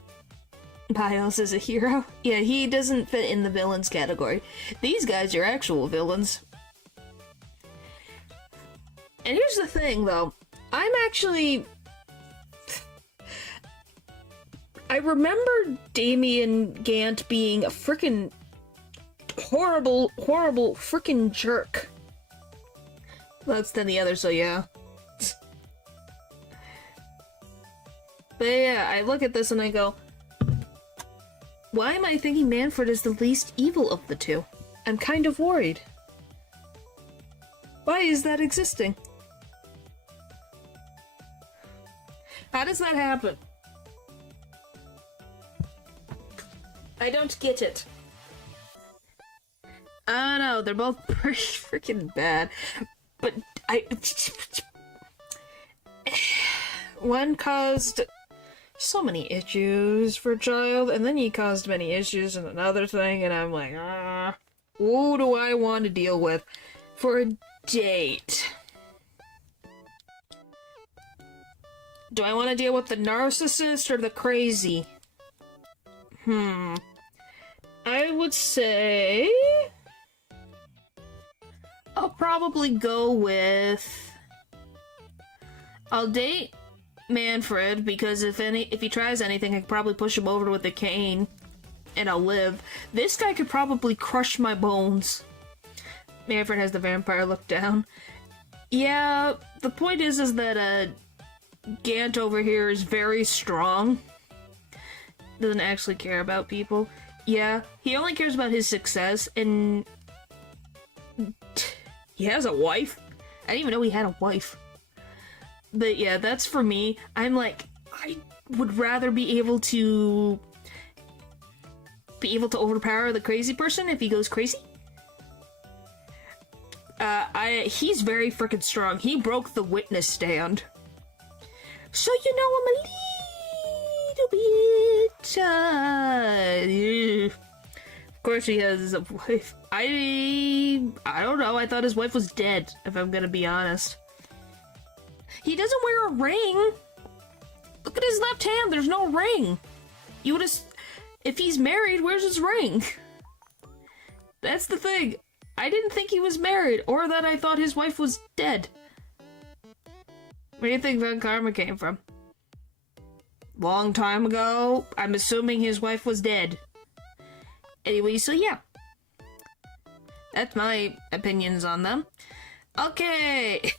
Miles is a hero. Yeah, he doesn't fit in the villains category. These guys are actual villains. And here's the thing, though. I'm actually... I remember Damien Gant being a frickin' horrible, horrible frickin' jerk. Less than the other, so yeah. But yeah, I look at this and I go, why am I thinking Manfred is the least evil of the two? I'm kind of worried. Why is that existing? How does that happen? I don't get it. I don't know, they're both pretty freaking bad. But one caused so many issues for a child, and then he caused many issues in another thing, and I'm like, who do I want to deal with for a date? Do I want to deal with the narcissist or the crazy? I would say... I'll probably go with... I'll date Manfred, because if he tries anything, I could probably push him over with a cane, and I'll live. This guy could probably crush my bones. Manfred has the vampire look down. Yeah, the point is that, Gant over here is very strong. Doesn't actually care about people. Yeah, he only cares about his success, and... He has a wife? I didn't even know he had a wife. But yeah, that's for me. I'm like, I would rather be able to overpower the crazy person if he goes crazy. He's very freaking strong. He broke the witness stand. So you know him a little bit. Of course he has a wife. I don't know. I thought his wife was dead, if I'm gonna be honest. He doesn't wear a ring. Look at his left hand. There's no ring. You would have... If he's married, where's his ring? That's the thing. I didn't think he was married, or that I thought his wife was dead. Where do you think Von Karma came from? Long time ago. I'm assuming his wife was dead. Anyway, so yeah. That's my opinions on them. Okay.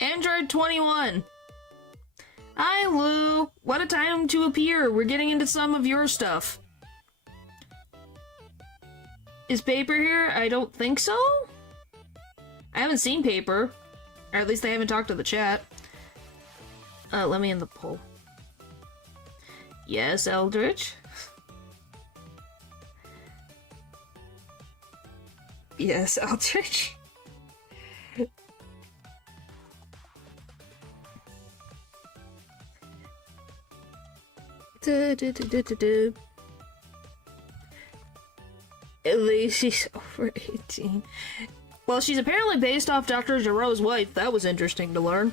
Android 21. Hi, Lou. What a time to appear. We're getting into some of your stuff. Is Paper here? I don't think so. I haven't seen Paper. Or at least I haven't talked to the chat. Let me in the poll. Yes, Eldritch. Yes, Eldritch. At least she's over 18. Well, she's apparently based off Dr. Giroux's wife. That was interesting to learn.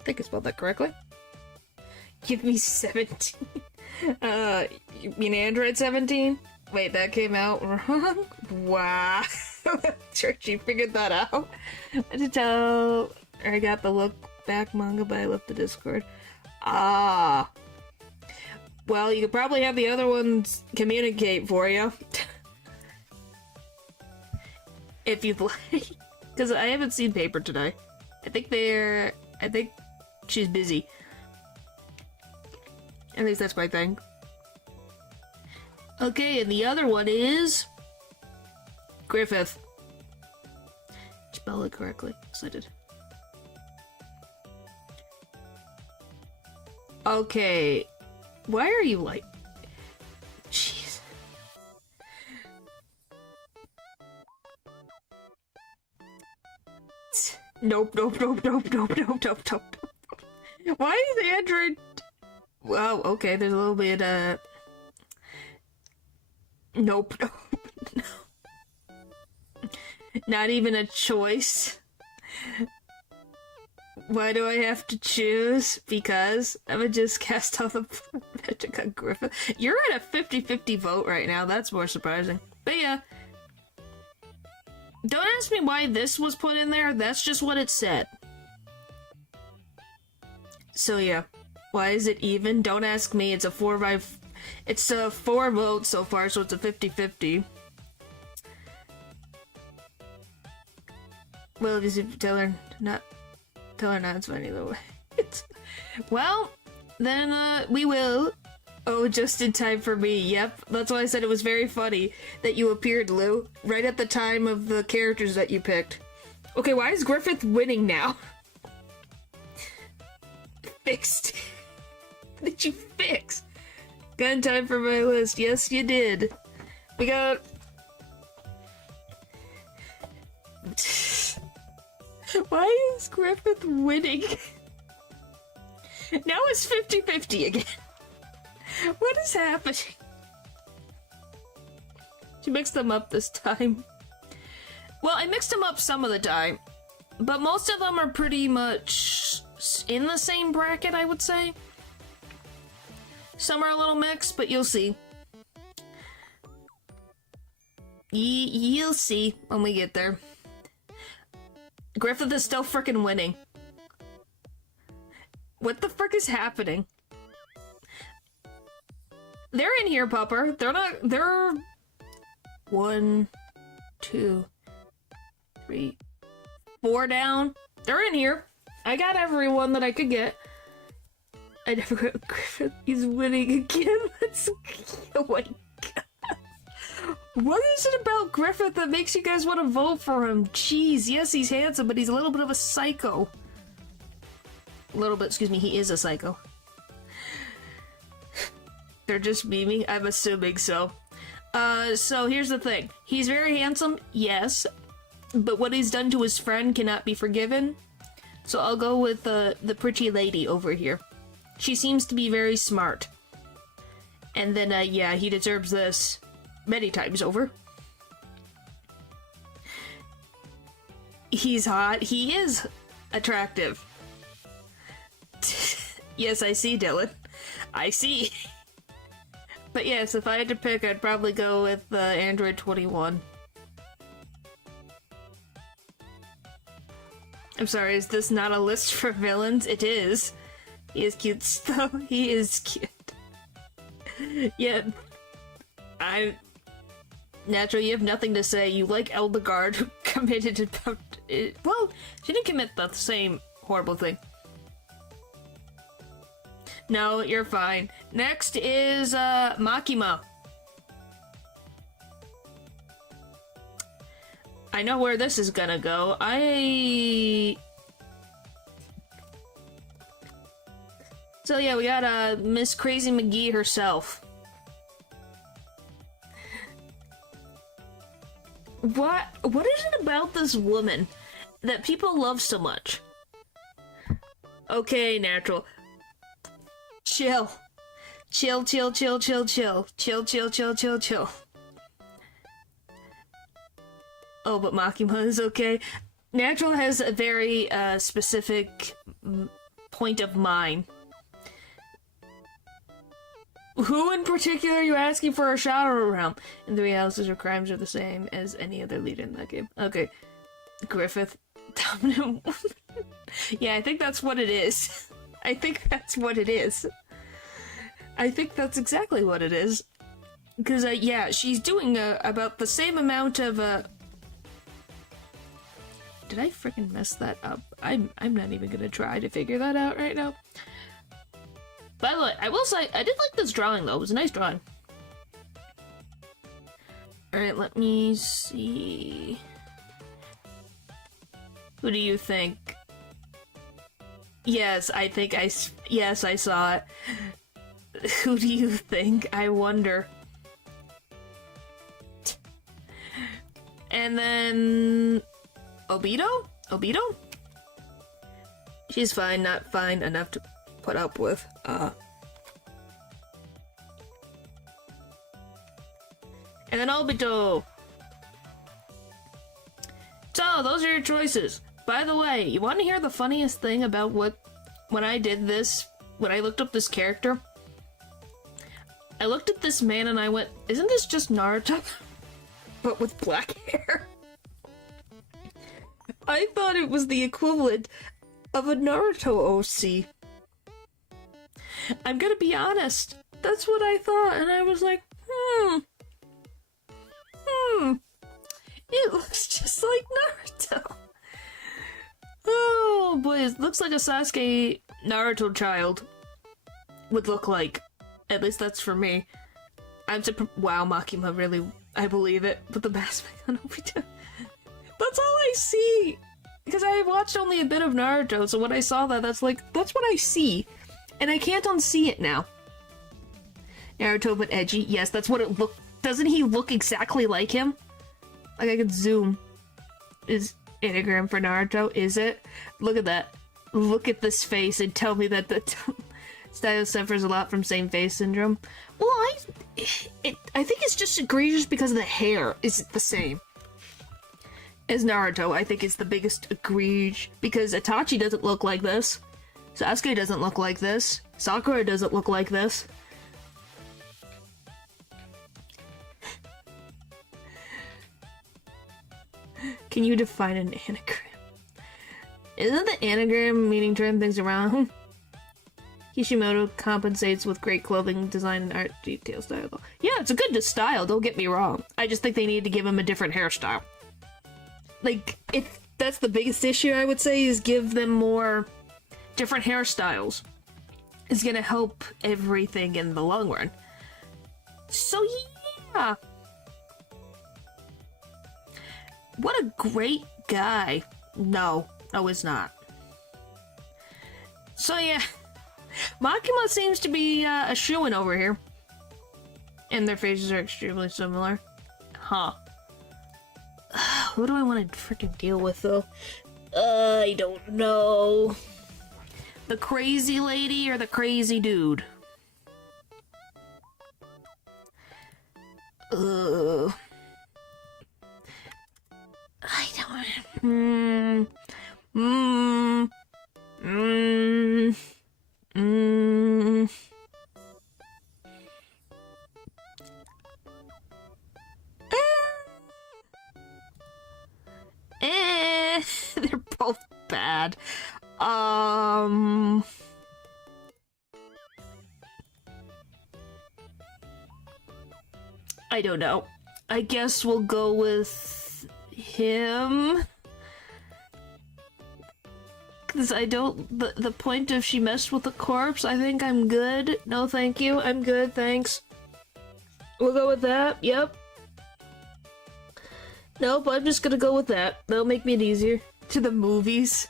I think I spelled that correctly. Give me 17. You mean Android 17? Wait, that came out wrong? Wow. Church, you figured that out? I got the look back manga, but I left the Discord. Ah. Well, you could probably have the other ones communicate for you. If you'd like. Because I haven't seen Paper today. I think she's busy. At least that's my thing. Okay, and the other one is... Griffith. Spell it correctly. Yes, I did. Okay. Why are you like... Jeez. Nope. Why is Android... Well, okay, there's a little bit, Nope. Not even a choice. Why do I have to choose? Because I would just cast out the magic on Griffith. You're at a 50-50 vote right now. That's more surprising. But yeah. Don't ask me why this was put in there. That's just what it said. So yeah. Why is it even? Don't ask me. It's a 4 votes so far, so it's a 50-50. Well, just tell her not it's fine either way. Well, then we will. Oh, just in time for me. Yep, that's why I said it was very funny that you appeared, Lou, right at the time of the characters that you picked. Okay, why is Griffith winning now? Fixed. What did you fix? Got in time for my list. Yes, you did. We got... Why is Griffith winning? Now it's 50-50 again. What is happening? She mixed them up this time. Well, I mixed them up some of the time, but most of them are pretty much in the same bracket, I would say. Some are a little mixed, but you'll see. You'll see when we get there. Griffith is still frickin' winning. What the frick is happening? They're in here, Pupper. They're 1, 2, 3, 4 down. They're in here. I got everyone that I could get. I never got Griffith. He's winning again. That's... Oh my god. What is it about Griffith that makes you guys want to vote for him? Jeez, yes, he's handsome, but he's a little bit of a psycho. A little bit, excuse me, he is a psycho. They're just memeing? I'm assuming so. So here's the thing. He's very handsome, yes, but what he's done to his friend cannot be forgiven. So I'll go with the pretty lady over here. She seems to be very smart. And then, yeah, he deserves this many times over. He's hot. He is attractive. Yes, I see, Dylan. I see. But yes, if I had to pick, I'd probably go with Android 21. I'm sorry, is this not a list for villains? It is. He is cute stuff. He is cute. Yeah. Naturally, you have nothing to say. You like Eldegard, who committed about it. Well, she didn't commit the same horrible thing. No, you're fine. Next is, Makima. I know where this is gonna go. So yeah, we got, Miss Crazy McGee herself. What is it about this woman that people love so much? Okay, Natural. Chill. Chill, chill, chill, chill, chill. Chill, chill, chill, chill, chill. Oh, but Makima is okay. Natural has a very, specific point of mind. Who in particular are you asking for a shout out around? And the realities or crimes are the same as any other leader in that game. Okay. Griffith. Dominant. Yeah, I think that's what it is. I think that's what it is. I think that's exactly what it is. Because, yeah, she's doing about the same amount of, Did I freaking mess that up? I'm not even gonna try to figure that out right now. By the way, I will say, I did like this drawing, though. It was a nice drawing. Alright, let me see... Who do you think? Yes, yes, I saw it. Who do you think? I wonder. And then... Obito? Obito? She's fine, not fine enough to put up with. And then Obito! So, those are your choices. By the way, you want to hear the funniest thing about when I did this, when I looked up this character? I looked at this man and I went, isn't this just Naruto? But with black hair? I thought it was the equivalent of a Naruto OC. I'm gonna be honest, that's what I thought, and I was like, it looks just like Naruto. Oh boy, it looks like a Sasuke Naruto child would look like. At least that's for me. Wow, Makima, really, I believe it. Put the mask back on Obito. That's all I see! Because I watched only a bit of Naruto, so when I saw that, that's what I see. And I can't unsee it now. Naruto but edgy. Yes, that's what it looked. Doesn't he look exactly like him? Like I could zoom. Is anagram for Naruto? Is it? Look at that. Look at this face and tell me that the style suffers a lot from same face syndrome. Well, I think it's just egregious because of the hair is the same as Naruto. I think it's the biggest egregious because Itachi doesn't look like this. Sasuke doesn't look like this. Sakura doesn't look like this. Can you define an anagram? Isn't the anagram meaning turn things around? Kishimoto compensates with great clothing design and art detail style. Yeah, it's a good style, don't get me wrong. I just think they need to give him a different hairstyle. Like, that's the biggest issue, I would say, is give them more different hairstyles. It's gonna help everything in the long run. So, yeah. What a great guy. No, it's not. So, yeah. Makima seems to be a shoo-in over here. And their faces are extremely similar. Huh. Who do I want to freaking deal with, though? I don't know. The crazy lady or the crazy dude? I don't... They're both bad. I don't know. I guess we'll go with him. Because I don't... The point of she messed with the corpse, I think I'm good. No, thank you. I'm good, thanks. We'll go with that. Yep. Nope, I'm just gonna go with that. That'll make it easier. To the movies.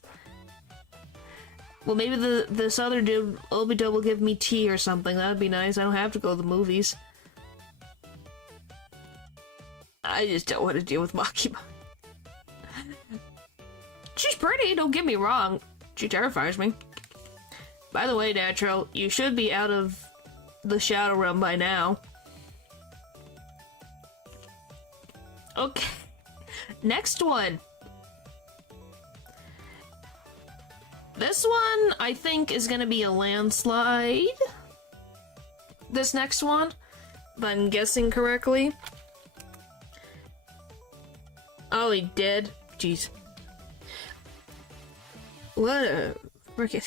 Well, maybe this other dude, Obito, will give me tea or something. That'd be nice. I don't have to go to the movies. I just don't want to deal with Makima. She's pretty, don't get me wrong. She terrifies me. By the way, Natural, you should be out of the Shadow Realm by now. Okay. Next one. This one, I think, is gonna be a landslide. This next one, if I'm guessing correctly. Oh, he did? Jeez. What a frickin'...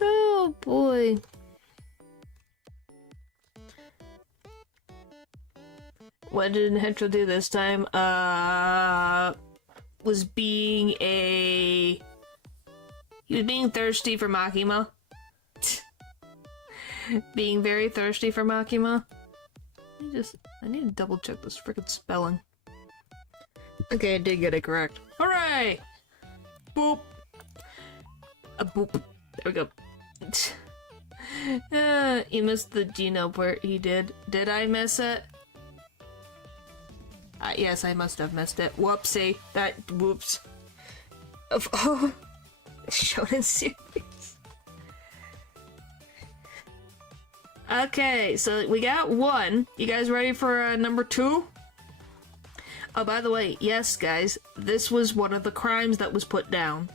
Oh, boy. What did Hetro do this time? Was being a... He was being thirsty for Makima. Being very thirsty for Makima. I need to double check this frickin' spelling. Okay, I did get it correct. Hooray! Boop. A boop. There we go. You missed the Gino part. He did. Did I miss it? Yes, I must have missed it. Whoopsie. Whoops. Oh. Shonen series. Okay, so we got one. You guys ready for number 2? Oh, by the way, yes, guys, this was one of the crimes that was put down.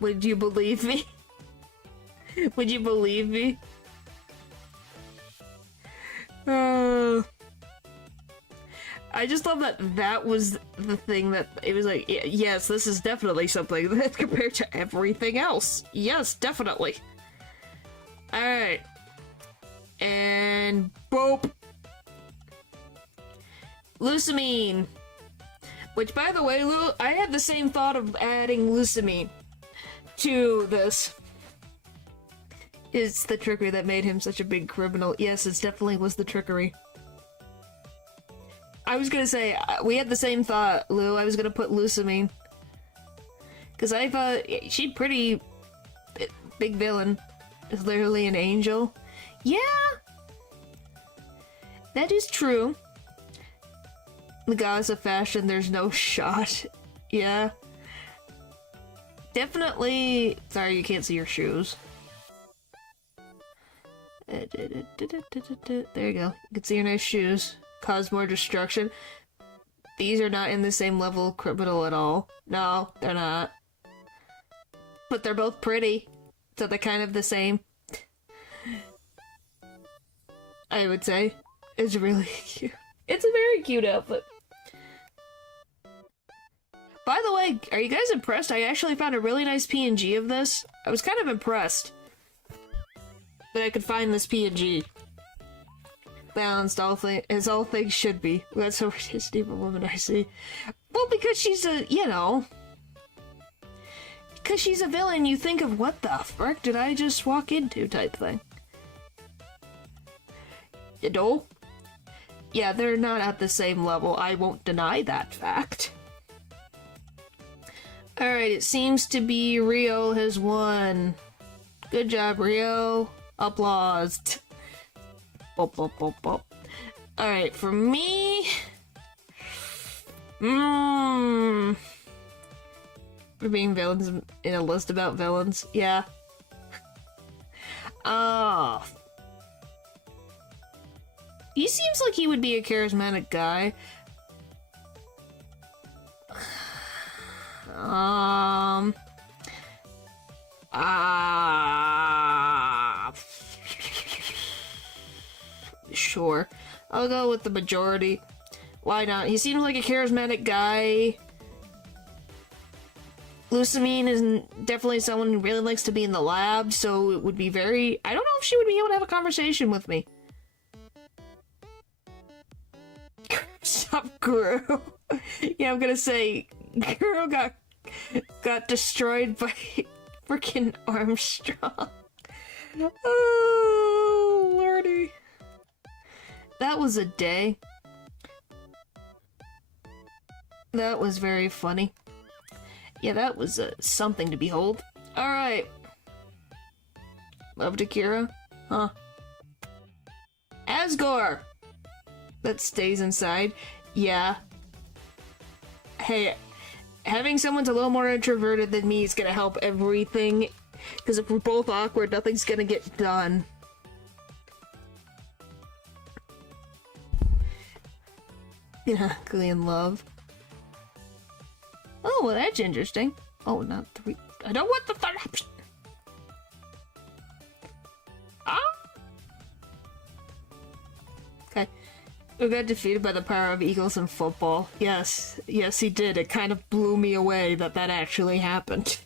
Would you believe me? Would you believe me? I just love that that was the thing that it was like, yes, this is definitely something that's compared to everything else. Yes, definitely. Alright. And boop. Lucamine. Which, by the way, I had the same thought of adding Lucamine to this. It's the trickery that made him such a big criminal. Yes, it definitely was the trickery. I was gonna say, we had the same thought, Lou. I was gonna put Lucamine. Because I thought, she's pretty big villain. Is literally an angel. Yeah! That is true. The goddess of fashion, there's no shot. Yeah. Definitely... Sorry, you can't see your shoes. There you go. You can see your nice shoes. Cause more destruction. These are not in the same level of criminal at all. No, they're not. But they're both pretty. So they're kind of the same. I would say. It's really cute. It's a very cute outfit. By the way, are you guys impressed? I actually found a really nice PNG of this. I was kind of impressed that I could find this PNG. Balanced, as all things should be. That's a stupid woman I see. Well, because she's a, you know... Because she's a villain, you think of, what the frick did I just walk into type thing. You know? Yeah, they're not at the same level. I won't deny that fact. Alright, it seems to be Rio has won. Good job, Rio. Applause. Bop, bop, bop, bop. Alright, for me... We're being villains in a list about villains. Yeah. Oh. He seems like he would be a charismatic guy. Sure. I'll go with the majority. Why not? He seems like a charismatic guy. Lucamine is definitely someone who really likes to be in the lab, so it would be very... I don't know if she would be able to have a conversation with me. Stop, Guru. Yeah, I'm gonna say, Guru got destroyed by freaking Armstrong. Oh, lordy. That was a day. That was very funny. Yeah, that was something to behold. Alright. Love to Kira? Huh. Asgore! That stays inside. Yeah. Hey, having someone's a little more introverted than me is gonna help everything. Because if we're both awkward, nothing's gonna get done. Yeah, in love. Oh, well, that's interesting. Oh, not 3. I don't want the third option. Ah! Okay. We got defeated by the power of eagles in football. Yes. Yes, he did. It kind of blew me away that actually happened.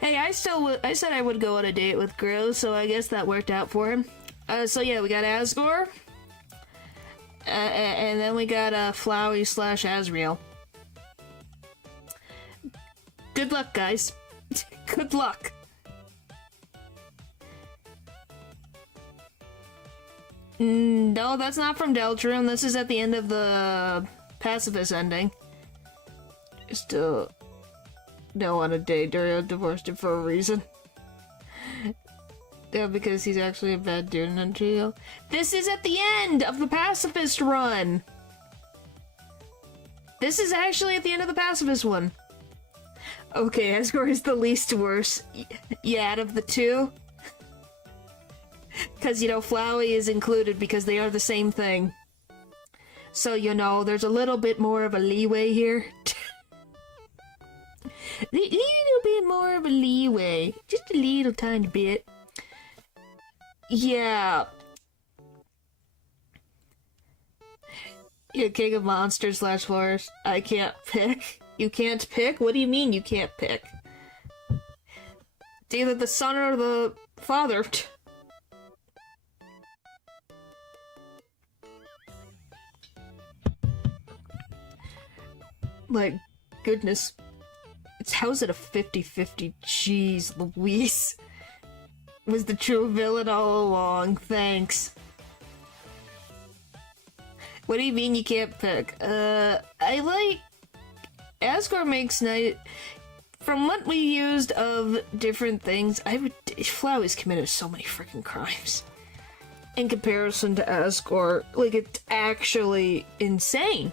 Hey, I said I would go on a date with Grills, so I guess that worked out for him. So yeah, we got Asgore. And then we got Flowey / Asriel. Good luck, guys. Good luck. No, that's not from Deltrum. This is at the end of the pacifist ending. Still don't want to date Dario, divorced him for a reason. Yeah, because he's actually a bad dude in jail. This is at the end of the pacifist run! This is actually at the end of the pacifist one. Okay, Asgore is the least worse. Yeah, out of the two. Because, you know, Flowey is included because they are the same thing. So, you know, there's a little bit more of a leeway here. Little bit more of a leeway. Just a little tiny bit. Yeah. You're king of monsters / horrors. I can't pick. You can't pick? What do you mean you can't pick? It's either the son or the father. My goodness. How's it a 50-50? Jeez Louise. Was the true villain all along. Thanks. What do you mean you can't pick? I like... Asgore makes nice... From what we used of different things, Flowey's committed so many freaking crimes. In comparison to Asgore, like, it's actually insane.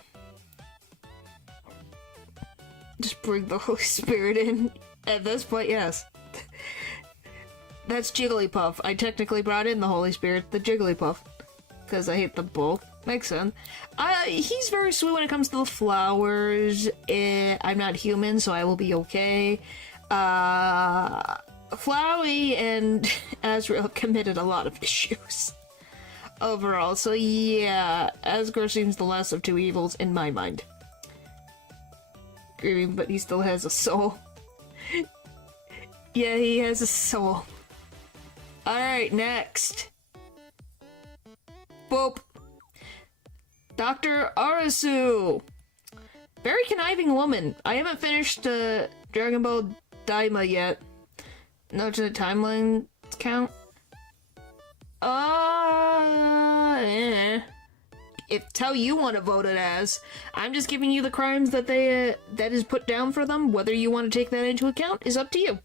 Just bring the Holy Spirit in. At this point, yes. That's Jigglypuff. I technically brought in the Holy Spirit, the Jigglypuff. Because I hate them both. Makes sense. He's very sweet when it comes to the flowers. I'm not human, so I will be okay. Flowey and Azrael committed a lot of issues. Overall, so yeah, Asgore seems the less of two evils in my mind. Grieving, but he still has a soul. Yeah, he has a soul. Alright, next. Boop. Dr. Arasu! Very conniving woman. I haven't finished Dragon Ball Daima yet. No, to the timeline count? It's how you want to vote it as. I'm just giving you the crimes that that is put down for them. Whether you want to take that into account is up to you.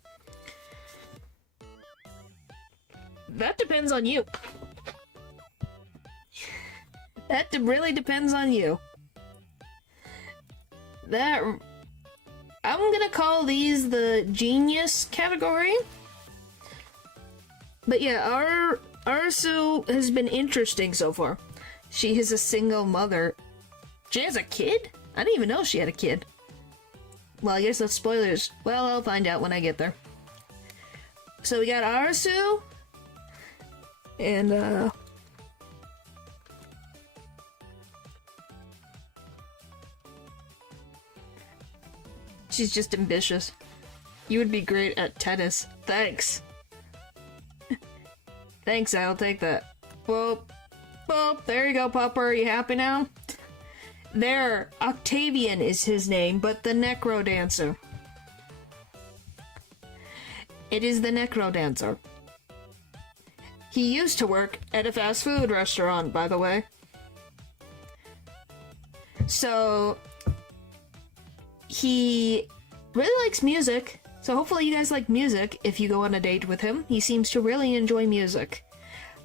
That depends on you. That really depends on you. I'm gonna call these the genius category. But yeah, Arasu has been interesting so far. She is a single mother. She has a kid? I didn't even know she had a kid. Well, I guess that's spoilers. Well, I'll find out when I get there. So we got Arasu. And, she's just ambitious. You would be great at tennis. Thanks. Thanks, I'll take that. Boop. Boop. There you go, Pupper. Are you happy now? There. Octavian is his name, but the Necro Dancer. It is the Necro Dancer. He used to work at a fast food restaurant, by the way. So, he really likes music. So hopefully you guys like music if you go on a date with him. He seems to really enjoy music.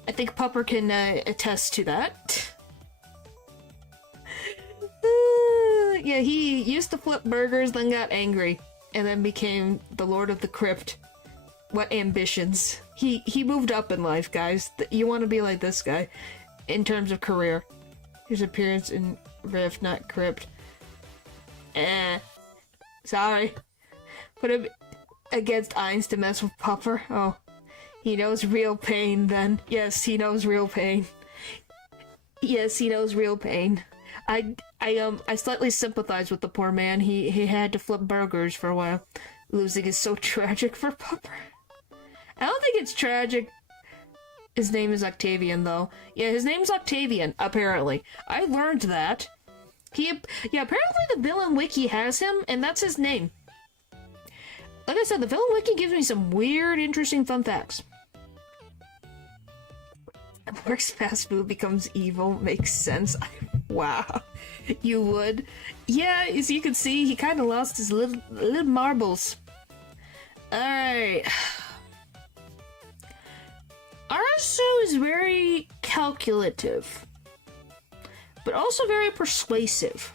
I think Pupper can attest to that. Yeah, he used to flip burgers, then got angry, and then became the Lord of the Crypt. What ambitions. He moved up in life, guys. You want to be like this guy in terms of career. His appearance in Rift, not Crypt. Sorry. Put him against Eins to mess with Pupper. Oh. He knows real pain then. Yes, he knows real pain. Yes, he knows real pain. I slightly sympathize with the poor man. He had to flip burgers for a while. Losing is so tragic for Pupper. I don't think it's tragic. His name is Octavian, though. Yeah, his name's Octavian, apparently. I learned that. Apparently the Villain Wiki has him, and that's his name. Like I said, the Villain Wiki gives me some weird, interesting fun facts. Works fast food becomes evil. Makes sense. Wow. You would? Yeah, as you can see, he kind of lost his little marbles. Alright. Arasu is very calculative, but also very persuasive.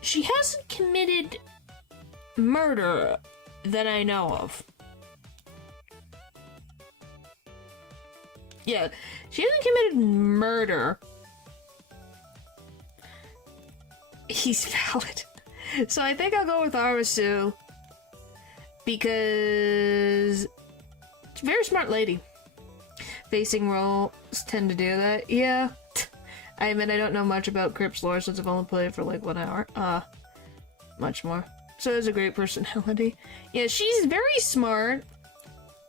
She hasn't committed murder that I know of. Yeah, she hasn't committed murder. He's valid. So I think I'll go with Arasu because she's a very smart lady. Facing roles tend to do that. Yeah. I admit I don't know much about Crypt's lore since I've only played for like 1 hour. Much more. So has a great personality. Yeah, she's very smart.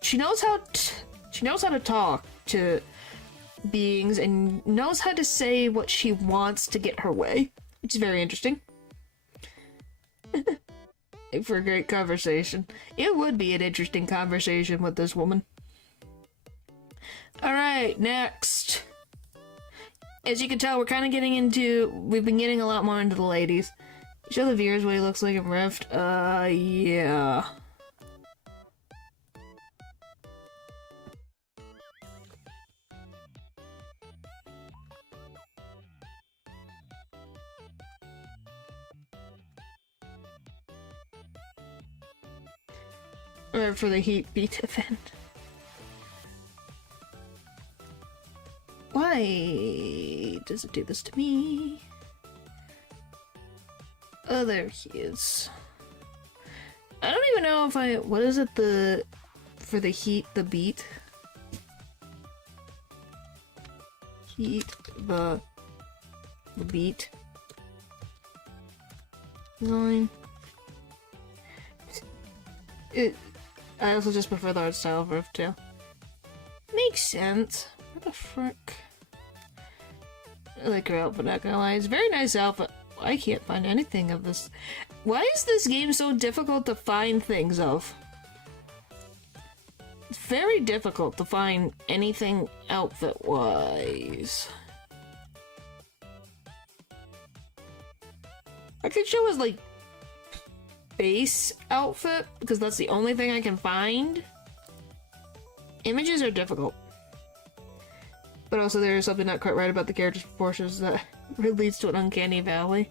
She knows how to talk to beings and knows how to say what she wants to get her way, which is very interesting. For a great conversation. It would be an interesting conversation with this woman. Alright, next. As you can tell, we've been getting a lot more into the ladies. Show the viewers what he looks like in Rift. Yeah. Or for the heat beat event. Why does it do this to me? Oh, there he is. I don't even know if what is it for the heat, the beat? Heat, the beat. 9. I also just prefer the art style of Rift too. Makes sense. Where the frick? I like her outfit, not gonna lie. It's a very nice outfit. I can't find anything of this. Why is this game so difficult to find things of? It's very difficult to find anything outfit-wise. I could show his, like, base outfit, because that's the only thing I can find. Images are difficult. But also there is something not quite right about the character's proportions that leads to an uncanny valley.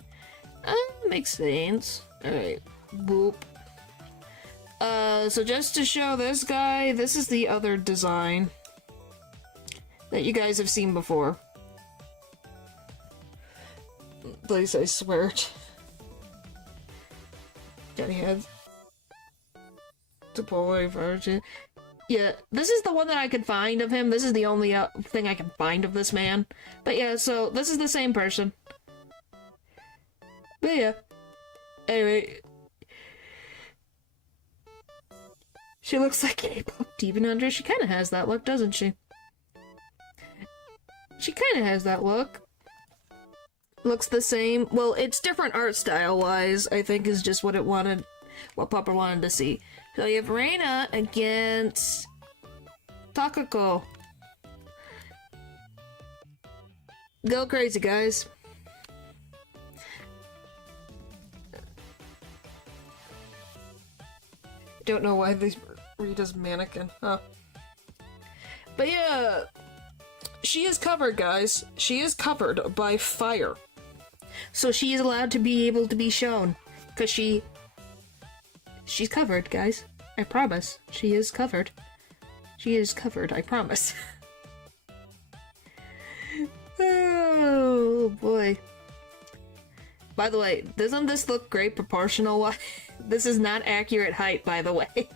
Makes sense. Alright. Boop. So just to show this guy, this is the other design that you guys have seen before. Please, I swear it. Got heads. To pull away version. Yeah, this is the one that I could find of him. This is the only thing I can find of this man. But yeah, so this is the same person. But yeah. Anyway. She looks like K-pop Demon Hunter. She kind of has that look, doesn't she? She kind of has that look. Looks the same. Well, it's different art style-wise, I think is just what Papa wanted to see. So you have Reina against Takako. Go crazy, guys. Don't know why this Rita's mannequin, huh? But yeah, she is covered, guys. She is covered by fire. So she is allowed to be able to be shown. Because she's covered, guys. I promise. She is covered. She is covered, I promise. Oh, boy. By the way, doesn't this look great proportional? This is not accurate height, by the way.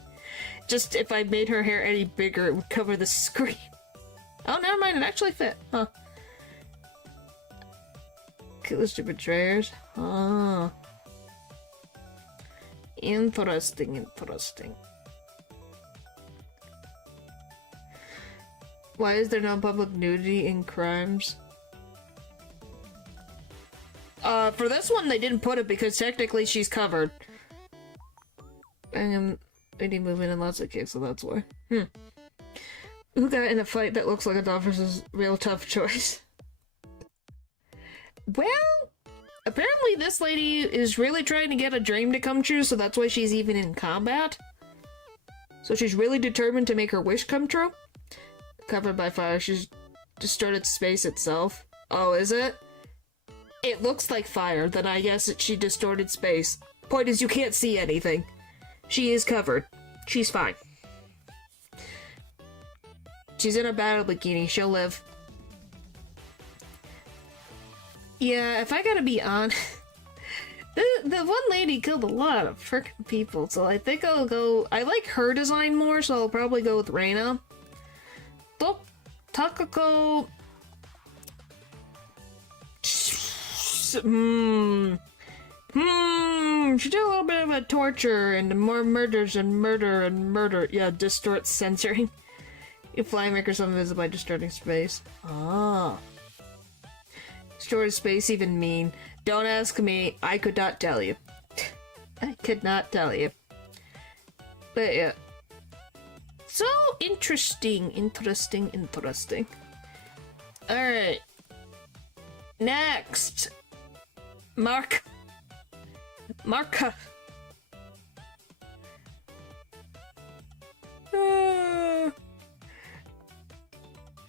Just if I made her hair any bigger, it would cover the screen. Oh, never mind, it actually fit. Huh. Killers to betrayers. Ah. Interesting, interesting. Why is there no public nudity in crimes? For this one they didn't put it because technically she's covered. any movement and lots of kicks, so that's why. Who got in a fight that looks like a dog versus real tough choice? Well, apparently this lady is really trying to get a dream to come true, so that's why she's even in combat. So she's really determined to make her wish come true. Covered by fire, she's distorted space itself. Oh, is it? It looks like fire, then I guess she distorted space. Point is, you can't see anything. She is covered. She's fine. She's in a battle bikini. She'll live. Yeah, if I gotta be honest, the one lady killed a lot of frickin' people, so I think I'll go... I like her design more, so I'll probably go with Reina. Takako... She did a little bit of a torture and more murders and murder and murder. Yeah, distort censoring. You fly and make yourself invisible by distorting space. Ah. Distorted space even mean? Don't ask me. I could not tell you. I could not tell you. But yeah. So interesting. Alright. Next. Marka.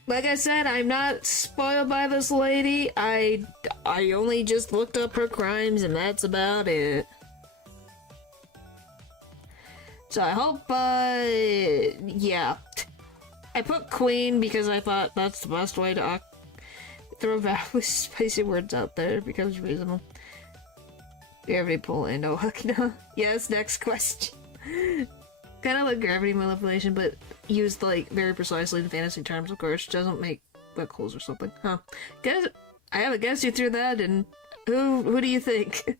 Like I said, I'm not spoiled by this lady. I only just looked up her crimes and that's about it. So I hope, yeah. I put queen because I thought that's the best way to throw valid spicy words out there. It becomes reasonable. Do you have any Poland? Oh, heck no. Yes, next question. Kind of like gravity manipulation, but used, like, very precisely in fantasy terms, of course. Doesn't make holes or something. Huh. Guess, I haven't guessed you through that, and who do you think?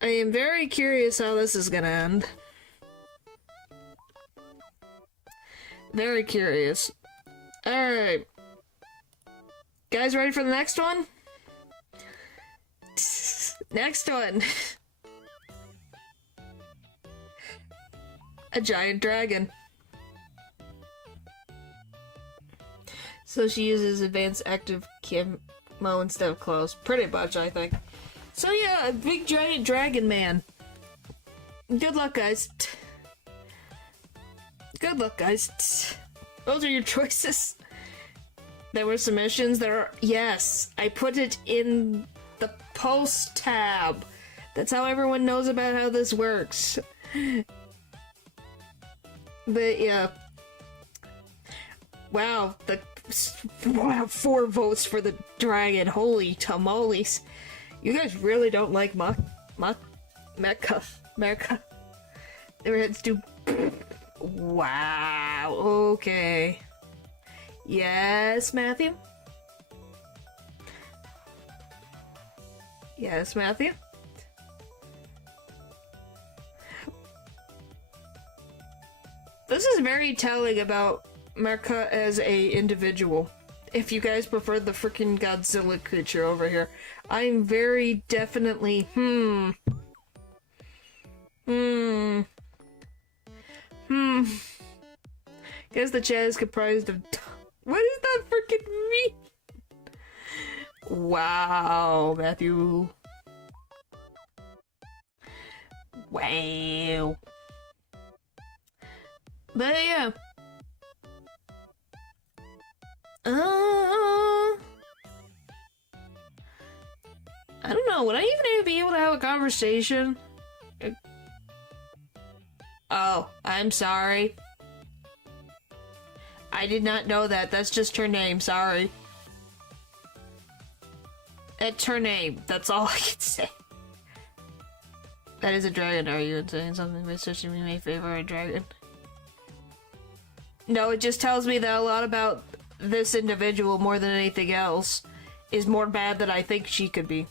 I am very curious how this is gonna end. Very curious. Alright. Guys ready for the next one? Next one. A giant dragon. So she uses advanced active camo instead of clothes. Pretty much, I think. So yeah, a big giant dragon man. Good luck, guys. Good luck, guys. Those are your choices. There were submissions. There are... Yes, I put it in the post tab. That's how everyone knows about how this works. But yeah. Wow, wow, 4 votes for the dragon. Holy tamales. You guys really don't like Mecha. Their heads do... Wow, okay. Yes, Matthew? Yes, Matthew? This is very telling about Mecha as a individual. If you guys prefer the freaking Godzilla creature over here. I'm very definitely, Guess the chat is comprised of... What does that freaking mean? Wow, Matthew. Wow. But yeah. I don't know, would I even be able to have a conversation? Oh, I'm sorry. I did not know that. That's just her name, sorry. It's her name. That's all I can say. That is a dragon. Are you saying something by switching me may favor a dragon? No, it just tells me that a lot about this individual, more than anything else, is more bad than I think she could be.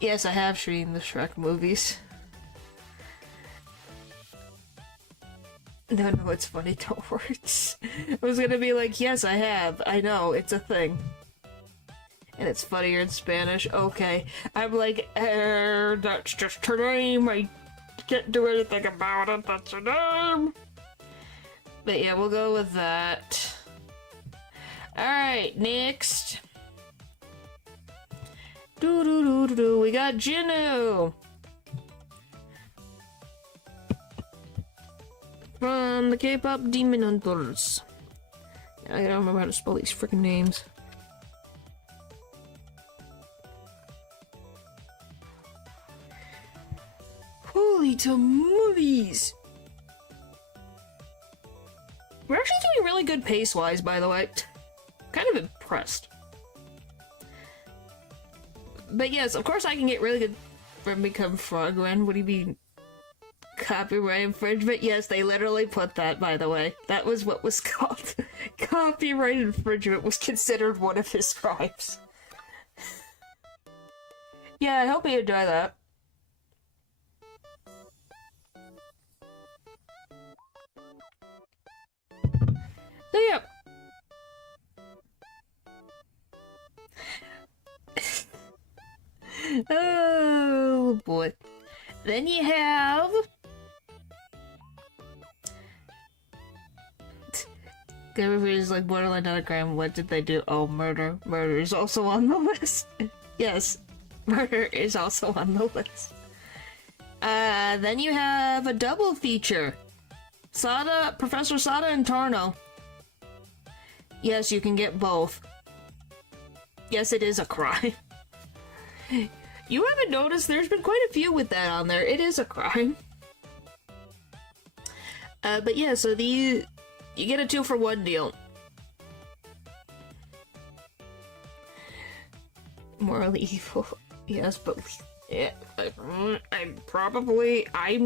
Yes, I have seen the Shrek movies. No, no, it's funny, don't worry. I was gonna be like, yes, I have. I know, it's a thing. And it's funnier in Spanish. Okay. I'm like, that's just her name. I can't do anything about it. That's her name. But yeah, we'll go with that. Alright, next. We got Jinnu. From the K-pop Demon Hunters. I don't remember how to spell these freaking names. Holy tamales! We're actually doing really good pace-wise, by the way. Kind of impressed. But yes, of course I can get really good from Become Frogman. What do you mean? Copyright infringement? Yes, they literally put that, by the way. That was what was called. Copyright infringement was considered one of his crimes. Yeah, I hope you enjoy that. So yeah. Oh boy. Then you have everybody's like borderline not a crime. What did they do? Oh, murder. Murder is also on the list. Yes, murder is also on the list. Then you have a double feature. Professor Sada and Tarno. Yes, you can get both. Yes, it is a crime. You haven't noticed there's been quite a few with that on there. It is a crime. But yeah, so you get a 2-for-1 deal. Morally evil. Yes, but yeah, I'm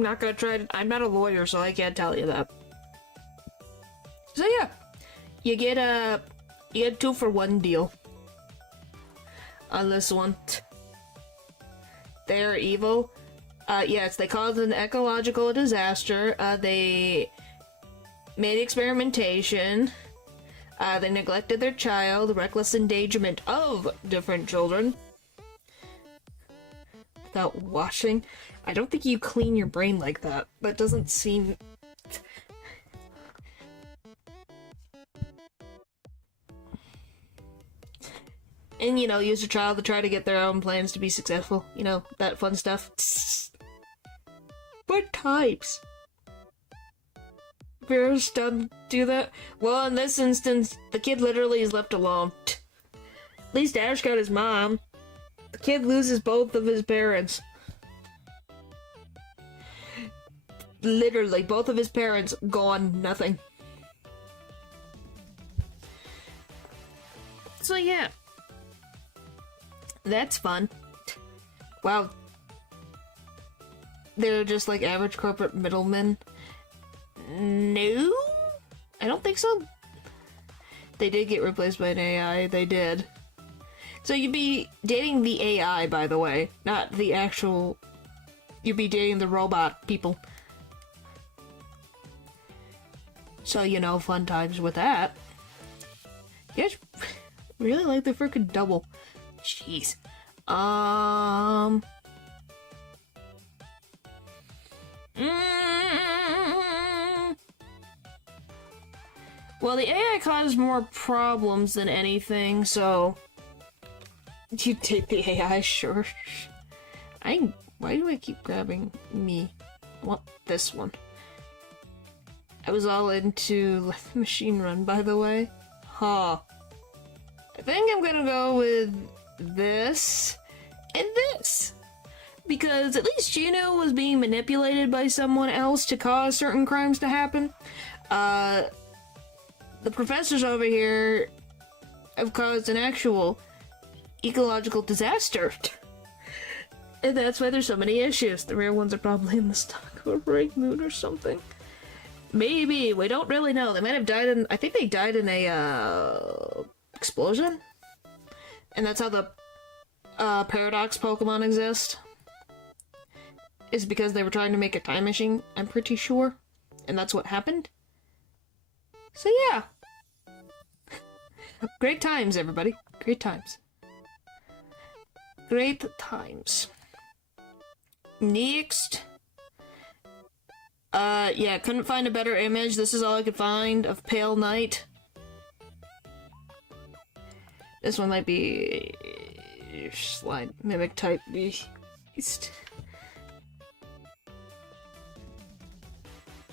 not gonna try to, I'm not a lawyer, so I can't tell you that. So yeah, you get a 2-for-1 deal on this one. They're evil. Yes, they caused an ecological disaster. They made experimentation. They neglected their child, reckless endangerment of different children. Without washing. I don't think you clean your brain like that. That doesn't seem... And, you know, use a child to try to get their own plans to be successful. You know, that fun stuff. What types? Bears done do that? Well, in this instance, the kid literally is left alone. At least Ash got his mom. The kid loses both of his parents. Literally, both of his parents gone, nothing. So yeah. That's fun. Wow. They're just like average corporate middlemen. No? I don't think so. They did get replaced by an AI. They did. So you'd be dating the AI, by the way. Not the actual... You'd be dating the robot people. So, you know, fun times with that. You guys really like the freaking double. Jeez. Well, the AI caused more problems than anything, so... You take the AI, sure. Why do I keep grabbing me? I want this one. I was all into the machine run, by the way. Huh. I think I'm gonna go with this and this. Because at least Gino was being manipulated by someone else to cause certain crimes to happen. The professors over here have caused an actual ecological disaster. And that's why there's so many issues. The rare ones are probably in the stomach of a break moon or something. Maybe. We don't really know. They might have died in... I think they died in a, explosion? And that's how the, Paradox Pokemon exist. Is because they were trying to make a time machine, I'm pretty sure. and that's what happened. So yeah. Great times, everybody. Great times. Great times. Next. Yeah, couldn't find a better image. This is all I could find of Pale Knight. This one might be slide mimic type beast.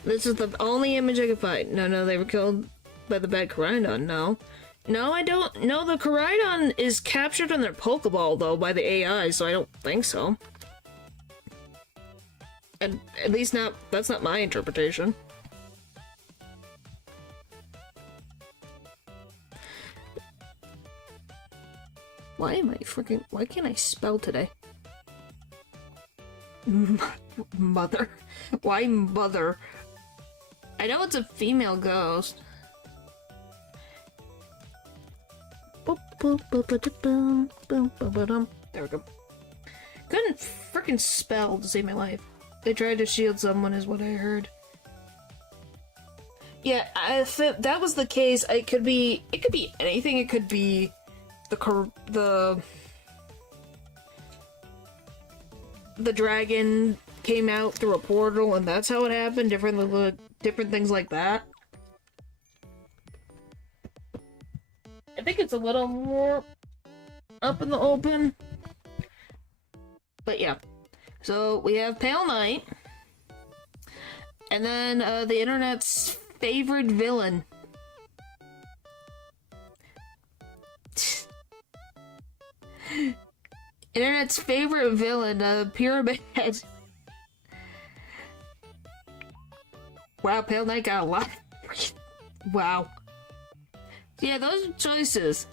This is the only image I could find. No, they were killed by the bad Koraidon. No, I don't. No, the Koraidon is captured in their Pokeball, though, by the AI, so I don't think so. And at least not, that's not my interpretation. Why can't I spell today? Mother. Why mother? I know it's a female ghost. There we go. Couldn't freaking spell to save my life. They tried to shield someone, is what I heard. Yeah, if that was the case, it could be anything. It could be the dragon came out through a portal, and that's how it happened. Different things like that. I think it's a little more up in the open. But yeah. So we have Pale Knight. And then the internet's favorite villain. Internet's favorite villain, Pyramid Head. Wow, Pale Knight got a lot. Wow. Yeah, those are choices.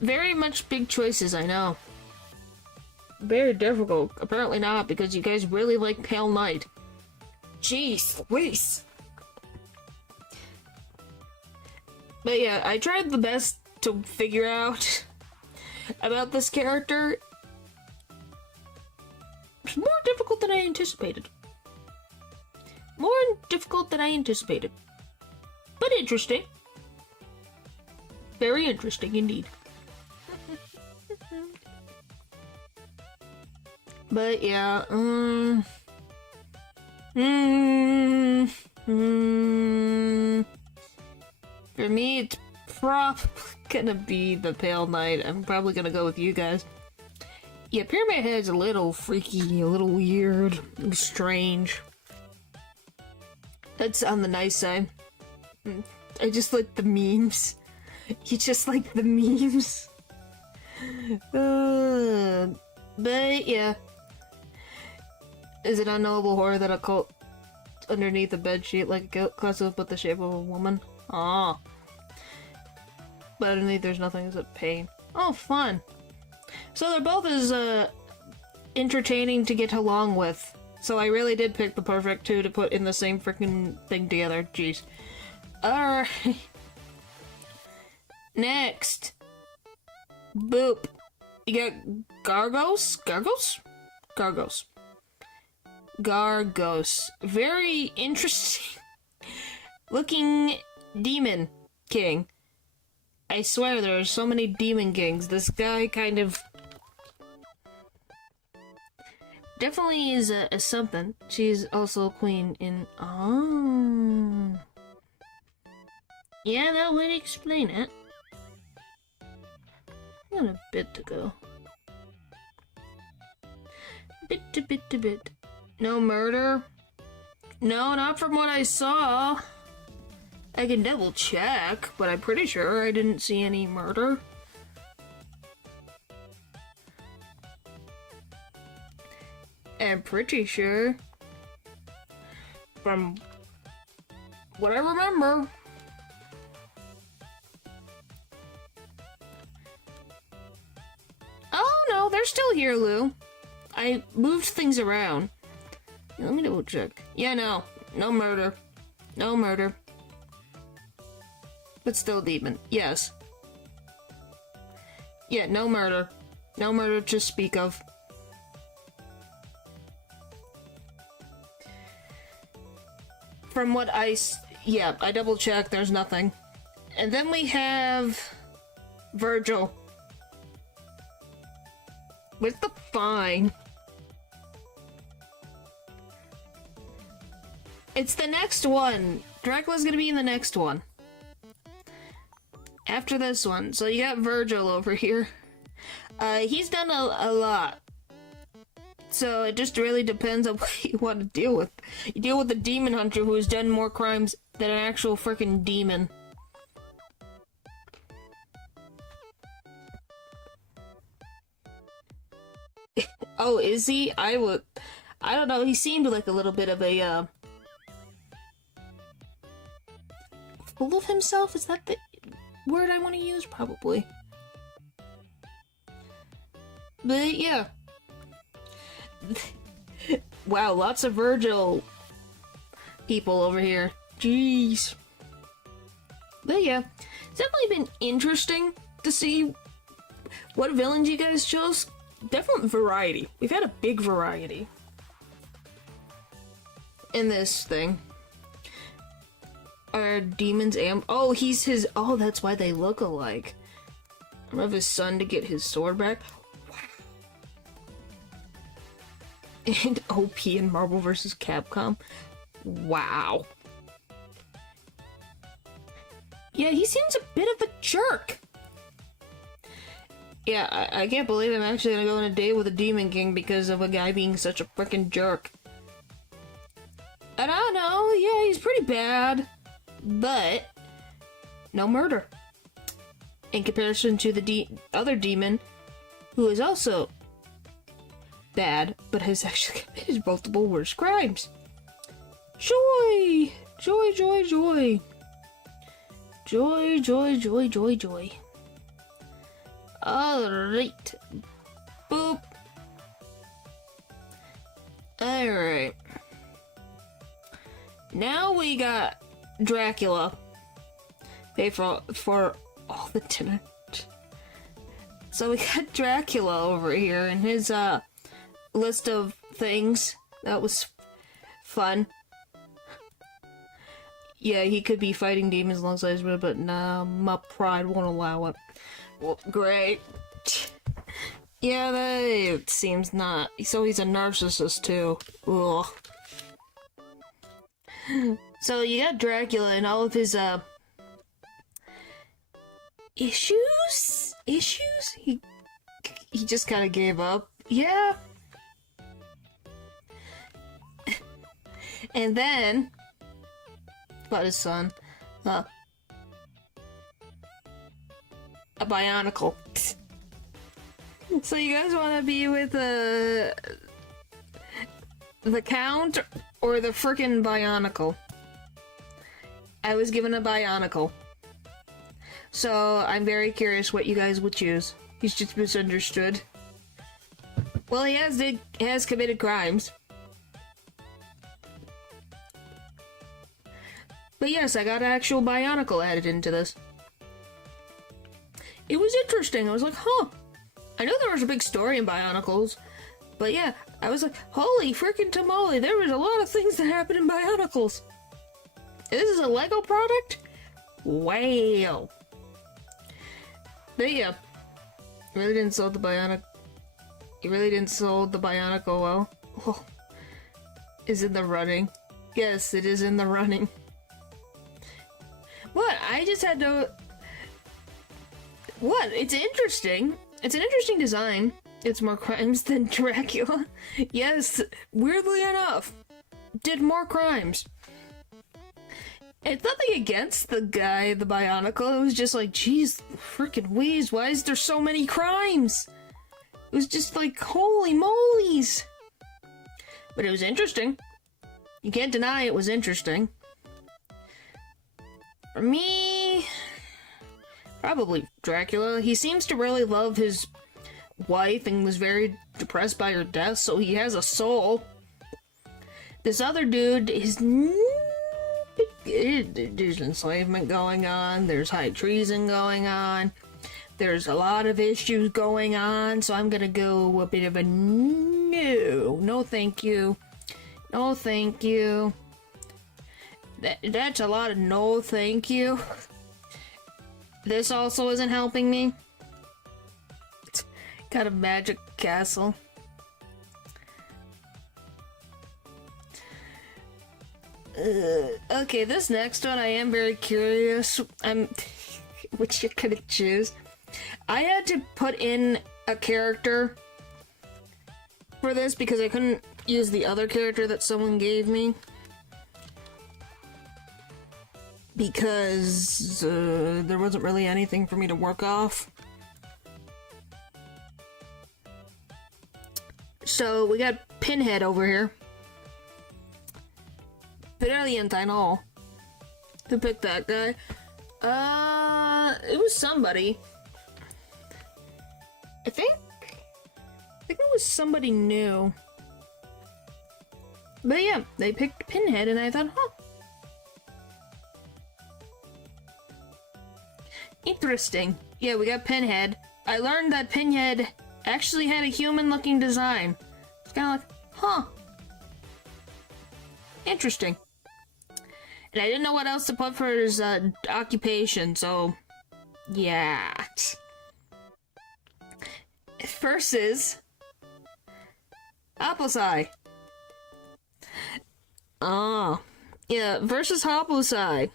Very much big choices, I know. Very difficult. Apparently not, because you guys really like Pale Knight. Jeez Louise. But yeah, I tried the best to figure out about this character. It's more difficult than I anticipated. But interesting. Very interesting indeed. But yeah, for me, it's probably gonna be the Pale Knight. I'm probably gonna go with you guys. Yeah, Pyramid Head's a little freaky, a little weird, strange. That's on the nice side. I just like the memes. You just like the memes. But yeah. Is it unknowable horror that a cult underneath a bedsheet like a closet but the shape of a woman? Ah. But underneath there's nothing except pain. Oh, fun. So they're both as entertaining to get along with. So I really did pick the perfect two to put in the same freaking thing together. Jeez. Alright. Next. Boop. You got Gargos? Gargos. Very interesting looking demon king. I swear there are so many demon kings. This guy kind of definitely is a something. She's also a queen in... Oh. Yeah, that would explain it. Got a bit to go. Bit to bit to bit. No murder? No, not from what I saw. I can double check, but I'm pretty sure I didn't see any murder. I'm pretty sure, from what I remember. Oh no, they're still here, Lou. I moved things around. Let me double check. Yeah, no murder. No murder. But still demon. Yes. Yeah, no murder. No murder to speak of. from what yeah, I double checked, there's nothing. And then we have Virgil with the fine. It's the next one. Dracula's gonna be in the next one. After this one. So you got Virgil over here. He's done a lot. So it just really depends on what you want to deal with. You deal with the demon hunter who has done more crimes than an actual freaking demon. Oh, is he? I don't know, he seemed like a little bit of a, full of himself? Is that the word I want to use? Probably. But, yeah. Wow, lots of Virgil people over here. Jeez. But, yeah. It's definitely been interesting to see what villains you guys chose. Definitely variety. We've had a big variety in this thing. Are demons oh, he's his, oh, that's why they look alike. I love his son to get his sword back. Wow. And OP in Marvel vs. Capcom. Wow. Yeah, he seems a bit of a jerk. Yeah, I can't believe I'm actually gonna go on a date with a Demon King because of a guy being such a frickin' jerk. And I don't know, yeah, he's pretty bad. But no murder. In comparison to the other demon, who is also bad, but has actually committed multiple worse crimes. Joy! Joy, joy, joy. Joy, joy, joy, joy, joy. Alright. Boop. Alright. Now we got Dracula. Pay for all the dinner. So we got Dracula over here and his list of things. That was fun. Yeah, he could be fighting demons alongside his brother, but nah, my pride won't allow it. Well, great. Yeah, that seems not. So he's a narcissist too. Ugh. So you got Dracula and all of his issues? He just kind of gave up. Yeah. And then about his son, a Bionicle. So you guys want to be with the Count or the frickin' Bionicle? I was given a Bionicle. So I'm very curious what you guys would choose. He's just misunderstood. Well, he has committed crimes. But yes, I got an actual Bionicle added into this. It was interesting. I was like, huh. I know there was a big story in Bionicles. But yeah, I was like, holy freaking tamale, there was a lot of things that happened in Bionicles. This is a Lego product? Wow. But yeah, you really didn't sell the Bionic. You really didn't sell the Bionicle well. Oh, is in the running. Yes, it is in the running. What? I just had to... What? It's interesting. It's an interesting design. It's more crimes than Dracula. Yes, weirdly enough, did more crimes. It's nothing against the guy, the Bionicle. It was just like, geez, freaking whiz, why is there so many crimes? It was just like, holy moly's. But it was interesting. You can't deny it was interesting. For me, probably Dracula. He seems to really love his wife and was very depressed by her death, so he has a soul. This other dude is... There's enslavement going on, there's high treason going on, there's a lot of issues going on, so I'm gonna go a bit of a no. No thank you. No thank you. That's a lot of no thank you. This also isn't helping me. Got a magic castle. Okay, this next one I am very curious. Which you're gonna choose. I had to put in a character for this because I couldn't use the other character that someone gave me. Because there wasn't really anything for me to work off. So we got Pinhead over here. Brilliant, I know. Who picked that guy? It was somebody. I think it was somebody new. But yeah, they picked Pinhead and I thought, huh. Interesting. Yeah, we got Pinhead. I learned that Pinhead actually had a human-looking design. It's kind of like, huh. Interesting. And I didn't know what else to put for his occupation, so yeah. Versus Hoppleside. Oh, yeah, versus Hoppleside.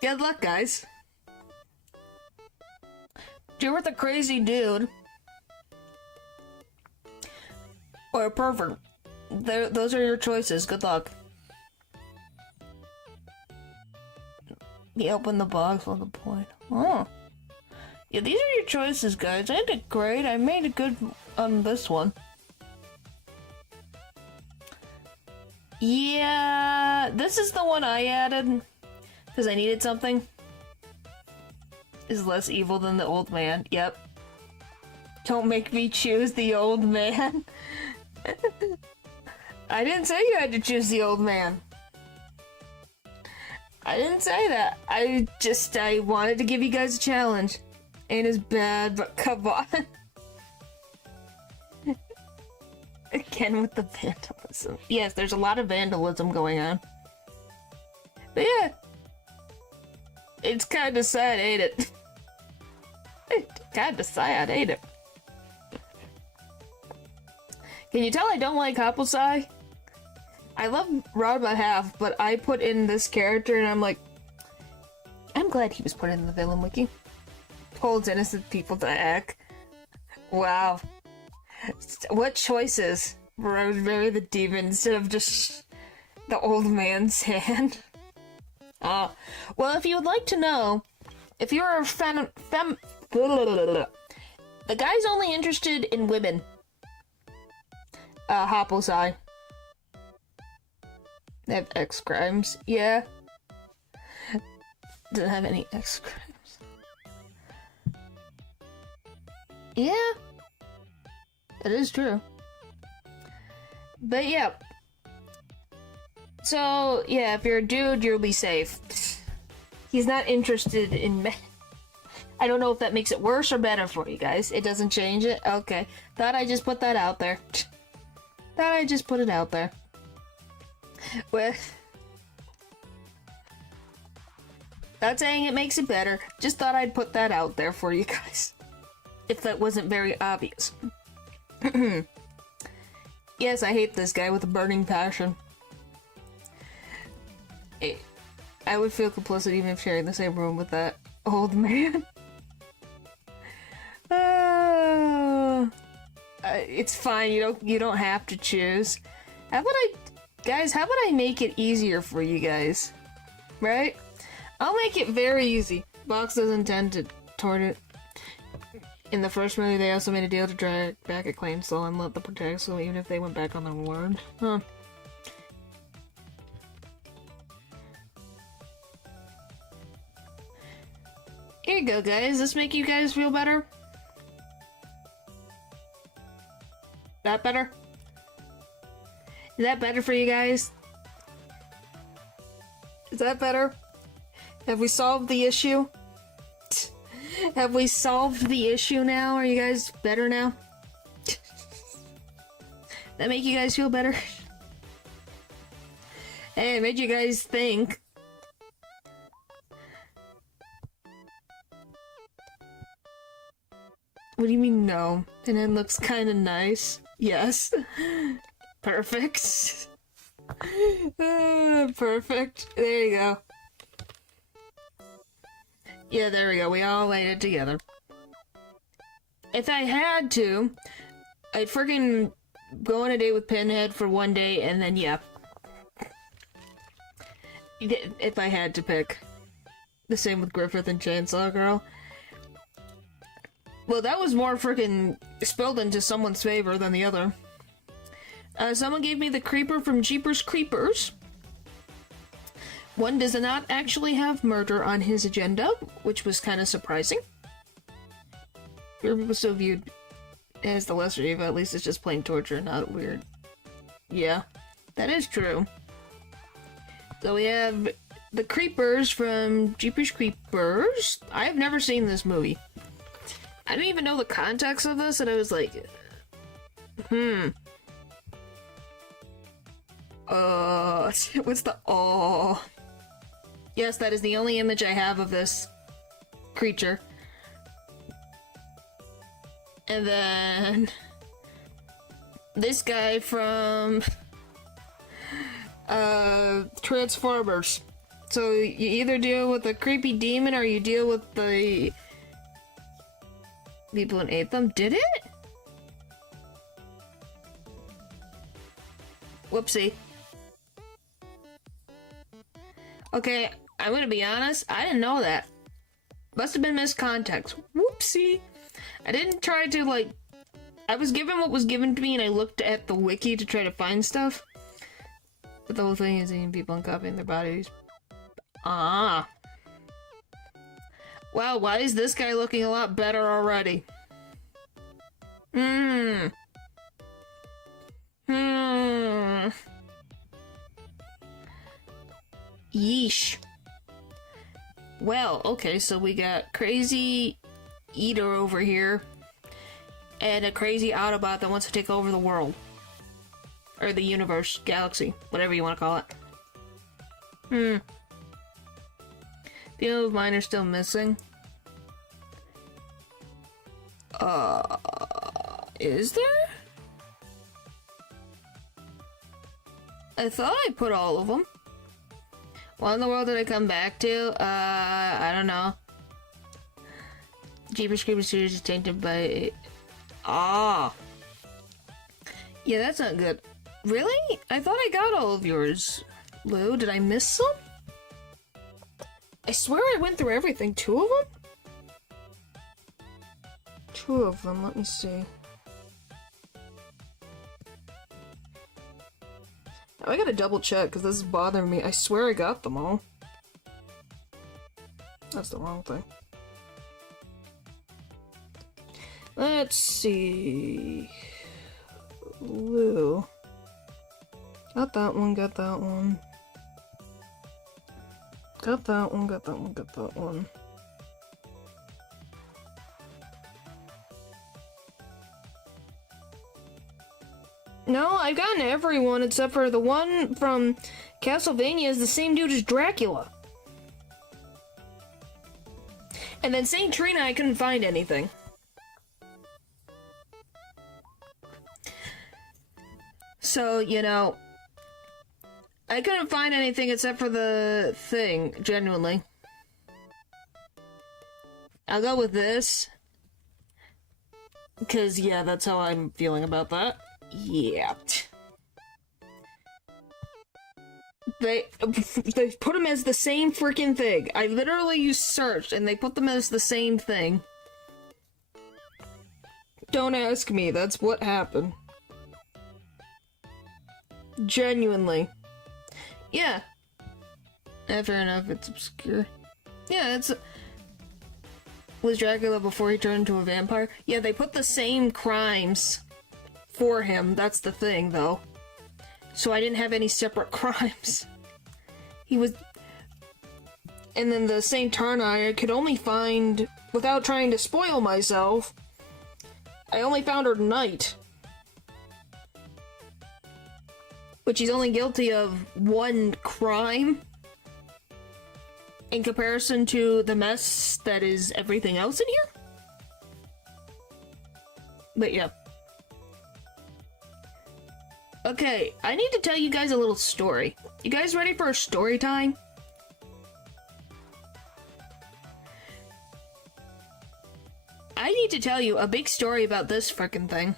Good luck, guys. You're with a crazy dude. Or a pervert. Those are your choices. Good luck. You open the box on the point. Oh. Yeah, these are your choices, guys. I did great. I made a good on this one. Yeah, this is the one I added. Because I needed something. Is less evil than the old man. Yep. Don't make me choose the old man. I didn't say you had to choose the old man. I didn't say that. I wanted to give you guys a challenge. Ain't as bad, but come on. Again with the vandalism. Yes, there's a lot of vandalism going on. But yeah. It's kinda sad, ain't it? It's kinda sad, ain't it? Can you tell I don't like Hoppleside? I love Rod by half, but I put in this character and I'm like, I'm glad he was put in the villain wiki. Holds innocent people to heck. Wow. What choices? Bury the demon instead of just the old man's hand. Well, if you would like to know, if you're a the guy's only interested in women. Hoppleside. They have X crimes. Yeah. Doesn't have any X crimes. Yeah. That is true. But yeah. So, yeah, if you're a dude, you'll be safe. He's not interested in men. I don't know if that makes it worse or better for you guys. It doesn't change it? Okay. Thought I just put that out there. Thought I just put it out there. Well, not saying it makes it better. Just thought I'd put that out there for you guys. If that wasn't very obvious. Yes, I hate this guy with a burning passion. I would feel complicit even if sharing the same room with that old man. It's fine. You don't have to choose. How about I make it easier for you guys? Right? I'll make it very easy. Box doesn't intend toward it. In the first movie, they also made a deal to drag back a claim soul and let the protect soul even if they went back on their word. Huh. Here you go, guys. Does this make you guys feel better? That better? Is that better for you guys? Is that better? Have we solved the issue? Have we solved the issue now? Are you guys better now? That make you guys feel better? Hey, it made you guys think. What do you mean no? And it looks kind of nice. Yes. Perfect. Perfect. There you go. Yeah, there we go. We all laid it together. If I had to, I'd freaking go on a date with Pinhead for one day and then, yeah. If I had to pick. The same with Griffith and Chainsaw Girl. Well, that was more freaking spilled into someone's favor than the other. Someone gave me the Creeper from Jeepers Creepers. One does not actually have murder on his agenda, which was kind of surprising. It was so viewed as the lesser evil, at least it's just plain torture, not weird. Yeah, that is true. So we have the Creepers from Jeepers Creepers. I have never seen this movie. I didn't even know the context of this, and I was like, what's the Yes, that is the only image I have of this creature. And then this guy from Transformers. So you either deal with a creepy demon or you deal with the people who ate them. Did it? Whoopsie. Okay, I'm gonna be honest, I didn't know that. Must have been miscontext. Whoopsie. I didn't try to, like... I was given what was given to me and I looked at the wiki to try to find stuff. But the whole thing is eating people and copying their bodies. Ah. Wow, why is this guy looking a lot better already? Yeesh. Well, okay, so we got Crazy Eater over here, and a crazy Autobot that wants to take over the world. Or the universe, galaxy, whatever you want to call it. The of mine are still missing. Is there? I thought I put all of them. What in the world did I come back to? I don't know. Jeepers Creepers series is tainted by... Yeah, that's not good. Really? I thought I got all of yours, Lou. Did I miss some? I swear I went through everything. 2 of them? 2 of them, let me see. Now I gotta double check because this is bothering me. I swear I got them all. That's the wrong thing. Let's see. Lou. Got that one, got that one. Got that one, got that one, got that one. No, I've gotten everyone except for the one from Castlevania is the same dude as Dracula. And then Saint Trina, I couldn't find anything. So, you know, I couldn't find anything except for the thing, genuinely. I'll go with this. Because, yeah, that's how I'm feeling about that. Yeah. They put them as the same freaking thing. I literally searched and they put them as the same thing. Don't ask me, that's what happened. Genuinely. Yeah. Fair enough, it's obscure. Yeah, it's... Was Dracula before he turned into a vampire? Yeah, they put the same crimes for him. That's the thing, though. So I didn't have any separate crimes. He was... And then the Saint Tarnai I could only find, without trying to spoil myself, I only found her Knight. which he's only guilty of one crime in comparison to the mess that is everything else in here. But yeah. Okay, I need to tell you guys a little story. You guys ready for a story time? I need to tell you a big story about this frickin' thing.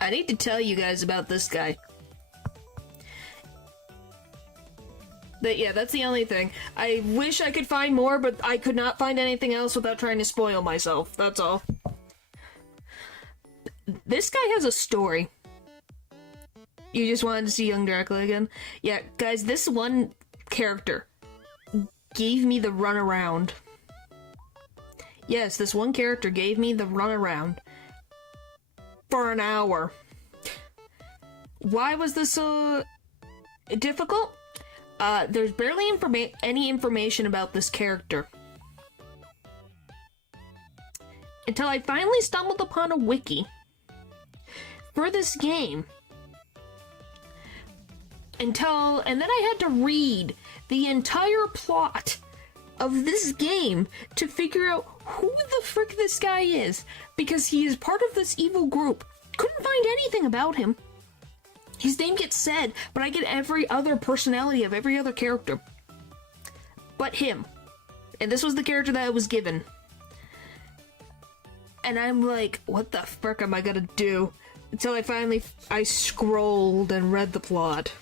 I need to tell you guys about this guy. But yeah, that's the only thing. I wish I could find more, but I could not find anything else without trying to spoil myself. That's all. This guy has a story. You just wanted to see young Dracula again? Yeah, guys, this one character gave me the runaround. Yes, this one character gave me the runaround for an hour. Why was this so difficult? There's barely any information about this character. Until I finally stumbled upon a wiki for this game. And then I had to read the entire plot of this game to figure out who the frick this guy is, because he is part of this evil group. Couldn't find anything about him. His name gets said, but I get every other personality of every other character but him. And this was the character that I was given. And I'm like, what the frick am I gonna do? Until I scrolled and read the plot.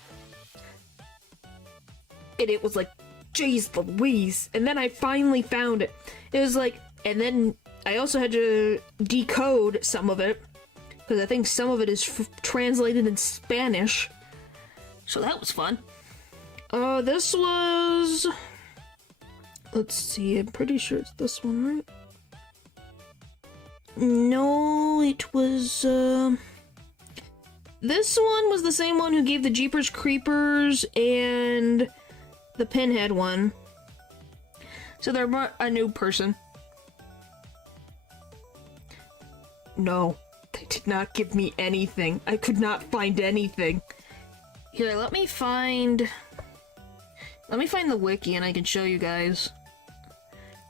And it was like, jeez Louise. And then I finally found it. It was like, and then I also had to decode some of it, because I think some of it is translated in Spanish. So that was fun. This was... Let's see, I'm pretty sure it's this one, right? No, it was, this one was the same one who gave the Jeepers Creepers and the Pinhead one. So they're a new person. No, they did not give me anything. I could not find anything. Here, let me find the wiki and I can show you guys.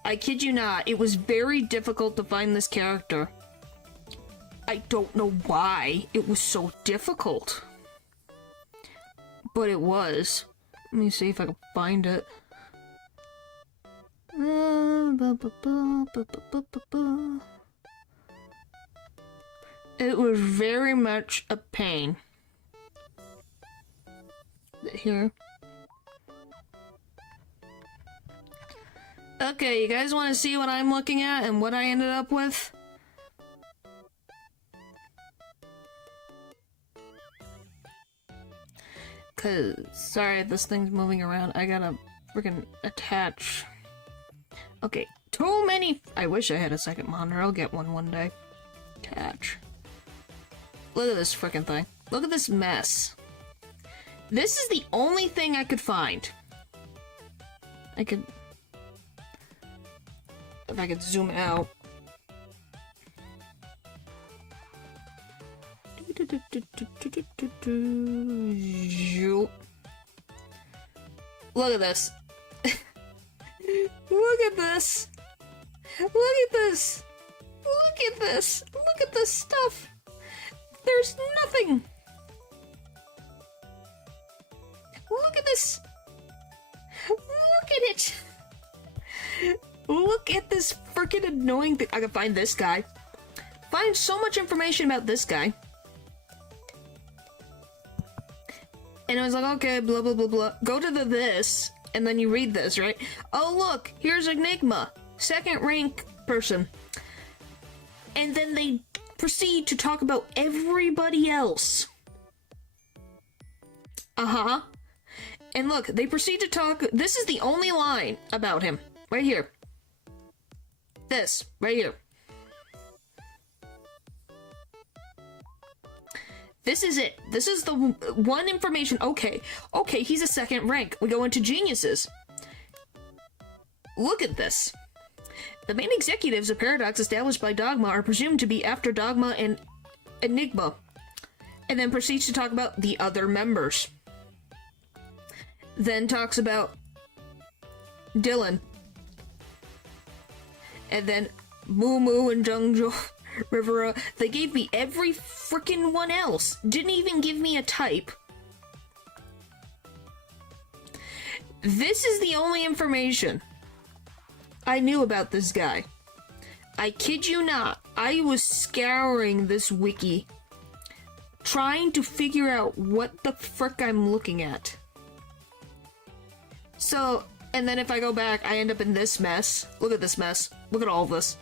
I kid you not, it was very difficult to find this character. I don't know why it was so difficult. But it was. Let me see if I can find it. It was very much a pain. Here. Okay, you guys want to see what I'm looking at and what I ended up with? Cause, sorry, this thing's moving around. I gotta freaking attach. Okay, too many. I wish I had a second monitor. I'll get one day. Attach. Look at this freaking thing. Look at this mess. This is the only thing I could find. If I could zoom out. Look at this. Look at this. Look at this. Look at this. Look at this stuff. There's nothing. Look at this. Look at it. Look at this freaking annoying thing. I can find this guy. Find so much information about this guy. And I was like, okay, blah, blah, blah, blah. Go to this, and then you read this, right? Oh, look, here's Enigma. Second rank person. And then they proceed to talk about everybody else. Uh-huh. And look, they proceed to talk... This is the only line about him. Right here. This. Right here. This is it. This is the one information. Okay. Okay, he's a second rank. We go into geniuses. Look at this. The main executives of Paradox established by Dogma are presumed to be after Dogma and Enigma. and then proceeds to talk about the other members. Then talks about Dylan. And then Moo Moo and Jungjo Rivera. They gave me every freaking one else. Didn't even give me a type. This is the only information I knew about this guy. I kid you not. I was scouring this wiki, trying to figure out what the frick I'm looking at. So, and then if I go back, I end up in this mess. Look at this mess. Look at all this.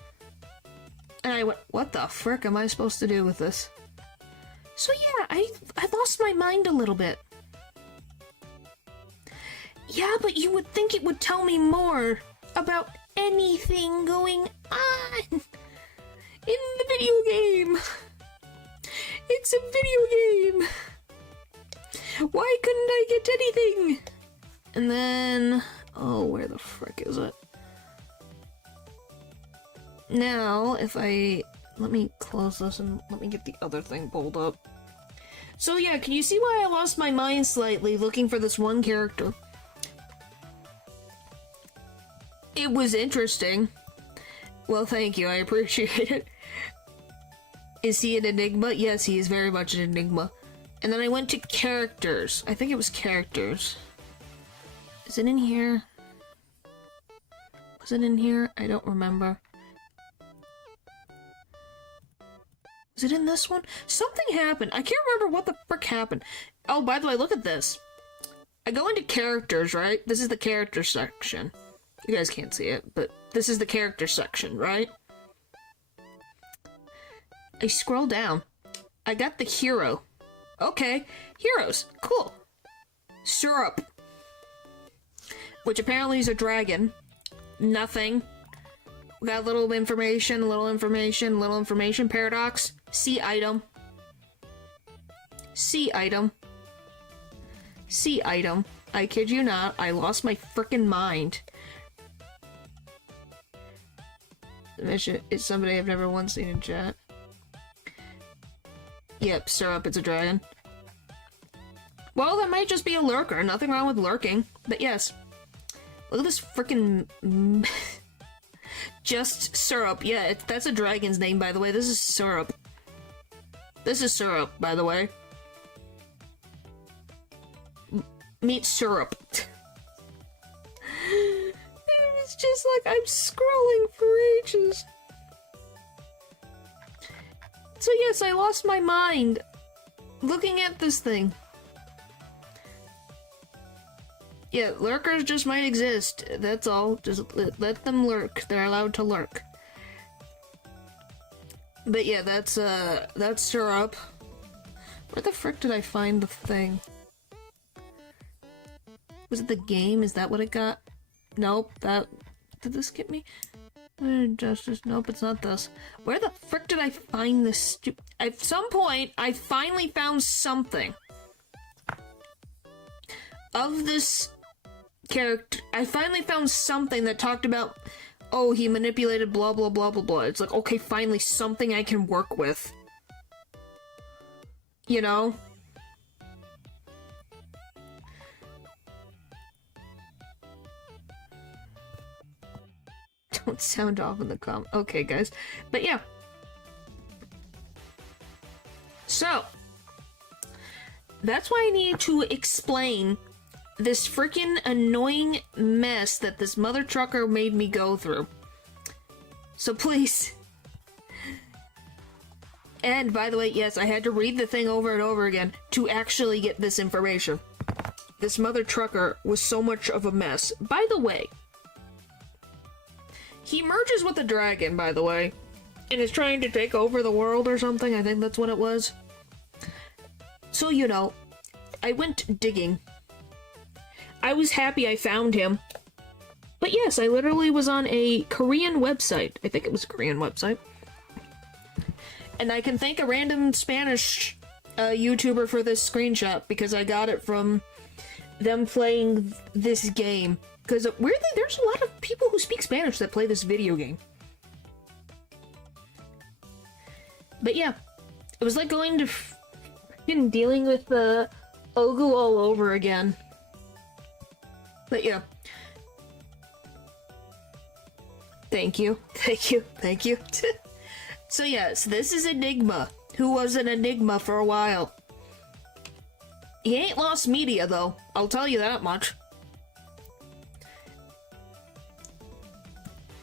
And I went, what the frick am I supposed to do with this? So yeah, I lost my mind a little bit. Yeah, but you would think it would tell me more about anything going on in the video game. It's a video game. Why couldn't I get anything? And then, oh, where the frick is it? Now, if let me close this and let me get the other thing pulled up. So yeah, can you see why I lost my mind slightly looking for this one character? It was interesting. Well, thank you, I appreciate it. Is he an enigma? Yes, he is very much an enigma. And then I went to characters. I think it was characters. Is it in here? Was it in here? I don't remember. Was it in this one? Something happened. I can't remember what the frick happened. Oh, by the way, look at this. I go into characters, right? This is the character section. You guys can't see it, but this is the character section, right? I scroll down. I got the hero. Okay, heroes. Cool. Syrup. Which apparently is a dragon. Nothing. We got a little information, little information, little information. Paradox. See item. See item. See item. I kid you not, I lost my frickin' mind. It's somebody I've never once seen in chat. Yep, Syrup, it's a dragon. Well, that might just be a lurker. Nothing wrong with lurking. But yes. Look at this frickin' just Syrup. Yeah, that's a dragon's name, by the way. This is Syrup. This is Syrup, by the way. Meet Syrup. It's just like I'm scrolling for ages. So yes, I lost my mind looking at this thing. Yeah, lurkers just might exist. That's all. Just let them lurk. They're allowed to lurk. But yeah, that's Syrup. Where the frick did I find the thing? Was it the game? Is that what it got? Nope, did this get me? Justice, nope, it's not this. Where the frick did I find this at some point, I finally found something of this character. I finally found something that talked about, oh, he manipulated blah blah blah blah blah. It's like, okay, finally something I can work with. You know? Don't sound off in the okay, guys. But yeah. So, that's why I need to explain this freaking annoying mess that this mother trucker made me go through. So please. And by the way, yes, I had to read the thing over and over again to actually get this information. This mother trucker was so much of a mess. By the way, he merges with a dragon, by the way, and is trying to take over the world or something. I think that's what it was. So, you know, I went digging. I was happy I found him. But yes, I literally was on a Korean website. I think it was a Korean website. And I can thank a random Spanish YouTuber for this screenshot, because I got it from them playing this game. Because weirdly, there's a lot of people who speak Spanish that play this video game. But yeah, it was like going to fucking dealing with the Ogu all over again. But yeah. Thank you. Thank you. Thank you. So yes, this is Enigma, who was an enigma for a while. He ain't lost media though, I'll tell you that much.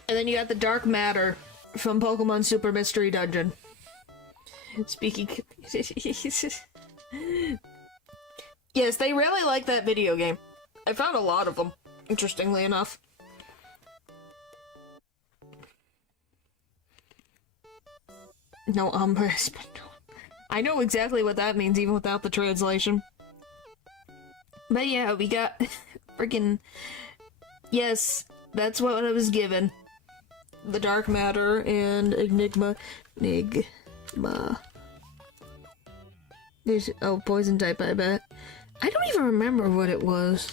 And then you got the Dark Matter from Pokemon Super Mystery Dungeon. Speaking yes, they really like that video game. I found a lot of them, interestingly enough. No harassment. I know exactly what that means, even without the translation. But yeah, we got freaking... Yes, that's what I was given. The Dark Matter and Enigma. There's... Oh, poison type, I bet. I don't even remember what it was.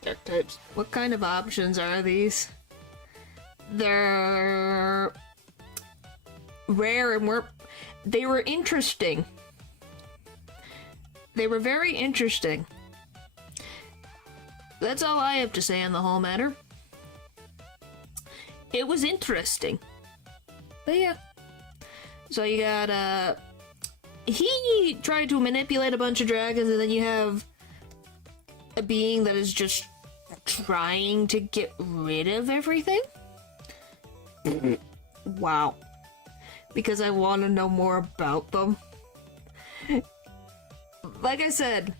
Dark types. What kind of options are these? They're rare and they were interesting. They were very interesting. That's all I have to say on the whole matter. It was interesting. But yeah. So you got, he tried to manipulate a bunch of dragons, and then you have a being that is just trying to get rid of everything? Wow. Because I want to know more about them. Like I said,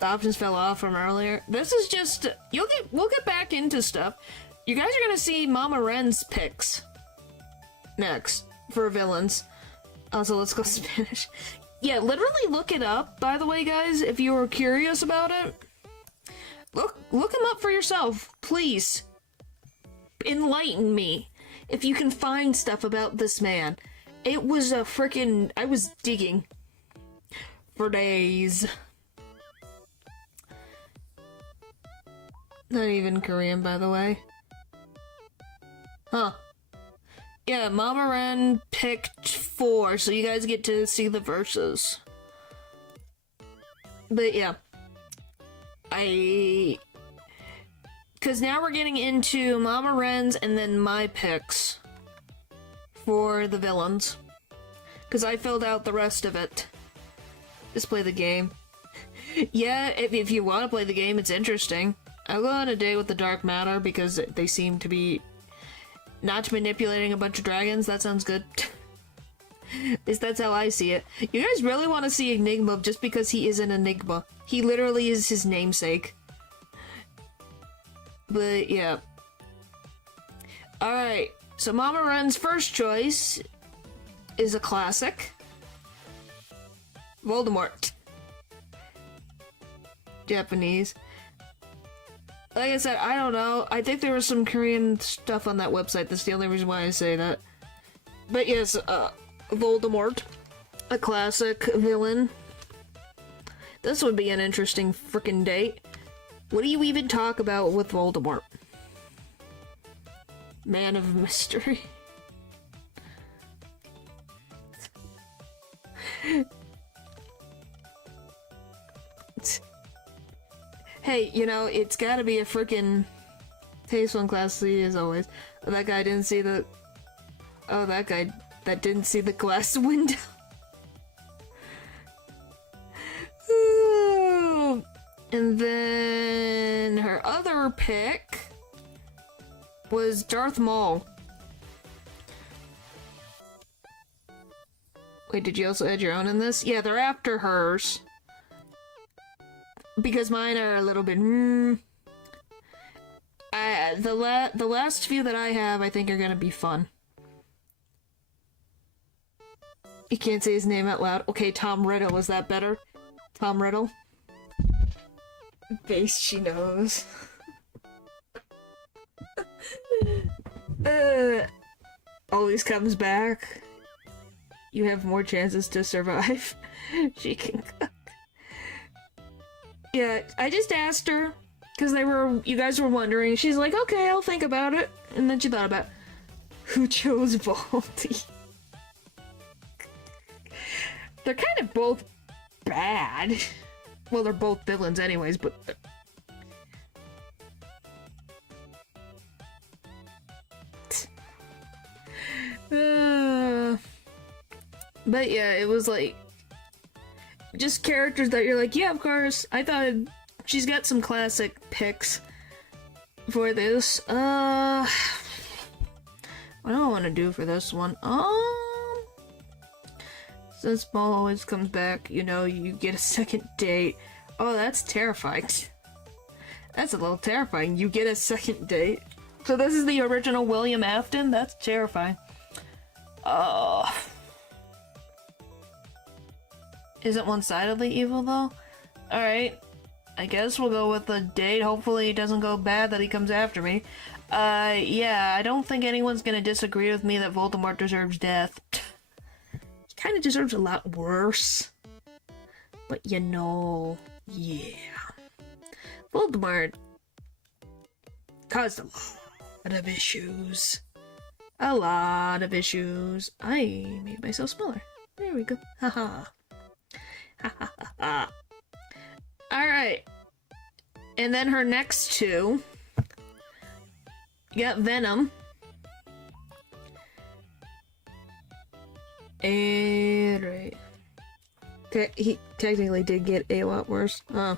the options fell off from earlier. This is just... We'll get back into stuff. You guys are gonna see Mama Ren's picks next for villains. Also, let's go Spanish. Yeah, literally look it up, by the way, guys, if you were curious about it. Look him up for yourself, please. Enlighten me. If you can find stuff about this man. It was a frickin'... I was digging for days. Not even Korean, by the way. Huh. Yeah, Mama Ren picked 4, so you guys get to see the verses. But yeah. Because now we're getting into Mama Ren's and then my picks for the villains. Because I filled out the rest of it. Just play the game. Yeah, if you want to play the game, it's interesting. I'll go on a day with the Dark Matter because they seem to be not manipulating a bunch of dragons. That sounds good. At least that's how I see it. You guys really want to see Enigma just because he is an enigma. He literally is his namesake. But yeah. Alright, so Mama Ren's first choice is a classic. Voldemort. Japanese. Like I said, I don't know. I think there was some Korean stuff on that website. That's the only reason why I say that. But yes, Voldemort. A classic villain. This would be an interesting frickin' date. What do you even talk about with Voldemort? Man of mystery. Hey, you know, it's gotta be a frickin' Taste 1 Class C as always. Oh, that guy didn't see the... Oh, that guy that didn't see the glass window. And then her other pick was Darth Maul. Wait, did you also add your own in this? Yeah, they're after hers. Because mine are a little bit... the last few that I have, I think, are gonna be fun. You can't say his name out loud. Okay, Tom Riddle, was that better? Tom Riddle? Base, she knows. Always comes back. You have more chances to survive. She can cook. Yeah, I just asked her, because you guys were wondering. She's like, okay, I'll think about it. And then she thought about, who chose Baldy? They're kind of both bad. Well, they're both villains anyways, but... But yeah, it was like... just characters that you're like, yeah, of course. I thought she's got some classic picks for this. What do I want to do for this one? Since Paul always comes back, you know, you get a second date. Oh, that's terrifying. That's a little terrifying. You get a second date. So this is the original William Afton? That's terrifying. Isn't one-sidedly evil, though? Alright. I guess we'll go with the date. Hopefully it doesn't go bad that he comes after me. Yeah, I don't think anyone's gonna disagree with me that Voldemort deserves death. He kinda deserves a lot worse. But you know, yeah. Voldemort caused a lot of issues. A lot of issues. I made myself smaller. There we go. Haha. Alright. And then her next two. You got Venom. And right. He technically did get a lot worse. Oh.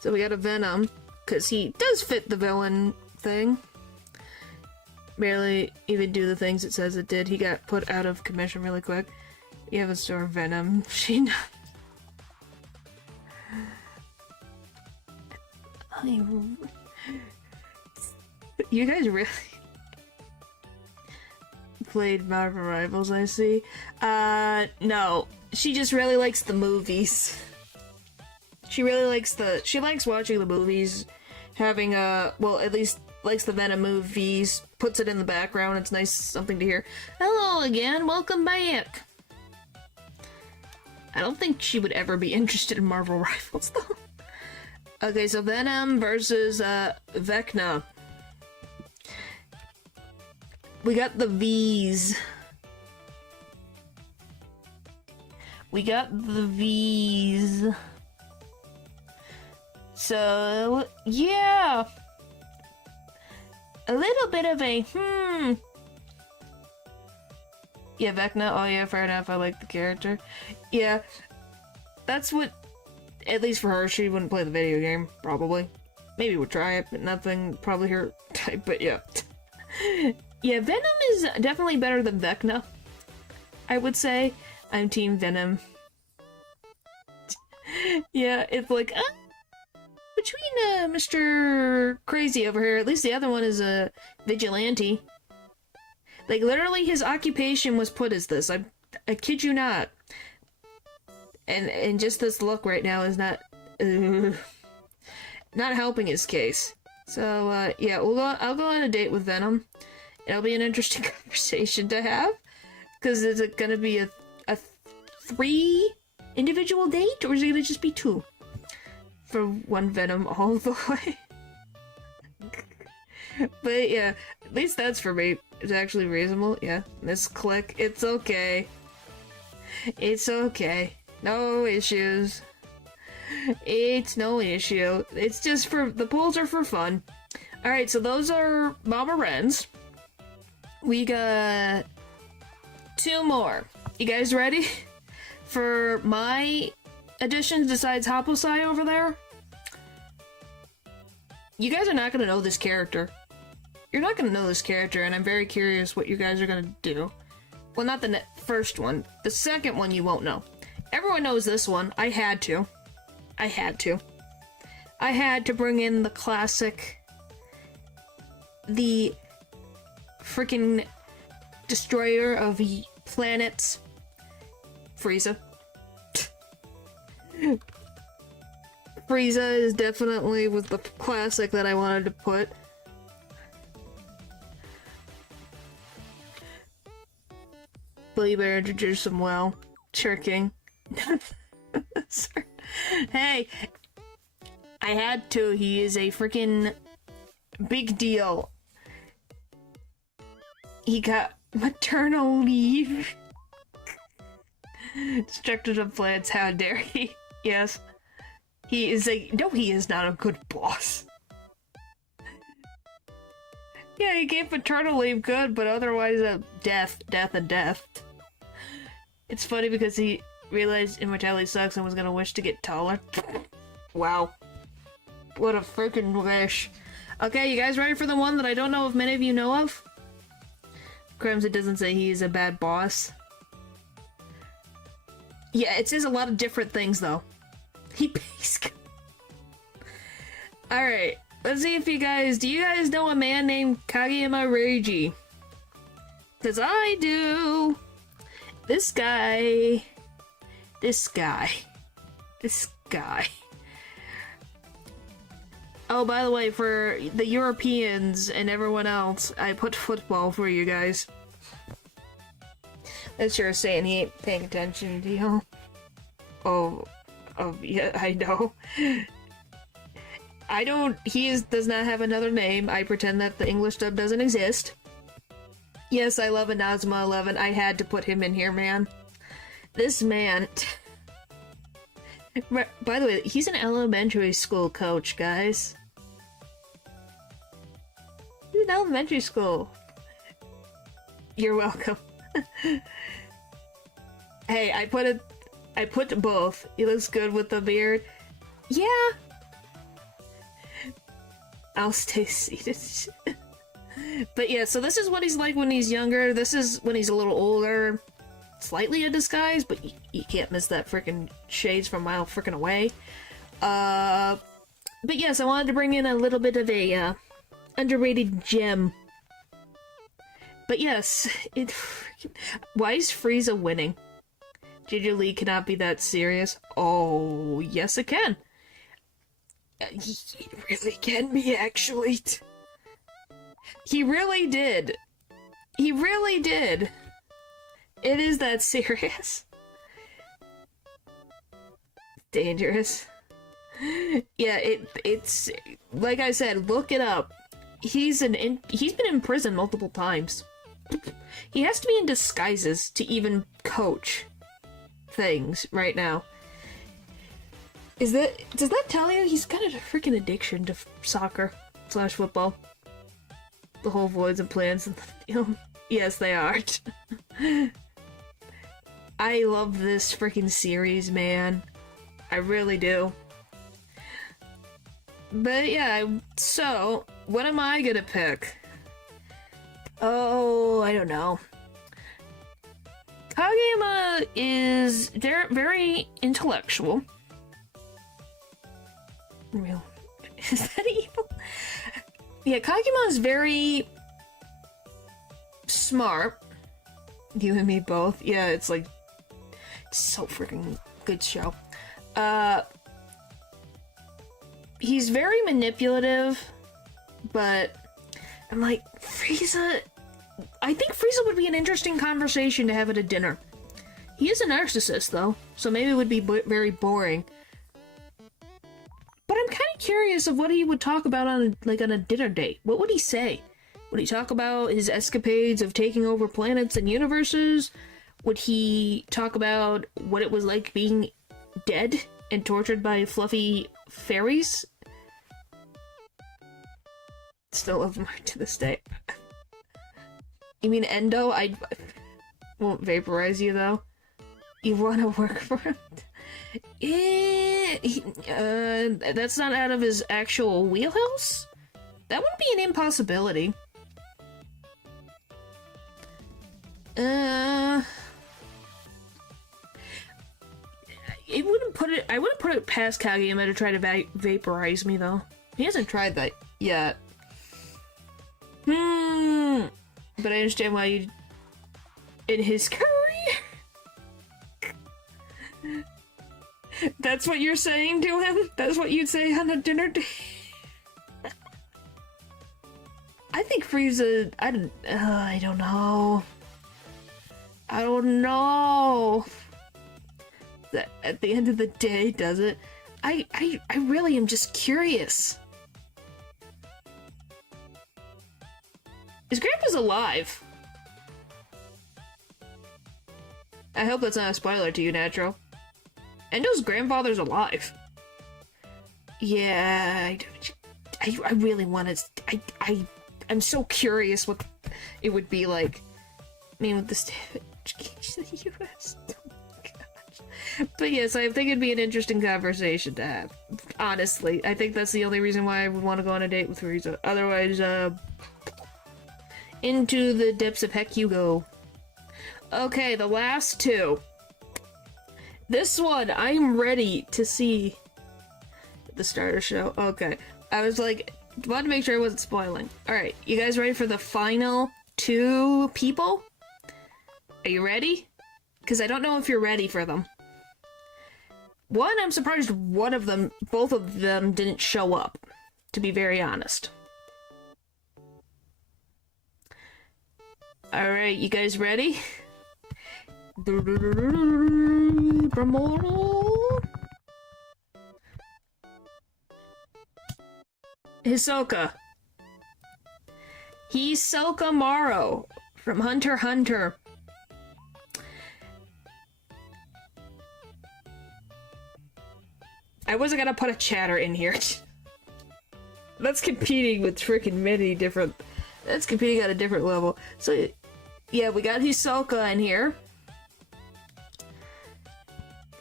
So we got a Venom, because he does fit the villain thing. Barely even do the things it says it did. He got put out of commission really quick. You have a store of Venom. You guys really played Marvel Rivals, I see. No. She just really likes the movies. She likes watching the movies, having well, at least likes the Venom movies, puts it in the background, it's nice, something to hear. Hello again, welcome back! I don't think she would ever be interested in Marvel Rivals, though. Okay, so Venom versus, Vecna. We got the V's. So, yeah. A little bit of a, Yeah, Vecna, oh yeah, fair enough, I like the character. Yeah, that's what, at least for her, she wouldn't play the video game, probably. Maybe would try it, but nothing, probably her type, but yeah. Yeah, Venom is definitely better than Vecna, I would say. I'm Team Venom. Yeah, it's like, between, Mr. Crazy over here, at least the other one is a vigilante. Like, literally, his occupation was put as this. I kid you not. And just this look right now is not helping his case. So, yeah, I'll go on a date with Venom. It'll be an interesting conversation to have. Because is it gonna be a 3 individual date? Or is it gonna just be 2? For one Venom all the way. But yeah, at least that's for me. It's actually reasonable. Yeah, misclick. It's okay. It's okay. No issues. It's no issue. It's just for the polls are for fun. Alright, so those are Mama Wrens. We got 2 more. You guys ready? For my additions besides Haposai over there? You guys are not gonna know this character. You're not gonna know this character, and I'm very curious what you guys are gonna do. Well, not the first one. The second one you won't know. Everyone knows this one. I had to. I had to bring in the classic. The freaking destroyer of planets. Frieza. Frieza is definitely was the classic that I wanted to put. Well, you better introduce him well. Chirking. Hey! I had to. He is a freaking big deal. He got Maternal leave. Destructive of plans, how dare he? Yes. He is a- no, he is not a good boss. Yeah, he gave paternal leave good, but otherwise death, death, and death. It's funny because he realized immortality sucks and was gonna wish to get taller. Wow. What a freaking wish. Okay, you guys ready for the one that I don't know if many of you know of? Crimes, it doesn't say he's a bad boss. Yeah, it says a lot of different things, though. He pays. Alright, let's see if you guys... Do you guys know a man named Kageyama Reiji? Because I do. This guy... This guy. Oh, by the way, for the Europeans and everyone else, I put football for you guys. That's sure saying he ain't paying attention to you. Oh, yeah, I know. Does not have another name. I pretend that the English dub doesn't exist. Yes, I love Inazuma 11. I had to put him in here, man. This man... By the way, he's an elementary school coach, guys. He's in elementary school. You're welcome. Hey, I put both. He looks good with the beard. Yeah. I'll stay seated. But yeah, so this is what he's like when he's younger. This is when he's a little older. Slightly a disguise, but you can't miss that freaking shades from a mile freaking away. But yes, I wanted to bring in a little bit of a underrated gem. But yes, why is Frieza winning? JJ Lee cannot be that serious. Oh, yes it can. He really can be, actually. He really did. He really did. It is that serious. Dangerous. Yeah, it's like I said, look it up. He's been in prison multiple times. He has to be in disguises to even coach things right now. Does that tell you he's got a freaking addiction to soccer / football? The whole voids and plans and yes, they are. I love this freaking series, man. I really do. But yeah, so what am I gonna pick? Oh, I don't know. Kageyama is very intellectual. Real. Is that evil? Yeah, Kageyama is very smart. You and me both. Yeah, it's like so freaking good show. He's very manipulative, but I'm like, Frieza... I think Frieza would be an interesting conversation to have at a dinner. He is a narcissist, though, so maybe it would be very boring. But I'm kind of curious of what he would talk about on a dinner date. What would he say? Would he talk about his escapades of taking over planets and universes? Would he talk about what it was like being dead and tortured by fluffy fairies? Still love Mark to this day. You mean Endo? I won't vaporize you, though. You want to work for him? That's not out of his actual wheelhouse? That wouldn't be an impossibility. I wouldn't put it past Kageyama to try to vaporize me, though. He hasn't tried that yet. But I understand why you... in his career? That's what you're saying to him? That's what you'd say on a dinner date? I think Frieza... I don't know. I don't know. That at the end of the day, does it? I really am just curious. His grandpa's alive. I hope that's not a spoiler to you, Natural. Endo's grandfather's alive. Yeah, I really want to... I'm so curious what it would be like. I mean, with this to the US. But yes, I think it'd be an interesting conversation to have. Honestly, I think that's the only reason why I would want to go on a date with Frieza. Otherwise, into the depths of heck you go. Okay, the last two. This one, I'm ready to see the starter show. Okay, I was like, wanted to make sure I wasn't spoiling. Alright, you guys ready for the final two people? Are you ready? Because I don't know if you're ready for them. One, I'm surprised both of them didn't show up, to be very honest. Alright, you guys ready? Hisoka. Hisoka Maro from Hunter x Hunter. I wasn't gonna put a chatter in here. That's competing with freaking many different... That's competing at a different level. So, yeah, we got Hisoka in here.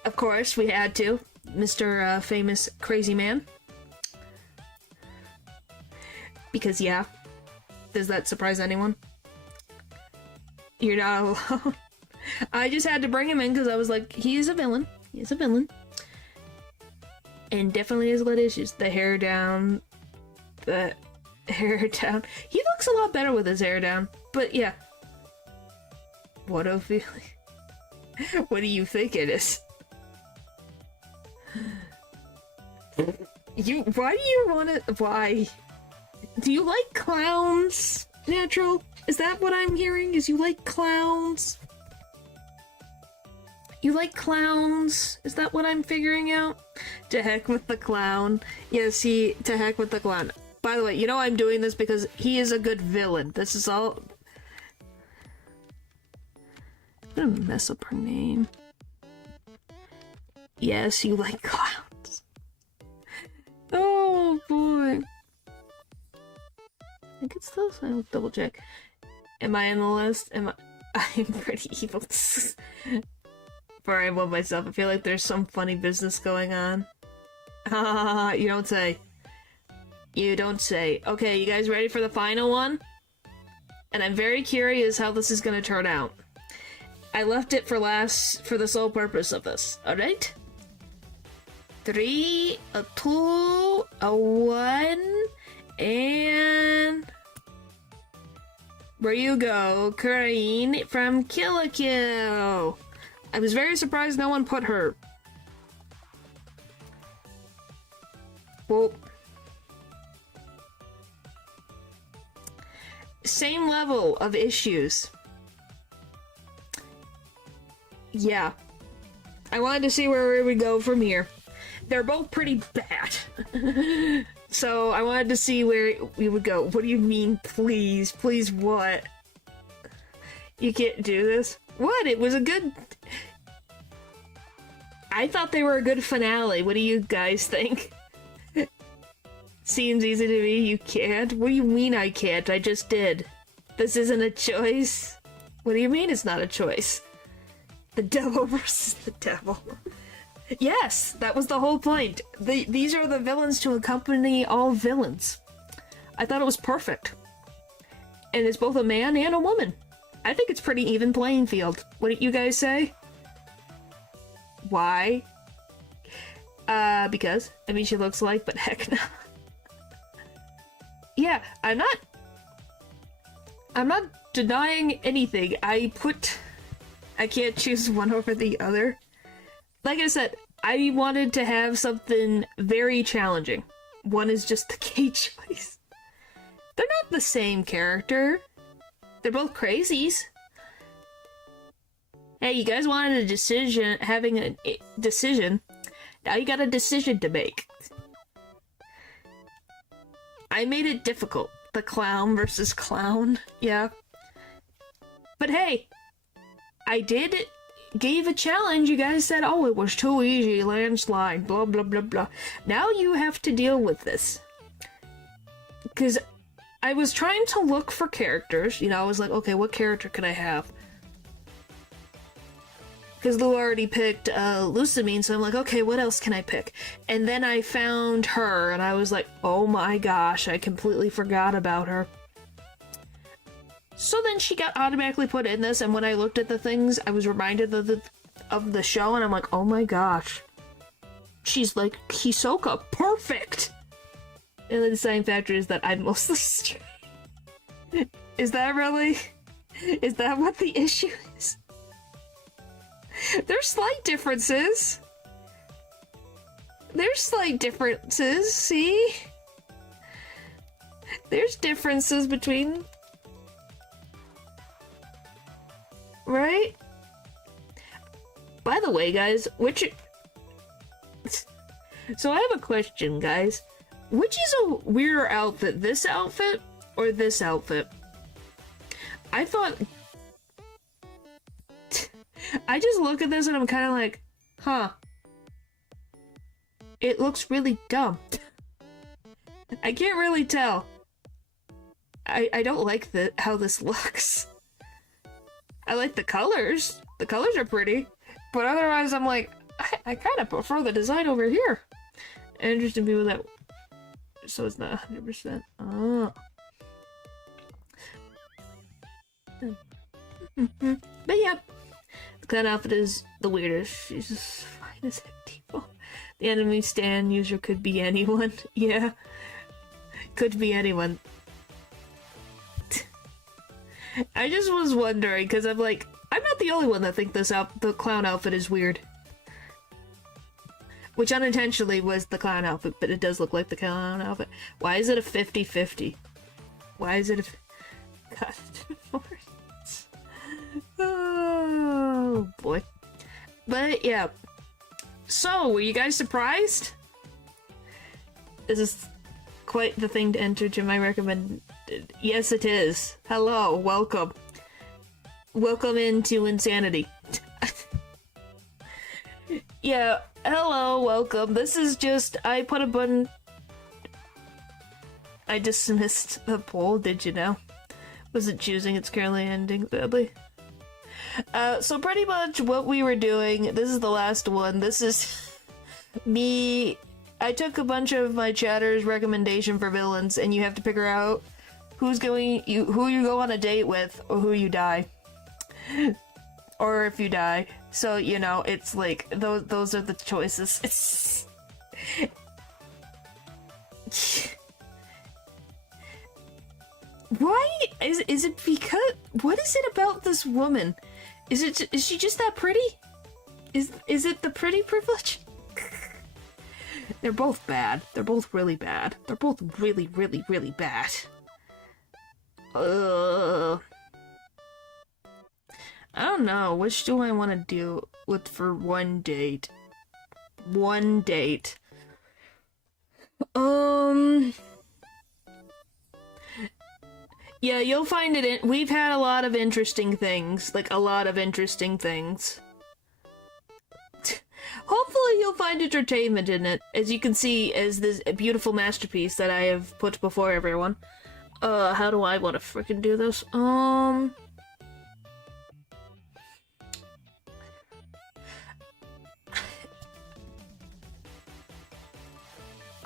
Of course, we had to. Mr. Famous Crazy Man. Because, yeah. Does that surprise anyone? You're not alone. I just had to bring him in because I was like, he is a villain. He is a villain. And definitely has got issues. The hair down. The hair down. He looks a lot better with his hair down. But yeah. What a feeling. What do you think it is? Why do you want to... Why? Do you like clowns, Natural? Is that what I'm hearing? Is you like clowns? You like clowns? Is that what I'm figuring out? To heck with the clown. Yeah, see, to heck with the clown. By the way, you know I'm doing this because he is a good villain. This is all... I'm gonna mess up her name. Yes, you like clowns. Oh, boy. I think it's this. I'll double check. Am I in the list? I'm pretty evil. Before I love myself, I feel like there's some funny business going on. You don't say. You don't say. Okay, you guys ready for the final one? And I'm very curious how this is gonna turn out. I left it for last for the sole purpose of this. Alright? 3, a 2, a 1, and... Where you go, Karine from Kill la Kill! I was very surprised no one put her. Well... Same level of issues. Yeah. I wanted to see where we go from here. They're both pretty bad. So I wanted to see where we would go. What do you mean, please? Please what? You can't do this? What? It was a good... I thought they were a good finale. What do you guys think? Seems easy to me. You can't? What do you mean I can't? I just did. This isn't a choice? What do you mean it's not a choice? The devil versus the devil. Yes, that was the whole point. These are the villains to accompany all villains. I thought it was perfect. And it's both a man and a woman. I think it's pretty even playing field. What did you guys say? Why? Because. I mean, she looks like, but heck no. Yeah, I'm not denying anything. I can't choose one over the other. Like I said, I wanted to have something very challenging. One is just the gay choice. They're not the same character. They're both crazies. Hey, you guys wanted a decision, having a decision. Now you got a decision to make. I made it difficult. The clown versus clown. Yeah. But hey, I did gave a challenge, you guys said, oh, it was too easy, landslide, blah, blah, blah, blah. Now you have to deal with this. Because I was trying to look for characters, you know, I was like, okay, what character could I have? Because Lou already picked Lucamine, so I'm like, okay, what else can I pick? And then I found her, and I was like, oh my gosh, I completely forgot about her. So then she got automatically put in this, and when I looked at the things, I was reminded of the show, and I'm like, oh my gosh. She's like Hisoka, perfect! And the deciding factor is that I'm mostly straight. Is that really? Is that what the issue is? There's slight differences. There's slight differences, see? There's differences between... Right? By the way, guys, which... So I have a question, guys. Which is a weirder outfit, this outfit or this outfit? I thought... I just look at this and I'm kind of like, huh. It looks really dumb. I can't really tell. I don't like how this looks. I like the colors. The colors are pretty. But otherwise I'm like, I kind of prefer the design over here. Interesting people that... So it's not 100%. Oh. But yeah. That outfit is the weirdest. She's just fine as heck, people. The enemy stand user could be anyone. Yeah. Could be anyone. I just was wondering, because I'm like, I'm not the only one that think the clown outfit is weird. Which unintentionally was the clown outfit, but it does look like the clown outfit. Why is it a 50-50? Why is it a... God, oh boy. But yeah. So, were you guys surprised? This is quite the thing to enter to my recommended. Yes, it is. Hello, welcome. Welcome into insanity. Yeah, hello, welcome. This is just, I put a button. I dismissed the poll, did you know? Wasn't choosing, it's currently ending, sadly. So pretty much what we were doing, this is the last one, this is me, I took a bunch of my chatter's recommendation for villains, and you have to figure out who you go on a date with, or who you die. Or if you die. So, you know, it's like, those are the choices. It's... Why? Is it because... What is it about this woman? Is she just that pretty? Is it the pretty privilege? They're both bad. They're both really bad. They're both really, really, really bad. I don't know. Which do I want to do with for one date? One date. Yeah, you'll find it we've had a lot of interesting things. Like, a lot of interesting things. Hopefully you'll find entertainment in it, as you can see as this beautiful masterpiece that I have put before everyone. How do I want to frickin' do this?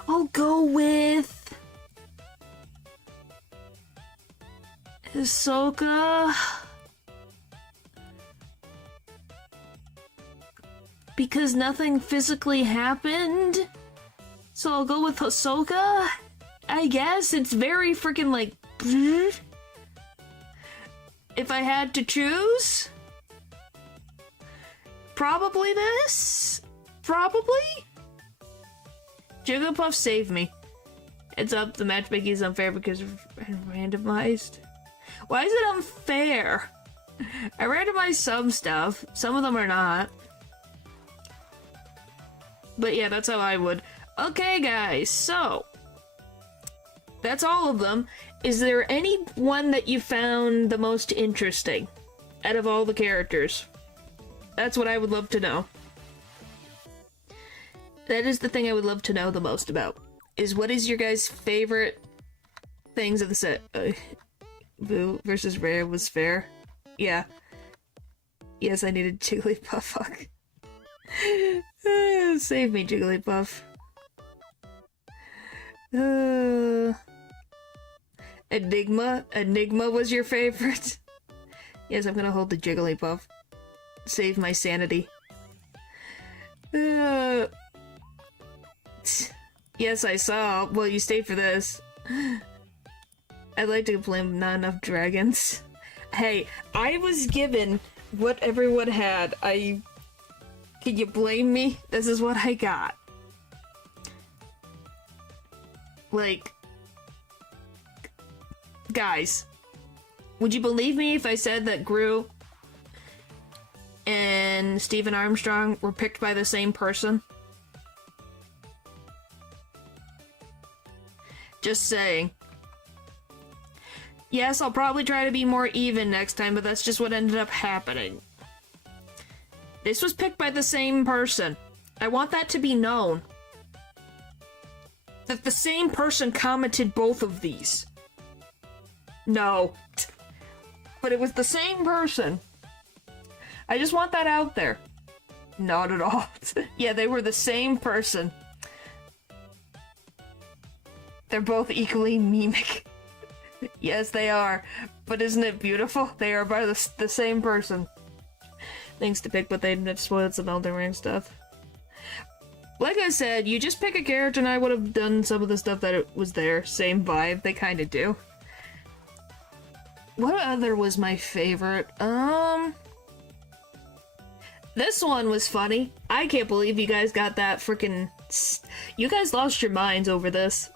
I'll go with... Hisoka... Because nothing physically happened? So I'll go with Hisoka? I guess it's very freaking like... If I had to choose? Probably this? Probably? Jigglypuff saved me. It's up, the matchmaking is unfair because randomized. Why is it unfair? I randomized some stuff. Some of them are not. But yeah, that's how I would. Okay, guys, so... That's all of them. Is there any one that you found the most interesting? Out of all the characters? That's what I would love to know. That is the thing I would love to know the most about. Is what is your guys' favorite things of the set? Boo versus Rare was fair. Yeah. Yes, I needed Jigglypuff. Fuck. Save me, Jigglypuff. Enigma? Enigma was your favorite? Yes, I'm gonna hold the Jigglypuff. Save my sanity. Yes, I saw. Well, you stayed for this. I'd like to complain not enough dragons. Hey, I was given what everyone had. Can you blame me? This is what I got. Like, guys, would you believe me if I said that Gru and Stephen Armstrong were picked by the same person? Just saying. Yes, I'll probably try to be more even next time, but that's just what ended up happening. This was picked by the same person. I want that to be known. That the same person commented both of these. No. But it was the same person. I just want that out there. Not at all. Yeah, they were the same person. They're both equally mimic. Yes, they are. But isn't it beautiful? They are by the same person. Things to pick, but they spoiled some Elden Ring stuff. Like I said, you just pick a character and I would have done some of the stuff that it was there. Same vibe, they kind of do. What other was my favorite? This one was funny. I can't believe you guys got that freaking... You guys lost your minds over this.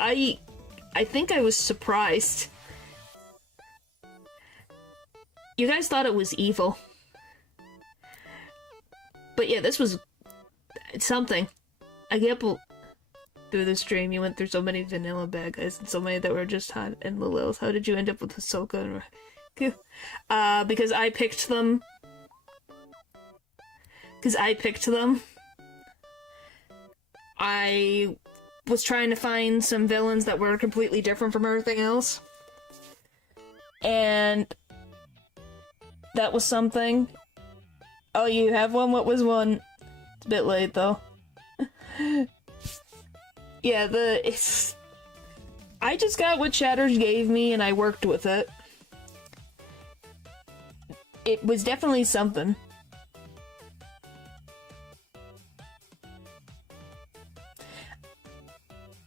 I think I was surprised. You guys thought it was evil. But yeah, this was something. I can't believe through the stream you went through so many vanilla bad guys and so many that were just hot and Lilith. How did you end up with Ahsoka and Raku? Because I picked them. I was trying to find some villains that were completely different from everything else. And that was something. Oh, you have one? What was one? It's a bit late, though. Yeah, I just got what Shatters gave me, and I worked with it. It was definitely something.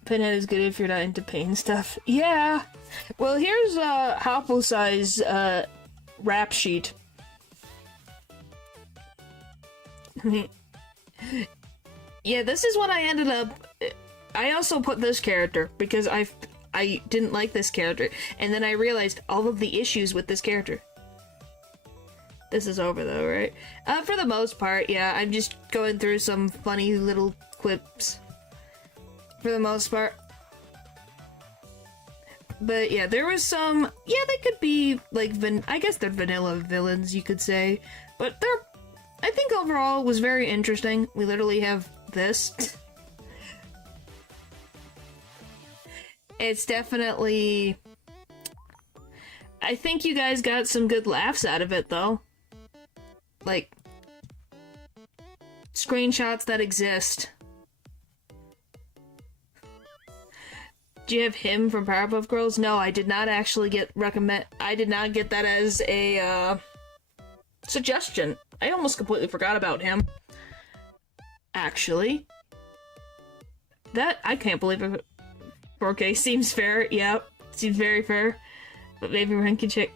Pinhead is good if you're not into pain stuff. Yeah! Well, here's Hoppelsi's rap sheet. Yeah, this is what I ended up... I also put this character, because I didn't like this character, and then I realized all of the issues with this character. This is over though, right? For the most part, yeah, I'm just going through some funny little quips. For the most part. But yeah, there was some... Yeah, they could be, like, I guess they're vanilla villains, you could say. But I think overall it was very interesting. We literally have this. It's definitely... I think you guys got some good laughs out of it, though. Like, screenshots that exist. Do you have him from Powerpuff Girls? No, I did not actually I did not get that as a, suggestion. I almost completely forgot about him. Actually. I can't believe it. 4K seems fair. Yep. Seems very fair. But maybe Ren can check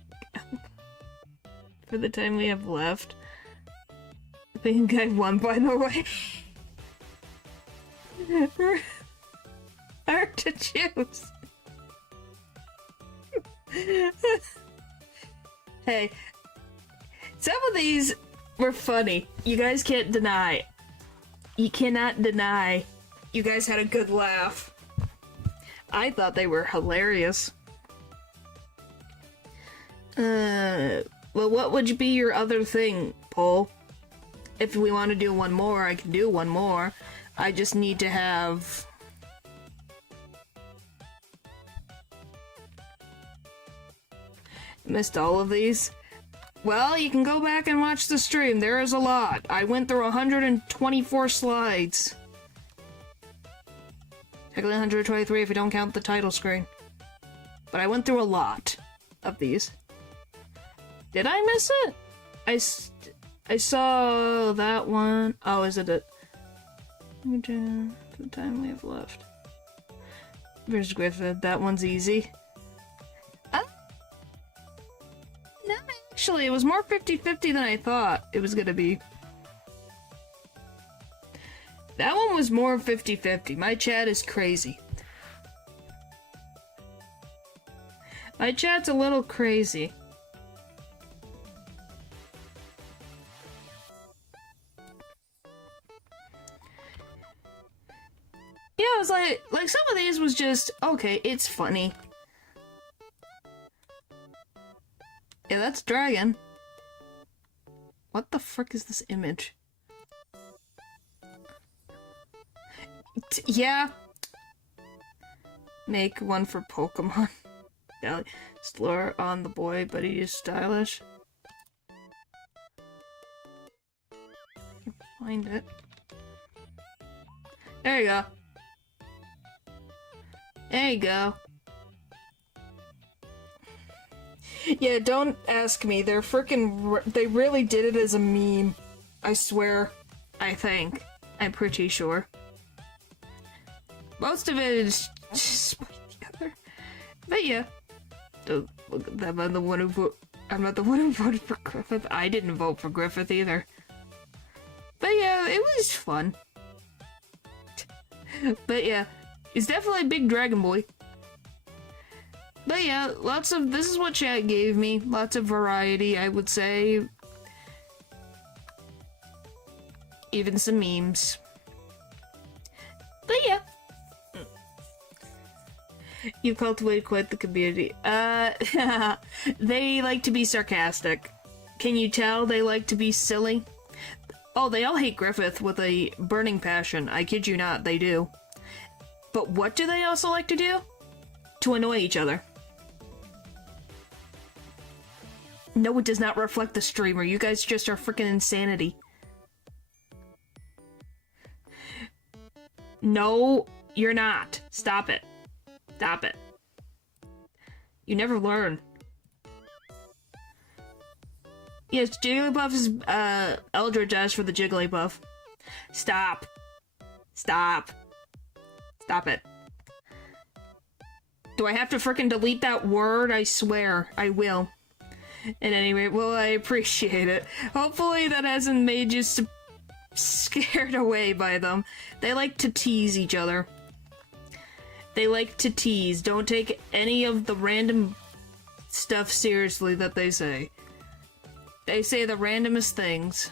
for the time we have left. I think I won, by the way. Hard to choose. Hey, some of these were funny. You guys can't deny. You cannot deny. You guys had a good laugh. I thought they were hilarious. Well, what would be your other thing, poll. If we want to do one more, I can do one more. I just need to have... Missed all of these. Well, you can go back and watch the stream. There is a lot. I went through 124 slides. Technically 123 if you don't count the title screen. But I went through a lot of these. Did I miss it? I saw that one. Oh, is it a... The time we have left. There's Griffith. That one's easy. No, actually, it was more 50-50 than I thought it was gonna be. That one was more 50-50. My chat is crazy. My chat's a little crazy. Yeah, it was like some of these was just, okay, it's funny. Yeah, that's Dragon. What the frick is this image? Yeah. Make one for Pokemon. Yeah, slur on the boy, but he is stylish. Find it. There you go. There you go. Yeah, don't ask me. They're freaking. They really did it as a meme. I swear. I think. I'm pretty sure. Most of it is just put together. But yeah. I'm not the one who voted for Griffith. I didn't vote for Griffith either. But yeah, it was fun. But yeah, he's definitely a big Dragon Boy. But yeah, this is what chat gave me. Lots of variety, I would say. Even some memes. But yeah. You cultivated quite the community. They like to be sarcastic. Can you tell they like to be silly? Oh, they all hate Griffith with a burning passion. I kid you not, they do. But what do they also like to do? To annoy each other. No, it does not reflect the streamer. You guys just are freaking insanity. No, you're not. Stop it. Stop it. You never learn. Yes, Jigglypuff is, Eldritch Ash for the Jigglypuff. Stop. Stop. Stop it. Do I have to frickin' delete that word? I swear. I will. At any rate, well, I appreciate it. Hopefully that hasn't made you scared away by them. They like to tease each other. They like to tease. Don't take any of the random stuff seriously that they say. They say the randomest things.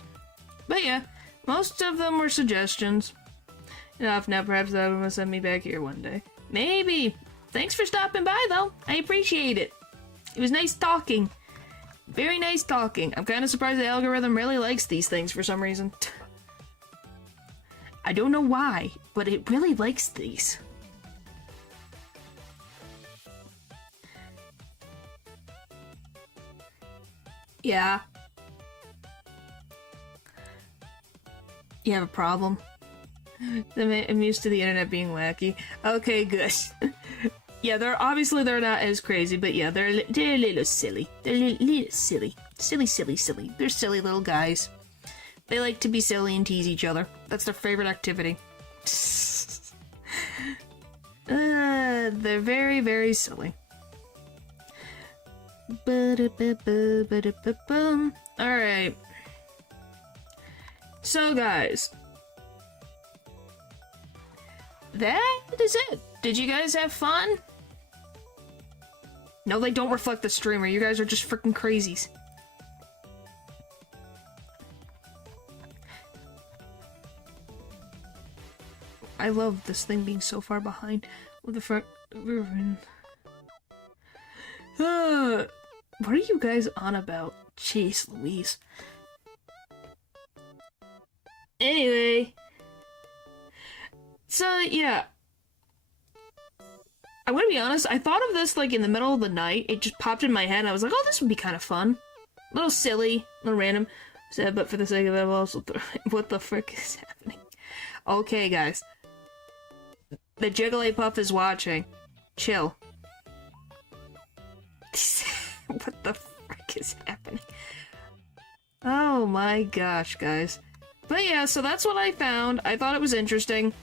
But yeah, most of them were suggestions. Enough now, perhaps that will send me back here one day. Maybe. Thanks for stopping by, though. I appreciate it. It was nice talking. Very nice talking. I'm kind of surprised the algorithm really likes these things for some reason. I don't know why, but it really likes these. Yeah. You have a problem? I'm used to the internet being wacky. Okay, good. Yeah, they're not as crazy, but yeah, they're a little silly. They're a little silly. Silly. They're silly little guys. They like to be silly and tease each other. That's their favorite activity. They're very, very silly. Alright. So, guys. That is it. Did you guys have fun? No, they don't reflect the streamer. You guys are just freaking crazies. I love this thing being so far behind with the front. What are you guys on about? Jeez Louise. Anyway. So, yeah. I'm gonna be honest, I thought of this like in the middle of the night. It just popped in my head and I was like, oh, this would be kind of fun. A little silly, a little random. So, but for the sake of it, I'll also what the frick is happening? Okay, guys. The Jigglypuff is watching. Chill. What the frick is happening? Oh my gosh, guys. But yeah, so that's what I found. I thought it was interesting.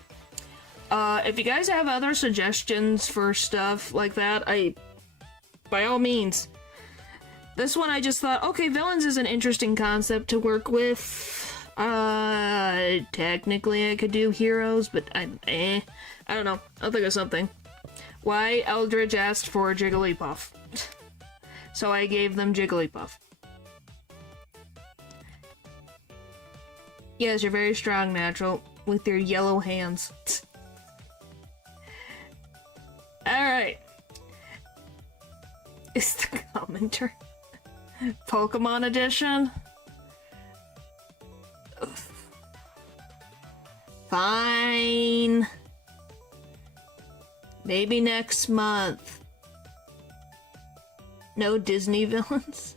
If you guys have other suggestions for stuff like that, by all means. This one I just thought, okay, villains is an interesting concept to work with. Technically I could do heroes, but I don't know. I'll think of something. Why Eldridge asked for Jigglypuff. So I gave them Jigglypuff. Yes, you're very strong, Natural, with your yellow hands. Alright. It's the commenter. Pokemon edition? Fine. Maybe next month. No Disney villains?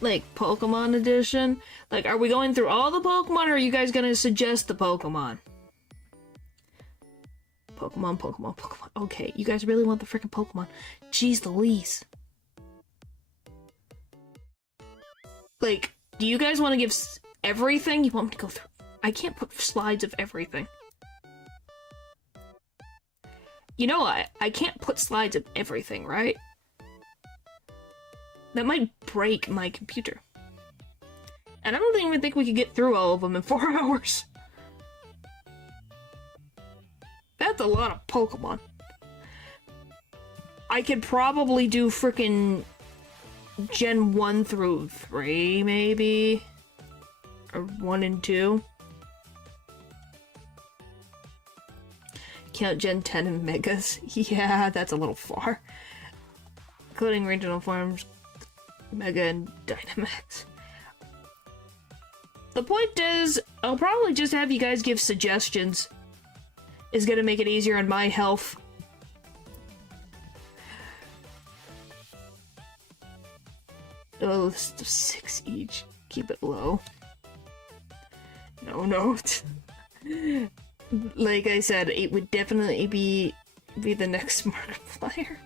Like, Pokemon edition? Like, are we going through all the Pokemon, or are you guys gonna suggest the Pokemon? Pokemon. Okay, you guys really want the freaking Pokemon. Jeez Louise. Like, do you guys want to give everything? You want me to go through? I can't put slides of everything. You know what? I can't put slides of everything, right? That might break my computer. And I don't even think we could get through all of them in 4 hours. That's a lot of Pokemon. I could probably do frickin' Gen 1 through 3, maybe? Or 1 and 2? Count Gen 10 and Megas? Yeah, that's a little far. Including regional forms, Mega and Dynamax. The point is, I'll probably just have you guys give suggestions. Is gonna make it easier on my health. Oh, this is 6 each. Keep it low. No. Like I said, it would definitely be the next Markiplier.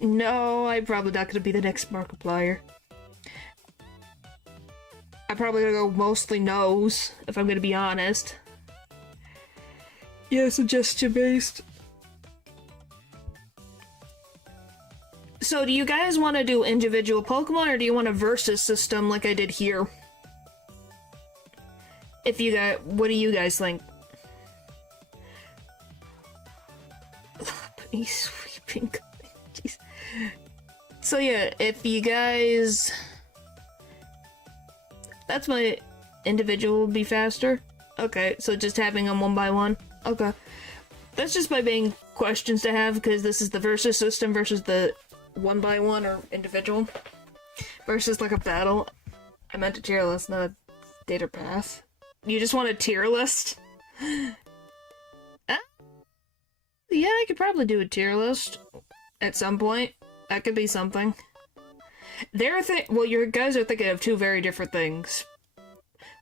No, I'm probably not gonna be the next Markiplier. I'm probably gonna go mostly nose, if I'm gonna be honest. Yeah, suggestion based. So do you guys want to do individual Pokemon, or do you want a versus system like I did here? If you guys, what do you guys think? He's sweeping. Jeez. So yeah, if you guys, that's my individual would be faster. Okay, so just having them one by one. Okay, that's just my main questions to have, because this is the versus system versus the one by one or individual versus like a battle. I meant a tier list, not a data path. You just want a tier list? Yeah, I could probably do a tier list at some point. That could be something. Well, you guys are thinking of two very different things.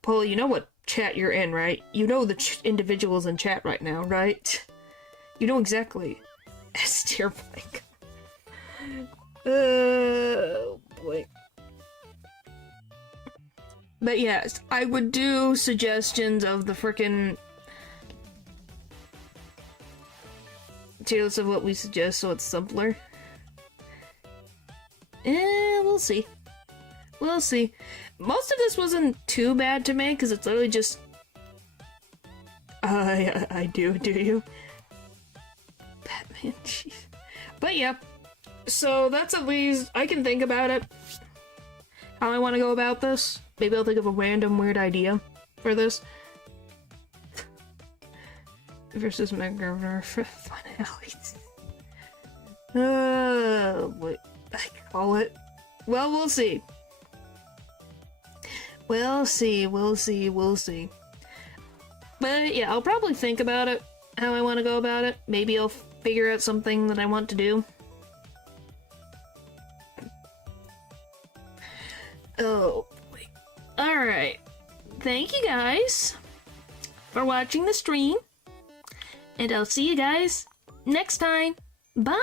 Paul, you know what chat you're in, right? You know the individuals in chat right now, right? You know exactly. S tier blank. Oh boy. But yes, I would do suggestions of the frickin' tier list of what we suggest so it's simpler. We'll see. We'll see. Most of this wasn't too bad to make, because it's literally just... I do you? Batman, jeez. But yeah, so that's at least... I can think about it. How I want to go about this. Maybe I'll think of a random weird idea for this. Versus Mega finale. What I call it. Well, we'll see. We'll see, we'll see, we'll see. But yeah, I'll probably think about it, how I want to go about it. Maybe I'll figure out something that I want to do. Oh, boy. Alright. Thank you guys for watching the stream. And I'll see you guys next time. Bye!